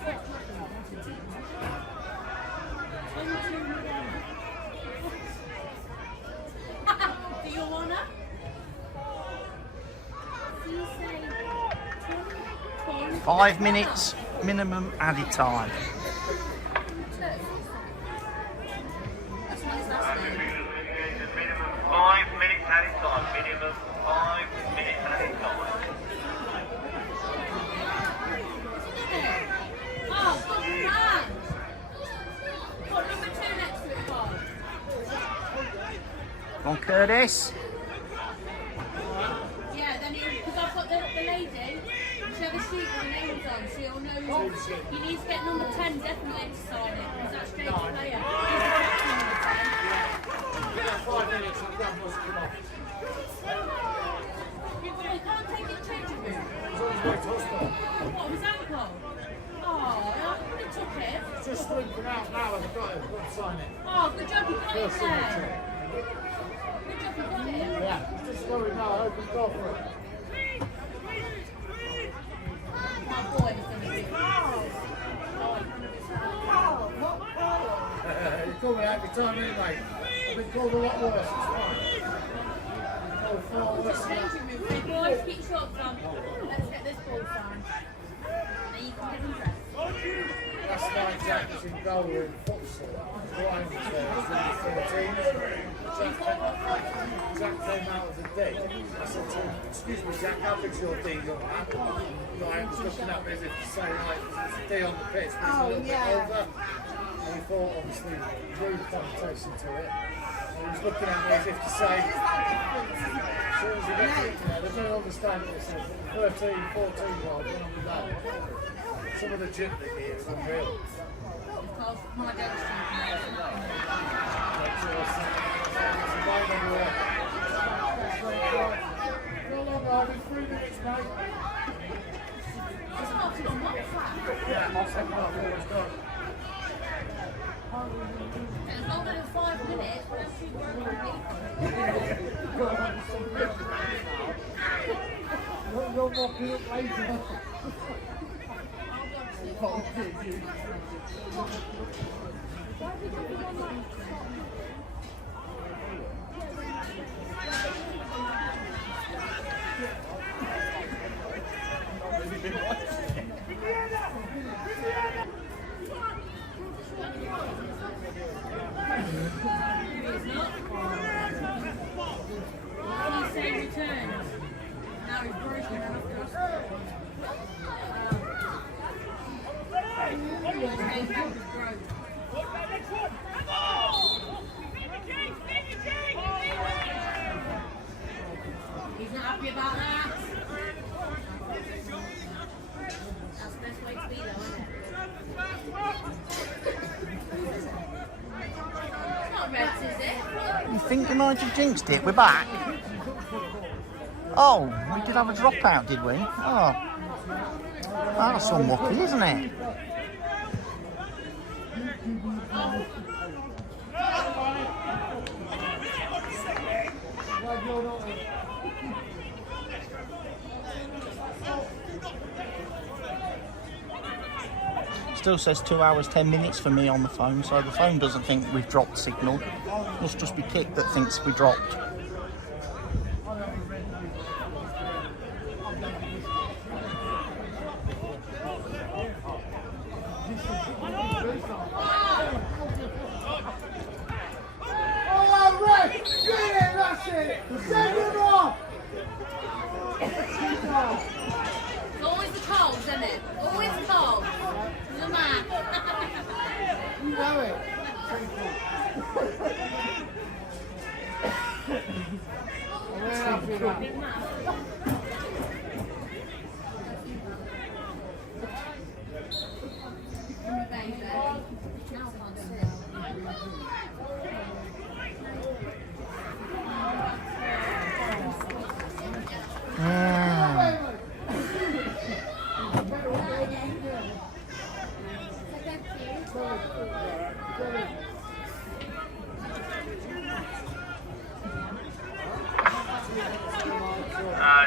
Do you wanna? Do you say 10? 5 minutes minimum added time. Minimum 5 minutes added time. Minimum 5 minutes added time. Oh, good man! Put number 2 next to it, Bob. Come on, Curtis. Yeah, then because I've got the lady, she has a sheet with her names on, so you'll know you need to get number 10 definitely to sign it, because that's straight to player. He's the captain number 10. Yeah, 5 minutes and that must come off. You can't take it changing room. He's on his way to hospital. What was ankle? Oh, I could have took it. It's just limping out now, I've got it. I've got to sign it. Oh, good job you got it First there. signature. Good job you got it. Yeah, it's just going now. I hope it's gone for it. My boy is going to be. You call me every time, ain't mate? I've been called a lot worse, it's fine. Oh, far worse than that. Changing room. Hey, boys, keep shorts on. Let's get this ball signed. Then you can get undressed. Last night Jack was in goal in futsal. Brian was there, he was number 14. Jack came out of the D. I said to him, excuse me Jack, how big's your D, young man? Brian was looking at me as if to say, like, there's a D on the pitch, but he's a little bit over. And he thought, obviously, rude connotation to it. And he was looking at me as if to say, as soon as you get it, they don't understand what this is. 13, 14-year-old, when I'm with that. Some of the gym they hear is unreal. Because my dad's No longer, I'll be 3 minutes, mate. Yeah, I'll take my forwards done. It's longer than 5 minutes, but that's too You're knocking up later. He's saying returns. Now he's broken after us. He's not happy about that. That's the best way to be though, isn't it? It's not Reds, is it? You think you might have jinxed it? We're back. Oh, we did have a dropout, did we? Oh, that's unlucky, isn't it? Still says 2 hours 10 minutes for me on the phone, so the phone doesn't think we've dropped signal. Must just be Kit that thinks we dropped. It's always the cold, isn't it? Always cold. The man. You know it. And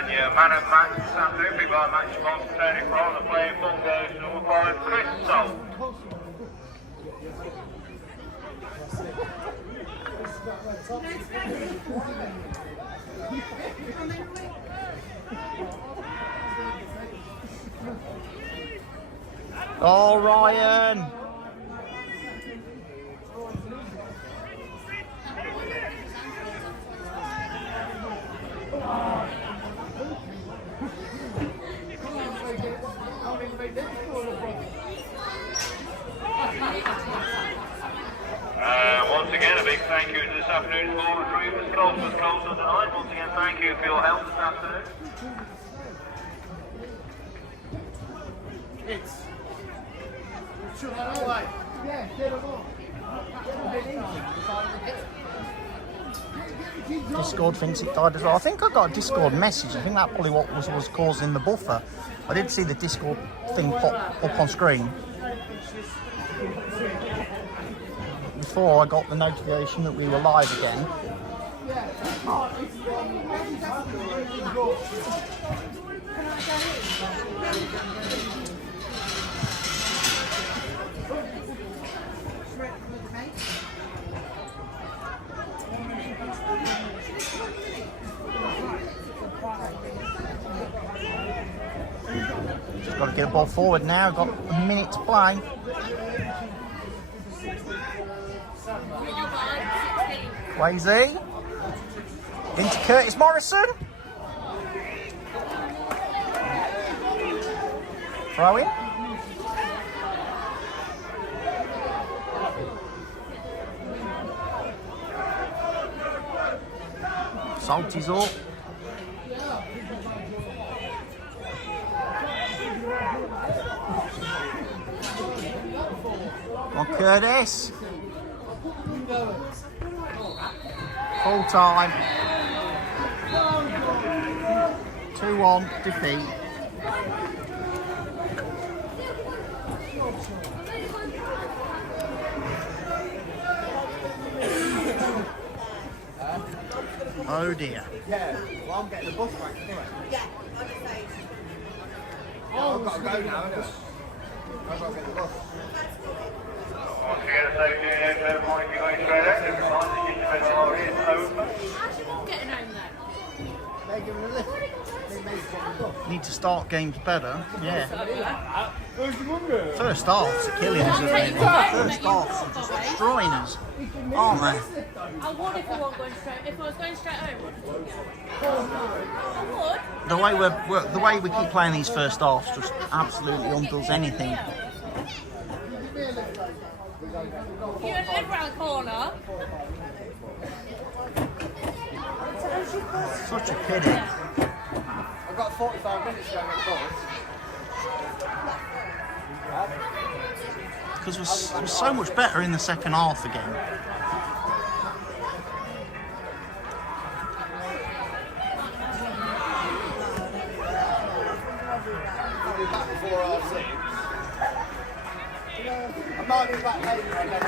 your man of match this afternoon, people are match sponsor Tony Fromm. The playing ball goes to number 5, Chris Salt. Oh, Ryan. Once again, a big thank you to this afternoon's ball retrievers, Colson's tonight. Once again, thank you for your help this afternoon. Discord thinks it died as well. I think I got a Discord message. I think that probably what was causing the buffer. I did see the Discord thing pop up on screen before I got the notification that we were live again. Just got to get a ball forward now. Got a minute to play. Wazy into Curtis Morrison. Throw in. Salty's up. On Curtis. Full time. 2-1 defeat. Oh dear. Yeah, well, I'm getting the bus back anyway. Yeah, on the stage. Oh, I've got to go now, haven't I? I've got to get the bus. Once again, a safety and every morning you're going straight out. Every time the GTFC is open. How's your mum getting home then? They're giving a lift. They made it get the bus. Need to start games better. Yeah. Where's the mum going? First half's are killing us, isn't it? First half's are just destroying us. Aren't they? I would if I wasn't going straight. If I was going straight home, I would. The way we keep playing these first halves just absolutely undoes anything. You don't live around the corner. Such a pity. I've got 45 minutes to go get the bus. Because we're so much better in the second half again. I'll be back before R6. I might be back later, I don't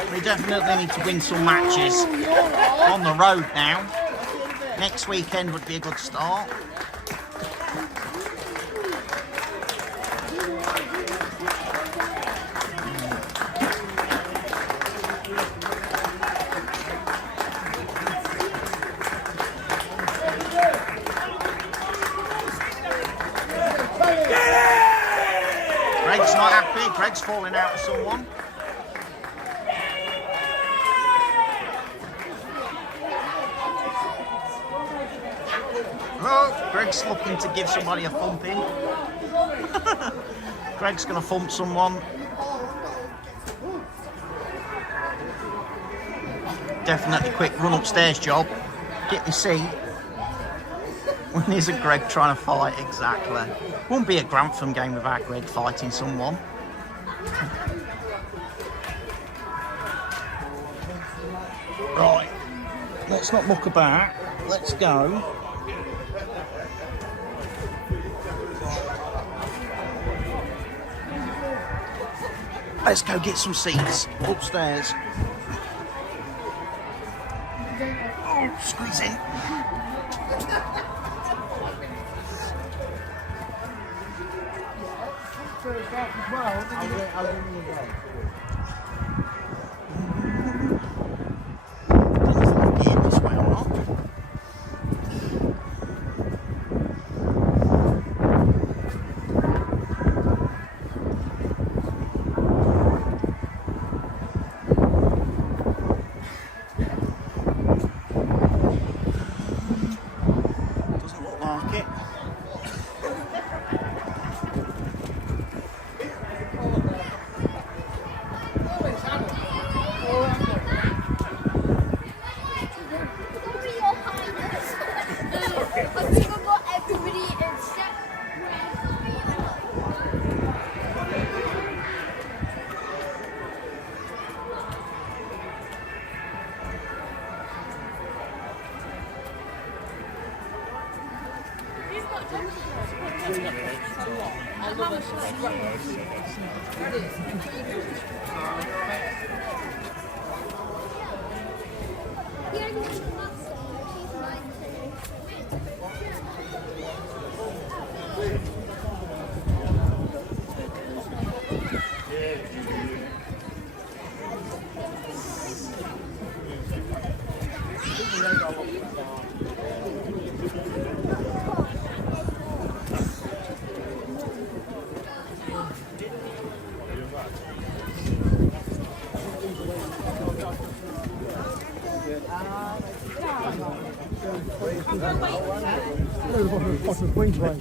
know. We definitely need to win some matches on the road now. Next weekend would be a good start. Greg's not happy. Greg's falling out with someone. Oh, Greg's looking to give somebody a thumping. Greg's going to thump someone. Definitely quick run upstairs job. Get your seat. When isn't Greg trying to fight? Exactly. Won't be a Grantham game without Greg fighting someone. Right. Let's not muck about. Let's go. Let's go get some seats upstairs. Oh, squeeze in.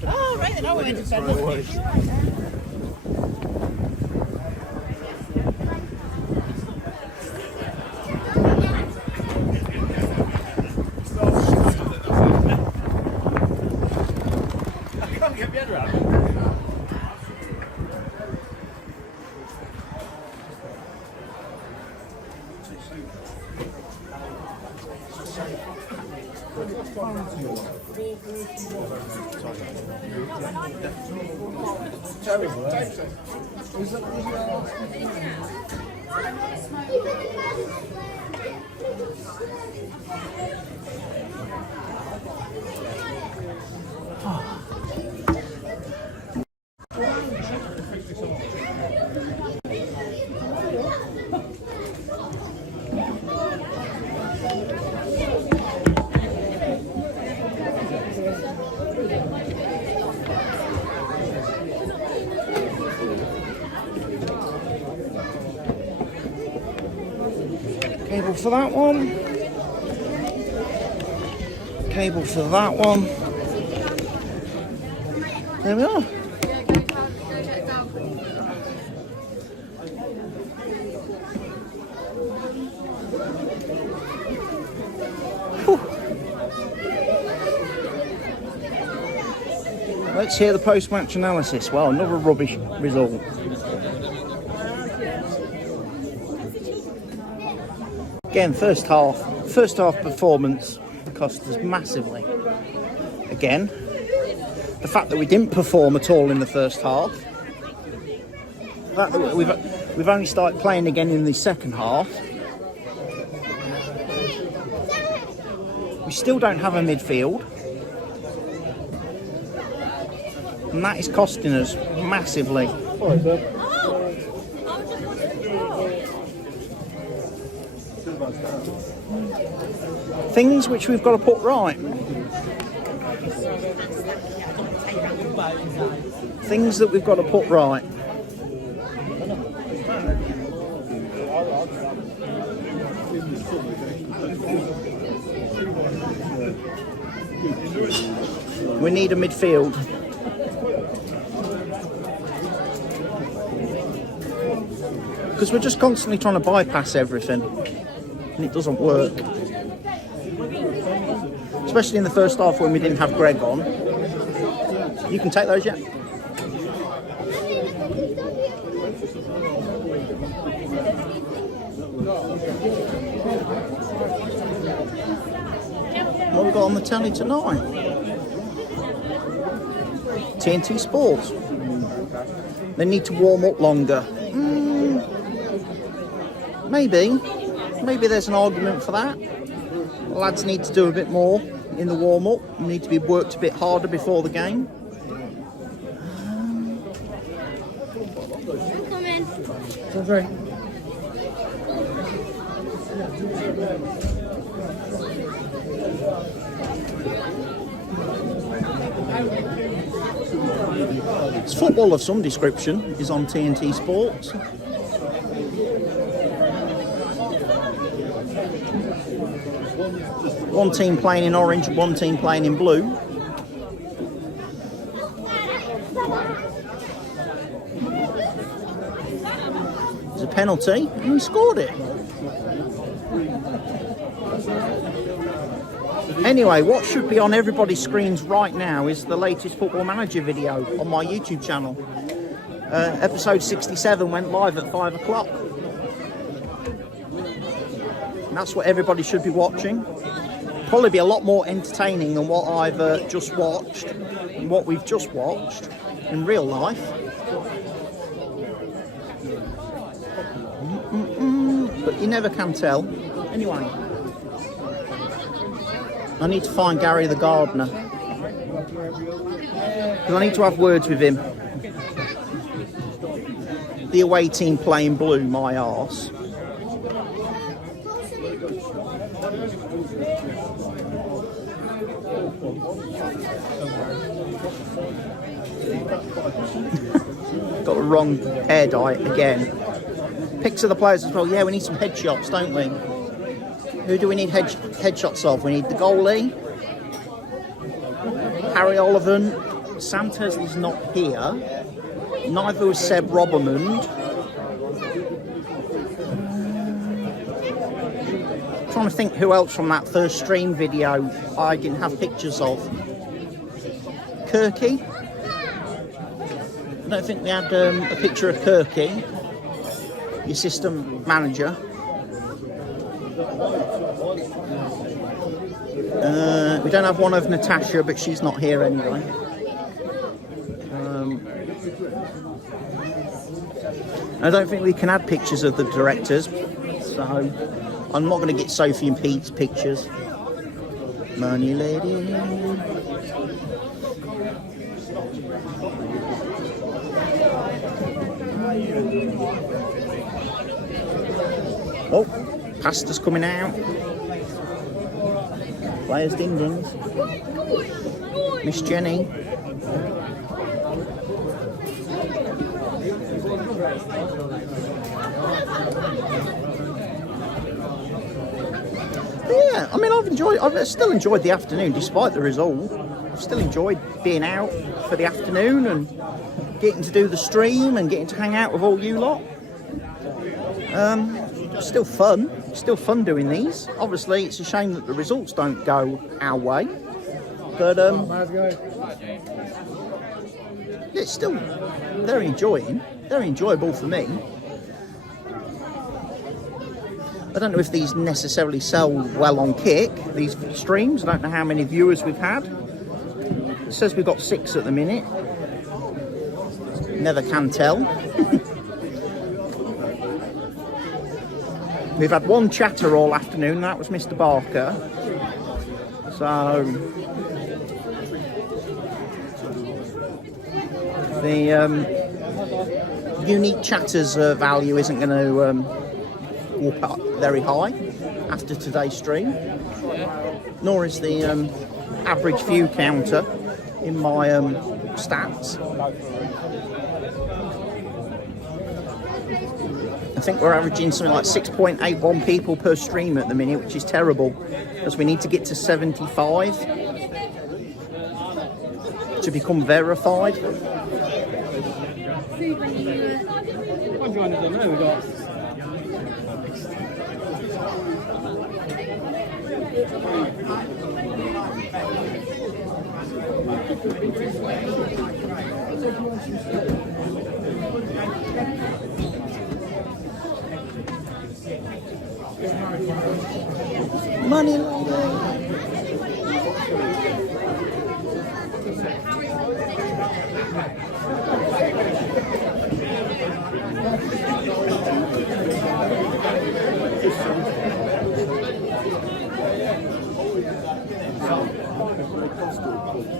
Oh, right then, I went to bed. Cable for that one. Cable for that one. There we are. Whew. Let's hear the post-match analysis. Well, another rubbish result. Again, first half performance cost us massively. Again, the fact that we didn't perform at all in the first half, the fact that we've only started playing again in the second half. We still don't have a midfield, and that is costing us massively. Things which we've got to put right. Things that we've got to put right. We need a midfield. Because we're just constantly trying to bypass everything, and it doesn't work. Especially in the first half when we didn't have Greg on. You can take those, yeah? What we got on the telly tonight? TNT Sports. They need to warm up longer. maybe there's an argument for that. The lads need to do a bit more in the warm-up. Need to be worked a bit harder before the game. Come in. It's football of some description is on TNT Sports. One team playing in orange, one team playing in blue. There's a penalty and we scored it. Anyway, what should be on everybody's screens right now is the latest Football Manager video on my YouTube channel. Episode 67 went live at 5 o'clock. And that's what everybody should be watching. Probably be a lot more entertaining than what I've just watched and what we've just watched in real life. But you never can tell. Anyway, I need to find Gary the gardener because I need to have words with him. The away team playing blue, my arse. Got the wrong hair dye again. Pics of the players as well. Yeah, we need some headshots, don't we? Who do we need headshots of? We need the goalie, Harry Olivan. Sam Tesley's not here. Neither was Seb Robbermund. Trying to think who else from that first stream video I didn't have pictures of. Kirky. I don't think we had a picture of Kirky, your system manager. We don't have one of Natasha, but she's not here anyway. I don't think we can add pictures of the directors, so I'm not going to get Sophie and Pete's pictures. Money lady. Oh, pasta's coming out. Players ding dings. Miss Jenny. Yeah, I mean, I've still enjoyed the afternoon despite the result. I've still enjoyed being out for the afternoon and getting to do the stream and getting to hang out with all you lot. Still fun doing these. Obviously, it's a shame that the results don't go our way, but it's still very enjoyable for me. I don't know if these necessarily sell well on Kick, these streams. I don't know how many viewers we've had. It says we've got 6 at the minute. Never can tell. We've had one chatter all afternoon, and that was Mr. Barker. So the unique chatters value isn't going to walk up very high after today's stream, nor is the average view counter in my stats. I think we're averaging something like 6.81 people per stream at the minute, which is terrible, because we need to get to 75 to become verified. Money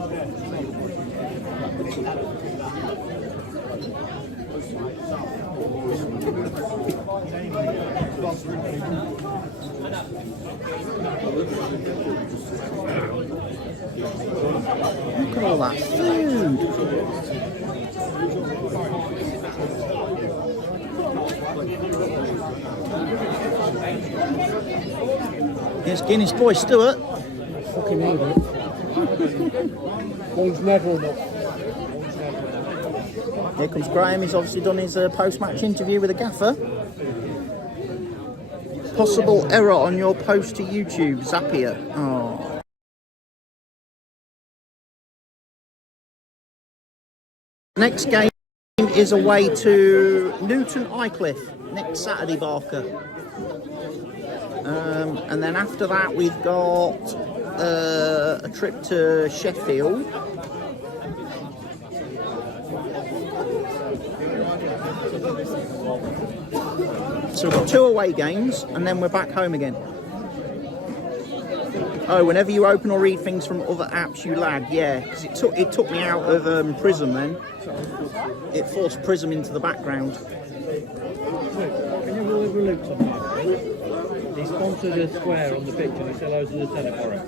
Look at all that food. Here's Guinness boy Stuart. Fucking need it. One's never enough. Here comes Graham. He's obviously done his post-match interview with the gaffer. Possible error on your post to YouTube, Zapier. Oh. Next game is away to Newton Aycliffe next Saturday, Barker. And then after that we've got a trip to Sheffield. So we've got 2 away games and then we're back home again. Oh, whenever you open or read things from other apps you lag, yeah, because it took me out of Prism then. It forced Prism into the background. Can you roll over Luke sometime? He sponsored a square on the pitch and he said loads of the tennis for it.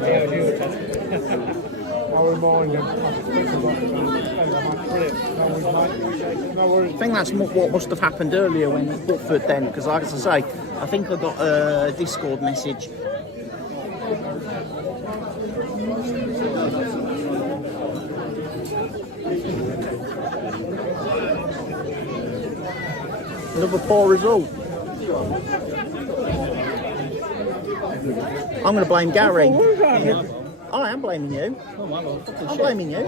Yeah, you were telling. I'll remind him. I think that's what must have happened earlier when Watford then, because like I say, I think I got a Discord message. Another poor result. I'm going to blame Gary. I am blaming you. I'm blaming you.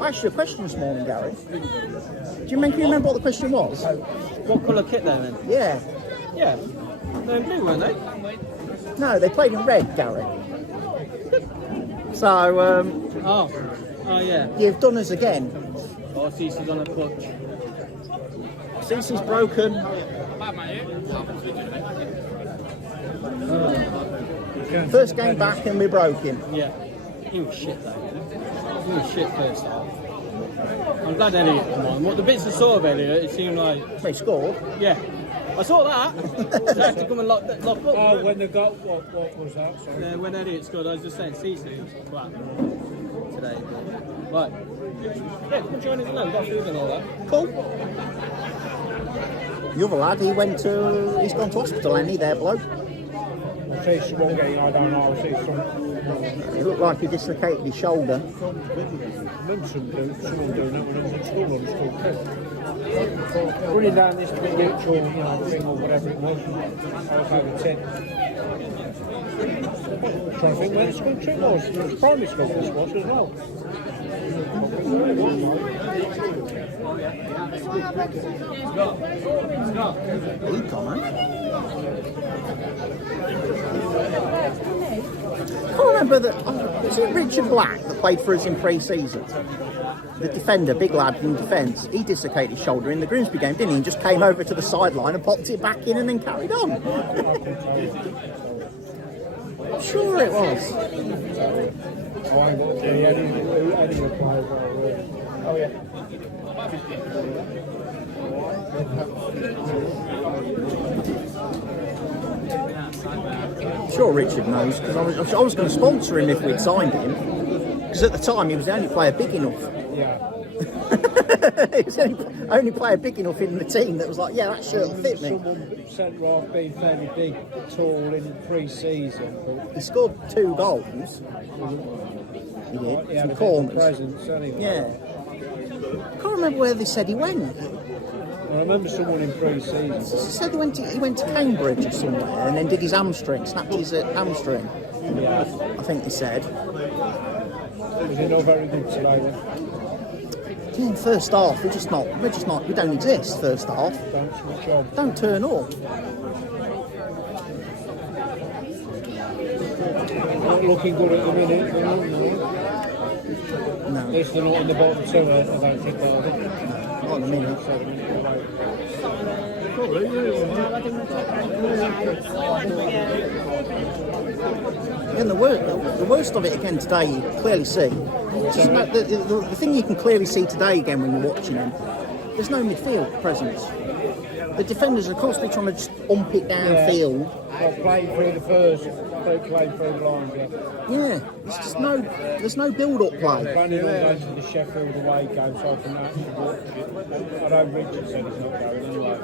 I asked you a question this morning, Gary. Do you remember what the question was? What colour kit they're in? Yeah. Yeah. They're in blue, weren't they? No, they played in red, Gary. So, Oh yeah. you've done us again. Oh, Cece's on a clutch. Cece's broken. First game back and we're broken. Yeah. He was shit though. He was shit first half. I'm glad Elliot come on. What the bits I saw of Elliot, it seemed like... They scored. Yeah. I saw that. They had to come and lock up. Oh, when they got... What was that? Sorry. Yeah, when Elliot scored, I was just saying, Cece was crap today. Right. Yeah, come join us now. We've got food and all that. Cool. The other lad, he's gone to hospital, ain't he, there, bloke? I'll see someone getting, I don't know, I'll see some... It looked like he dislocated his shoulder. I remember someone doing that when I was at school, on the school trip. Running down this big ditch or, thing or whatever it was. I was over 10. Trying to think where the school trip was. It was primary school this was as well. I remember that. Was it Richard Black that played for us in pre-season? The defender, big lad in defence. He dislocated his shoulder in the Grimsby game, didn't he? And just came over to the sideline and popped it back in and then carried on. I'm sure it was. Oh yeah. I'm sure Richard knows, because I was going to sponsor him if we'd signed him. Because at the time he was the only player big enough. Yeah. He was the only player big enough in the team that was like, yeah, that shirt will fit me. Someone centre half being fairly big, tall in pre-season. He scored 2 goals. He did. Yeah, Some corners. presence anyway. Yeah. I can't remember where they said he went. I remember someone in pre-season. They said he went to Cambridge or somewhere and then did his hamstring, snapped his hamstring. Yeah. I think they said. Was he not very good today then? Yeah, in first half, we don't exist first half. Don't switch on. Don't turn up. Not looking good at the minute. No, At least they're not in the bottom 2, I don't think, are they? not in a minute. And the worst of it again today, you clearly see. The thing you can clearly see today again when you're watching them, there's no midfield presence. The defenders are constantly trying to just ump it downfield. Or playing through the first, playing through the lines, Yeah, there's no build-up play. Planning on going to the Sheffield away game, so I can actually watch it. I know Richard said he's not going anyway.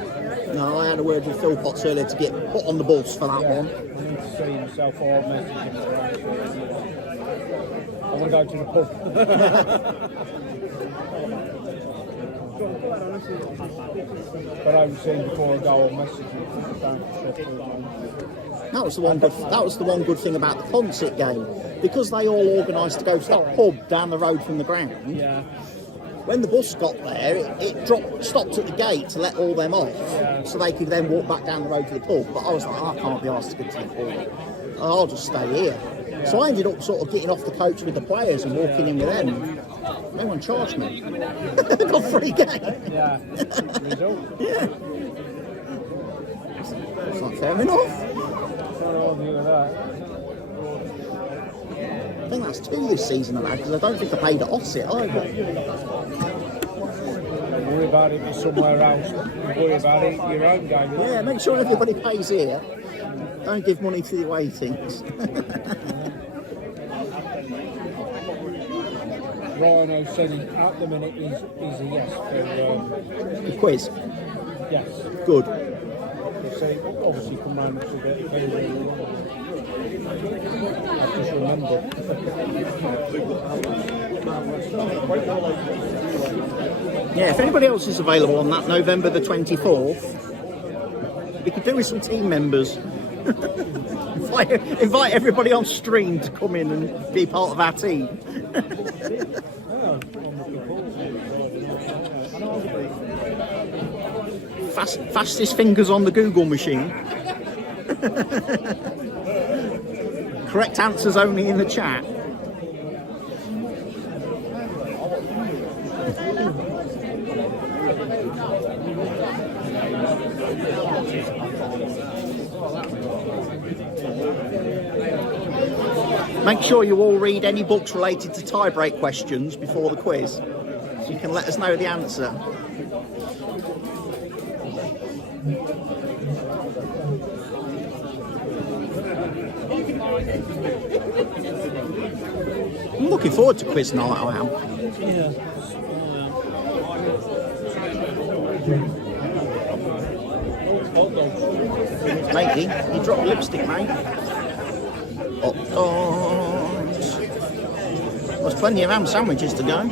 No, I had a word with Phil Potts earlier to get put on the bus for that one. I need to see himself, or I'll message him for actually. I want to go to the pub. But I was saying before I go, I'll message him down to Sheffield. That was the one good thing about the concert game, because they all organised to go to that pub down the road from the ground. Yeah. When the bus got there, it stopped at the gate to let all them off, so they could then walk back down the road to the pub. But I was like, I can't be asked to get to the pub. I'll just stay here. So I ended up sort of getting off the coach with the players and walking in with them. No one charged me. Got free game. Yeah. Yeah. It's not fair enough. I think that's 2 this season I've had, because I don't think I paid it off it either. Don't worry about it somewhere else. Worry about it your own game. Yeah, make sure everybody pays here. Don't give money to the away teams. Ryan said at the minute is a yes for The quiz. yes. Good. So obviously come round to the I've just remembered. Yeah, if anybody else is available on that November the 24th, we could do with some team members. Invite everybody on stream to come in and be part of our team. Fastest fingers on the Google machine. Correct answers only in the chat. Make sure you all read any books related to tie-break questions before the quiz, so you can let us know the answer. I'm looking forward to quiz night, I am. Yeah. Matey, you dropped lipstick, mate. Hot dogs. There's plenty of ham sandwiches to go.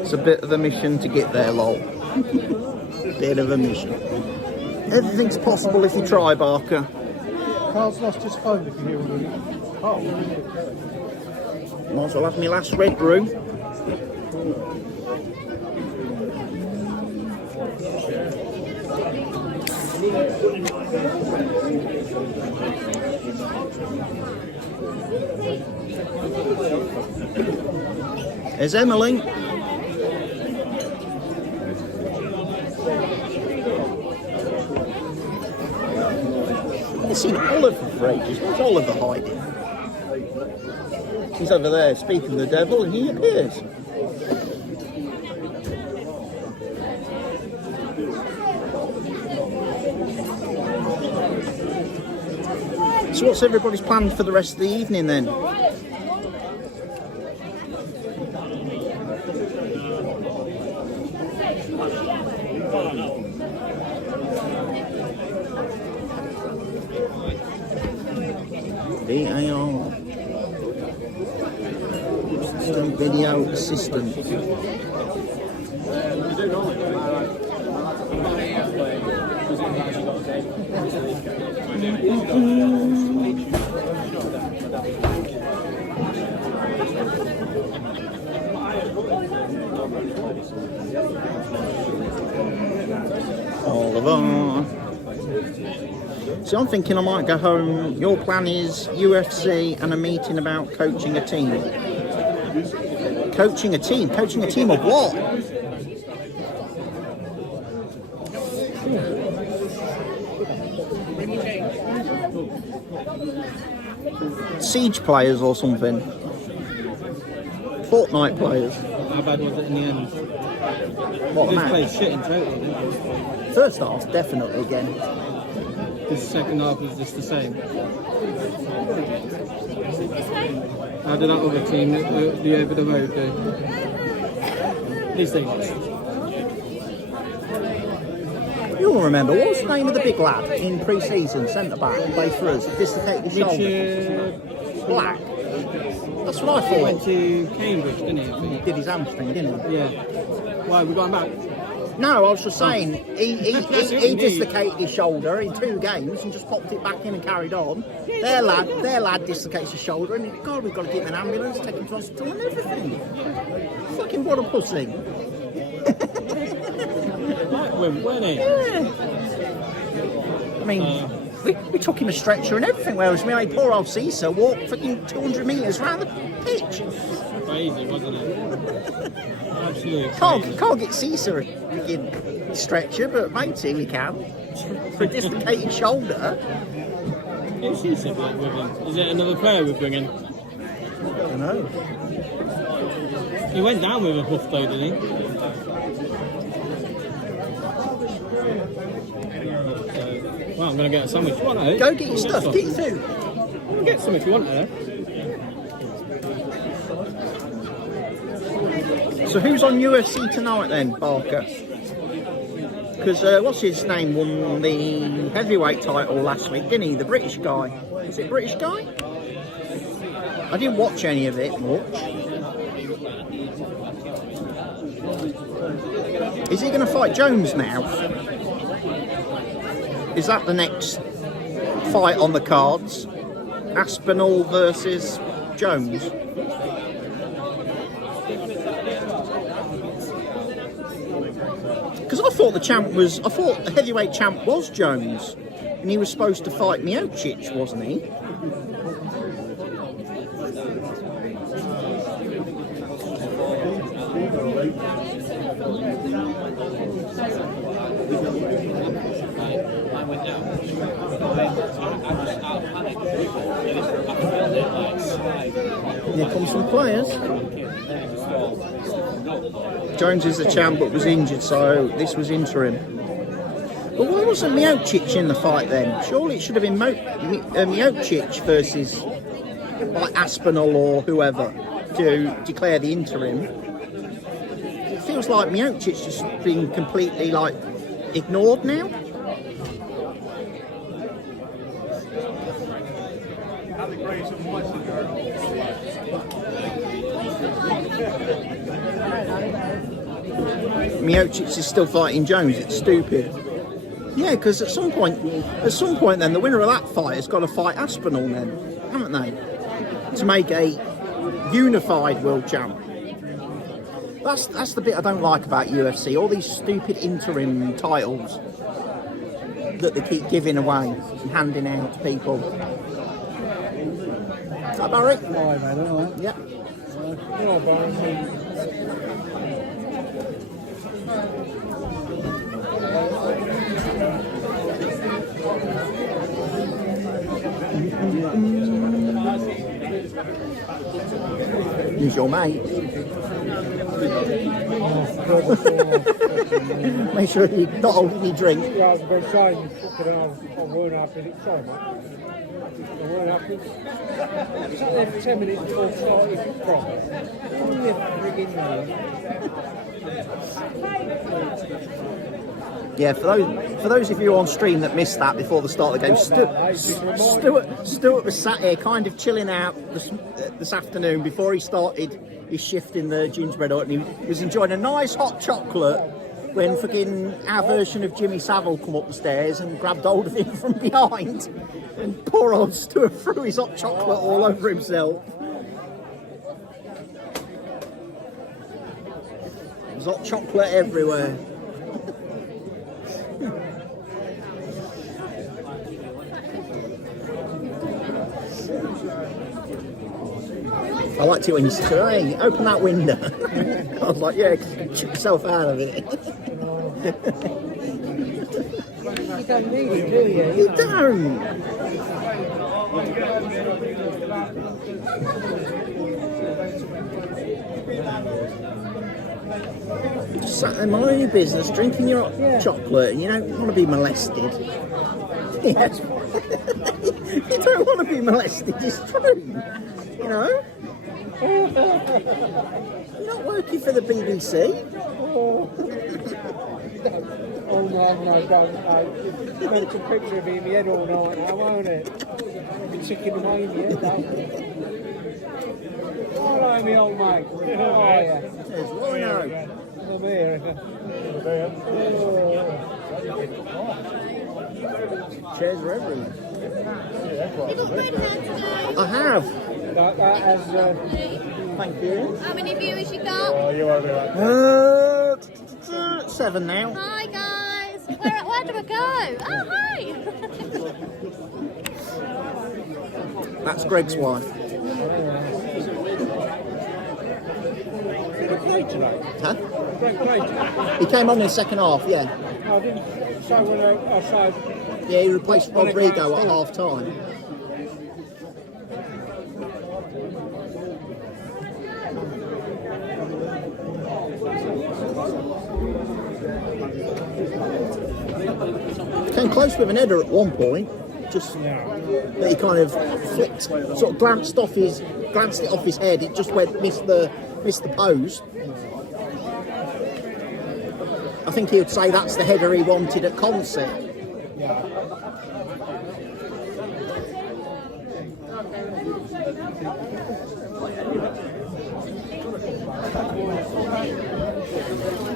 It's a bit of a mission to get there, lol. Bit of a mission. Everything's possible if you try, Barker. Carl's lost his phone if you hear him. Oh. Might as well have my last Red Brew. There's Emily. I've seen Oliver for ages. Where's Oliver hiding? He's over there speaking to the devil, and he appears. So what's everybody's planned for the rest of the evening then? VAR. Assistant video assistant. Oliver. So I'm thinking I might go home. Your plan is UFC and a meeting about coaching a team. Coaching a team? Coaching a team of what? Siege players or something? Fortnite players? How bad was it in the end? What, This match? played shit in total, didn't it? First half, definitely again. The second half was just the same. How did that other team, the over the road, do? These things. You'll remember, what was the name of the big lad in pre-season, centre-back, who played for us, dislocated his shoulder? Black. That's what I He went thought. to Cambridge, didn't he? I think? Did his hamstring, didn't he? Yeah. Why, we got him back? No, I was just saying, he dislocated his shoulder in 2 games and just popped it back in and carried on. Their lad dislocates his shoulder and God, we've got to get him an ambulance, take him to hospital and everything. Fucking what a pussy. Right, weren't he? Yeah. I mean, we took him a stretcher and everything, whereas me, poor old Caesar walked fucking 200 metres round the pitch. Crazy, wasn't it? Absolutely crazy. Can't get Caesar a fucking stretcher, but matey we can. For a dislocated shoulder. Who's he sit like with him? Is it another player we're bringing? I don't know. He went down with a huff though, didn't he? Well, I'm going to get a sandwich. You want it? Go get your stuff, get your food. Get some if you want it. So who's on UFC tonight then, Barker? Because what's his name won the heavyweight title last week, didn't he? The British guy. Is it British guy? I didn't watch any of it much. Is he going to fight Jones now? Is that the next fight on the cards? Aspinall versus Jones? Because I thought the heavyweight champ was Jones, and he was supposed to fight Miocic, wasn't he? Here comes some players. Jones is the champ but was injured, so this was interim. But why wasn't Miocic in the fight then? Surely it should have been Miocic versus like Aspinall or whoever to declare the interim. It feels like Miocic's just been completely like ignored now. Miocic is still fighting Jones. It's stupid. Yeah, because at some point, then the winner of that fight has got to fight Aspinall, then, haven't they? To make a unified world champ. That's the bit I don't like about UFC. All these stupid interim titles that they keep giving away and handing out to people. Is that Barry? Alright, mate, alright. Yep. You're Barry. He's your mate. Make sure you're not holding your drink. Yeah, I'm going to say, fucking hell, I weren't happy. Sorry, mate. I weren't happy. I sat there for 10 minutes before I started to cry. Only a frigging Yeah, for those of you on stream that missed that before the start of the game, Stuart was sat here kind of chilling out this afternoon before he started his shift in the Gingerbread Hut, and he was enjoying a nice hot chocolate when fucking our version of Jimmy Savile come up the stairs and grabbed hold of him from behind, and poor old Stuart threw his hot chocolate all over himself. There's hot chocolate everywhere. I liked it when you said, hey, open that window. I was like, yeah, because you can chuck yourself out of it. You don't need it, do you? You don't. Just sat there minding your business, drinking your hot chocolate, and you don't want to be molested. Yes. You don't want to be molested, it's true. You know? You're not working for the BBC. Oh no, don't, mate. Make a picture of me in my head all night now, won't it? Be ticking away in my head, don't it? Hello, me old mate. How are you? There's Lino. I'm here. Chairs are everywhere. You got red hair today. I have. That has, Thank you. How many viewers you got? 7 now. Hi guys. Where do I go? Oh hi. That's Greg's wife. Huh? He came on in the second half, yeah. I didn't say when I said. Yeah, he replaced Rodrigo at half time. Came close with an header at one point, just that he kind of flicked, sort of glanced it off his head. It just missed the post. I think he would say that's the header he wanted at concert.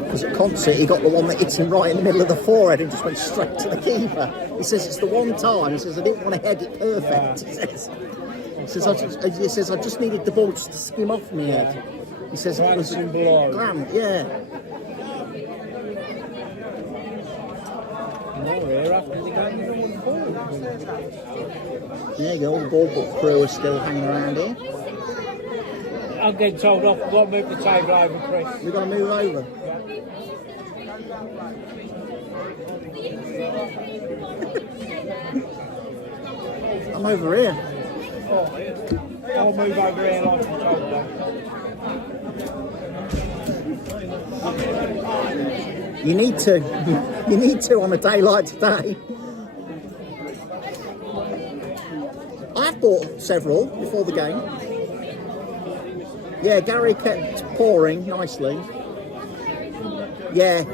Because at concert he got the one that hits him right in the middle of the forehead and just went straight to the keeper. He says it's the one time. He says I didn't want to head it perfect. He says I just needed the ball just to skim off my head. He says it was glam, yeah. There you go, the ball book crew are still hanging around here. I'm getting told off. I've got to move the table over, Chris. We've got to move over. I'm over here. I'll move over here like you told me. You need to on a day like today. I've bought several before the game. Yeah, Gary kept pouring nicely. Yeah.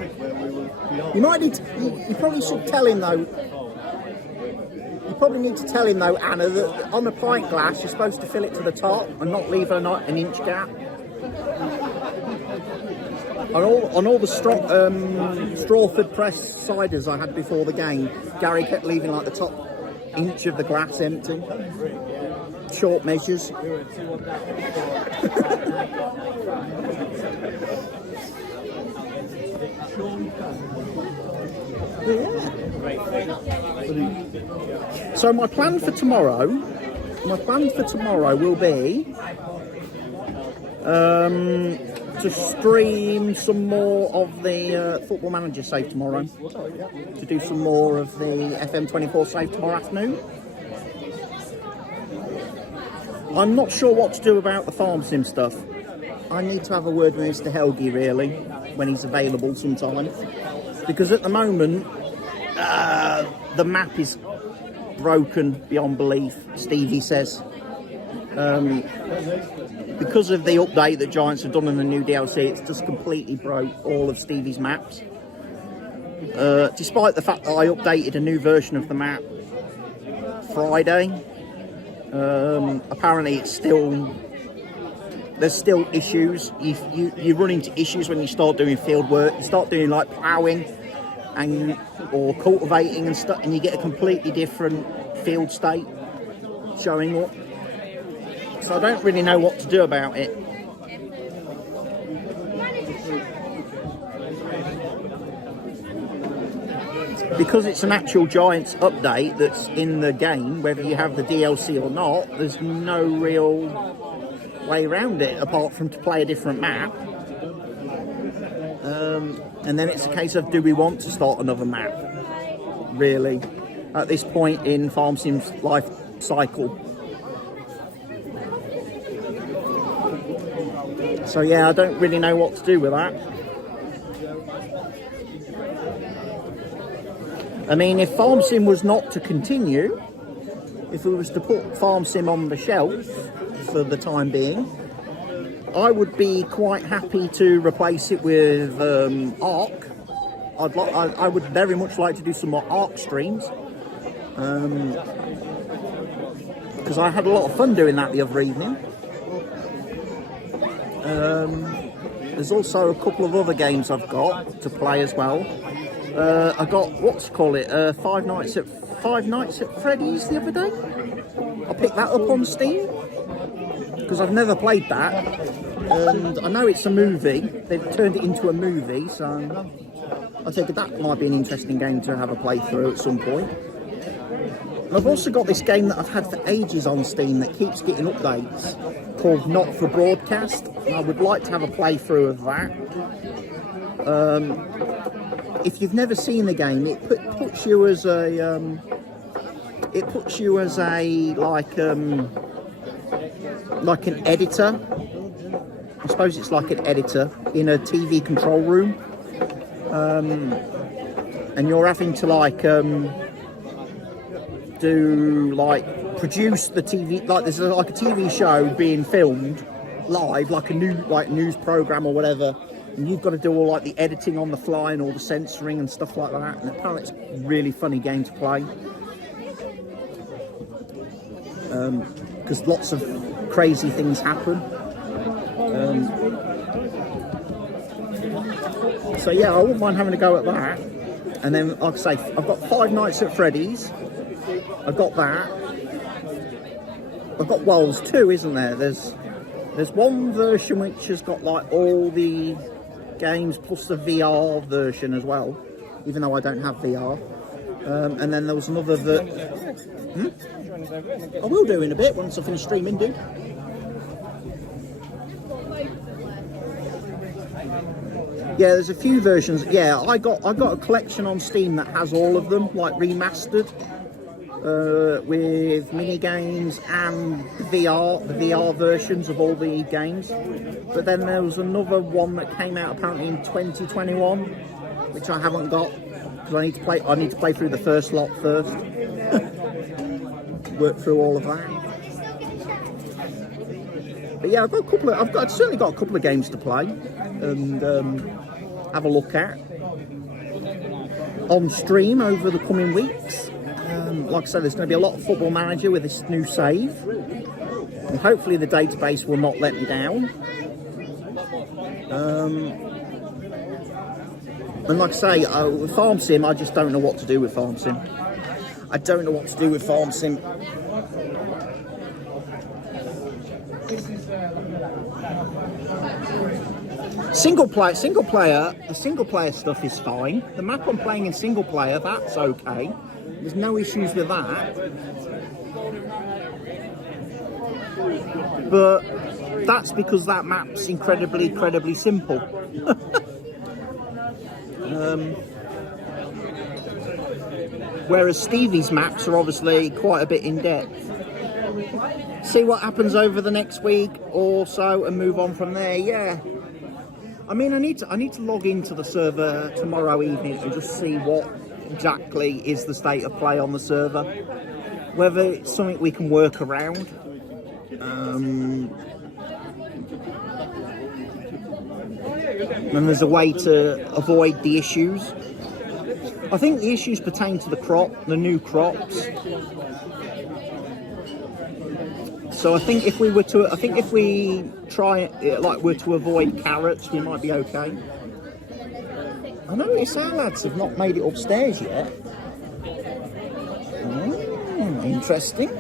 You might need to, you probably should tell him though. You probably need to tell him though, Anna, that on a pint glass you're supposed to fill it to the top and not leave an inch gap. On all the Strawford Press ciders I had before the game, Gary kept leaving like the top inch of the glass empty. Short measures. So my plan for tomorrow will be to stream some more of the Football Manager save tomorrow. To do some more of the FM24 save tomorrow afternoon. I'm not sure what to do about the farm sim stuff. I need to have a word with Mr. Helgi really, when he's available sometime. Because at the moment, the map is broken beyond belief, Stevie says. Because of the update that Giants have done in the new DLC, it's just completely broke all of Stevie's maps. Despite the fact that I updated a new version of the map Friday, apparently there's still issues. You run into issues when you start doing field work. You start doing like ploughing or cultivating and stuff, and you get a completely different field state showing up. So I don't really know what to do about it. Because it's an actual Giants update that's in the game, whether you have the DLC or not, there's no real way around it apart from to play a different map. And then it's a case of, do we want to start another map? Really, at this point in Farm Sim's life cycle. So yeah, I don't really know what to do with that. I mean, if Farm Sim was not to continue, if we was to put Farm Sim on the shelf for the time being, I would be quite happy to replace it with Ark. I would very much like to do some more Ark streams, because I had a lot of fun doing that the other evening. There's also a couple of other games I've got to play as well. I got Five Nights at Freddy's the other day. I picked that up on Steam because I've never played that, and I know it's a movie. They've turned it into a movie, so I think that might be an interesting game to have a playthrough at some point. And I've also got this game that I've had for ages on Steam that keeps getting updates, called Not For Broadcast, and I would like to have a playthrough of that. If you've never seen the game, it puts you as a like an editor. I suppose it's like an editor in a TV control room, and you're having to produce the TV, there's a TV show being filmed live, like a news program or whatever, and you've got to do all the editing on the fly and all the censoring and stuff like that. And apparently it's a really funny game to play, because lots of crazy things happen. So yeah, I wouldn't mind having a go at that. And then, like I say, I've got Five Nights at Freddy's. I've got that. I've got There's two, isn't there? There's one version which has got all the games plus the VR version as well, even though I don't have VR. And then there was another I will do in a bit once I finish streaming, dude. Yeah, there's a few versions. Yeah, I got a collection on Steam that has all of them, remastered, with mini games and the VR versions of all the games. But then there was another one that came out apparently in 2021, which I haven't got because I need to play through the first lot first. Work through all of that. But yeah, I've certainly got a couple of games to play and have a look at on stream over the coming weeks. Like I said, there's going to be a lot of Football Manager with this new save, and hopefully the database will not let me down. And like I say, with Farm Sim, I just don't know what to do with Farm Sim. I don't know what to do with Farm Sim. Single player, the single player stuff is fine. The map I'm playing in single player, that's okay. There's no issues with that. But that's because that map's incredibly simple. Whereas Stevie's maps are obviously quite a bit in depth. See what happens over the next week or so and move on from there. Yeah. I mean, I need to log into the server tomorrow evening and just see what exactly is the state of play on the server. Whether it's something we can work around. And there's a way to avoid the issues. I think the issues pertain to the new crops. So I think if we try were to avoid carrots, we might be okay. I notice our lads have not made it upstairs yet. Interesting.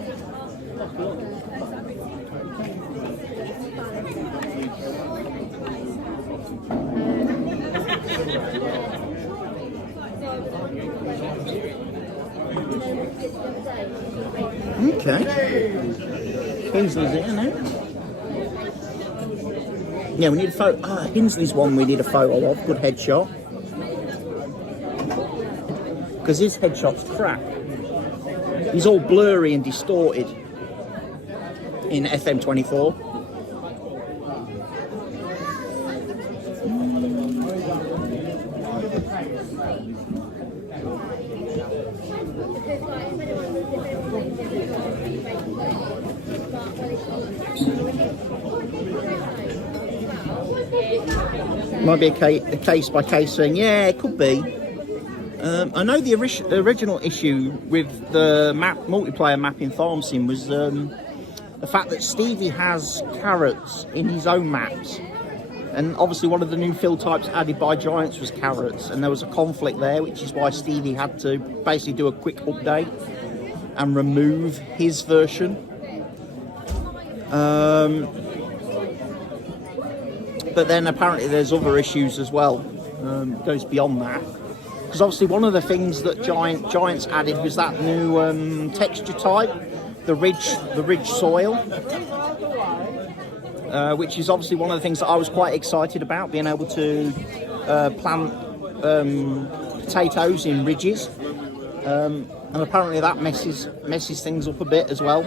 Okay. Kingsley's here now. Yeah, we need a photo. Hinsley's one we need a photo of. Good headshot. Because his headshot's crap. He's all blurry and distorted in FM24. Might be a case by case thing. Yeah, it could be. I know the original issue with the multiplayer map in Farm Sim was the fact that Stevie has carrots in his own maps. And obviously one of the new fill types added by Giants was carrots, and there was a conflict there, which is why Stevie had to basically do a quick update and remove his version. But then apparently there's other issues as well. Goes beyond that, because obviously one of the things that Giants added was that new texture type, the ridge soil, which is obviously one of the things that I was quite excited about, being able to plant potatoes in ridges, and apparently that messes things up a bit as well.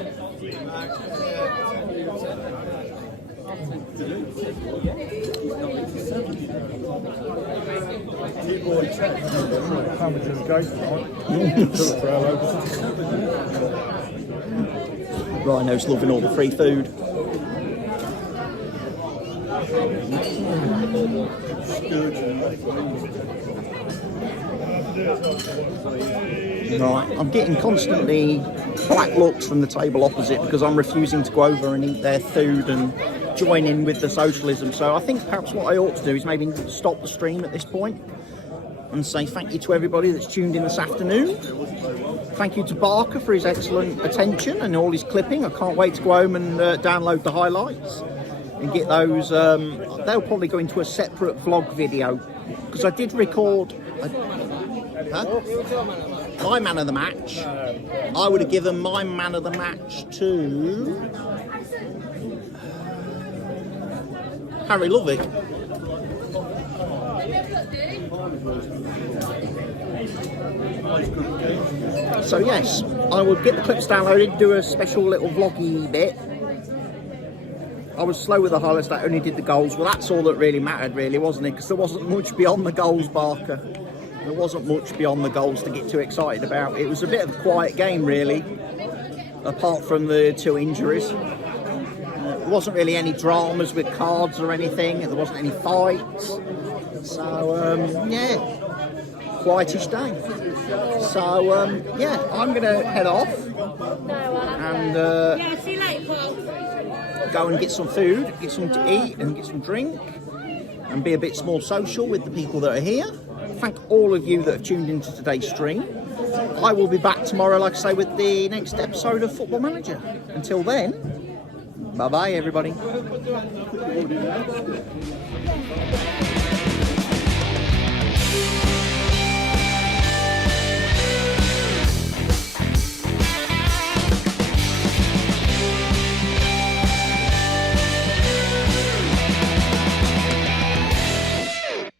Rhino's loving all the free food. Right, I'm getting constantly black looks from the table opposite because I'm refusing to go over and eat their food and join in with the socialism. So I think perhaps what I ought to do is maybe stop the stream at this point and say thank you to everybody that's tuned in this afternoon. Thank you to Barker for his excellent attention and all his clipping. I can't wait to go home and download the highlights and get those. They'll probably go into a separate vlog video, because I did record my man of the match. I would have given my man of the match to Harry Lovick. So yes, I would get the clips downloaded, do a special little vloggy bit. I was slow with the highlights, that only did the goals. Well, that's all that really mattered, really, wasn't it? Because there wasn't much beyond the goals, Barker. There wasn't much beyond the goals to get too excited about. It was a bit of a quiet game, really, apart from the 2 injuries. There wasn't really any dramas with cards or anything, and there wasn't any fights. So, yeah, quietish day. So, yeah, I'm going to head off and Yeah, see you later, Paul. go and get some food, get some to eat and get some drink, and be a bit more social with the people that are here. Thank all of you that have tuned into today's stream. I will be back tomorrow, like I say, with the next episode of Football Manager. Until then, bye-bye, everybody.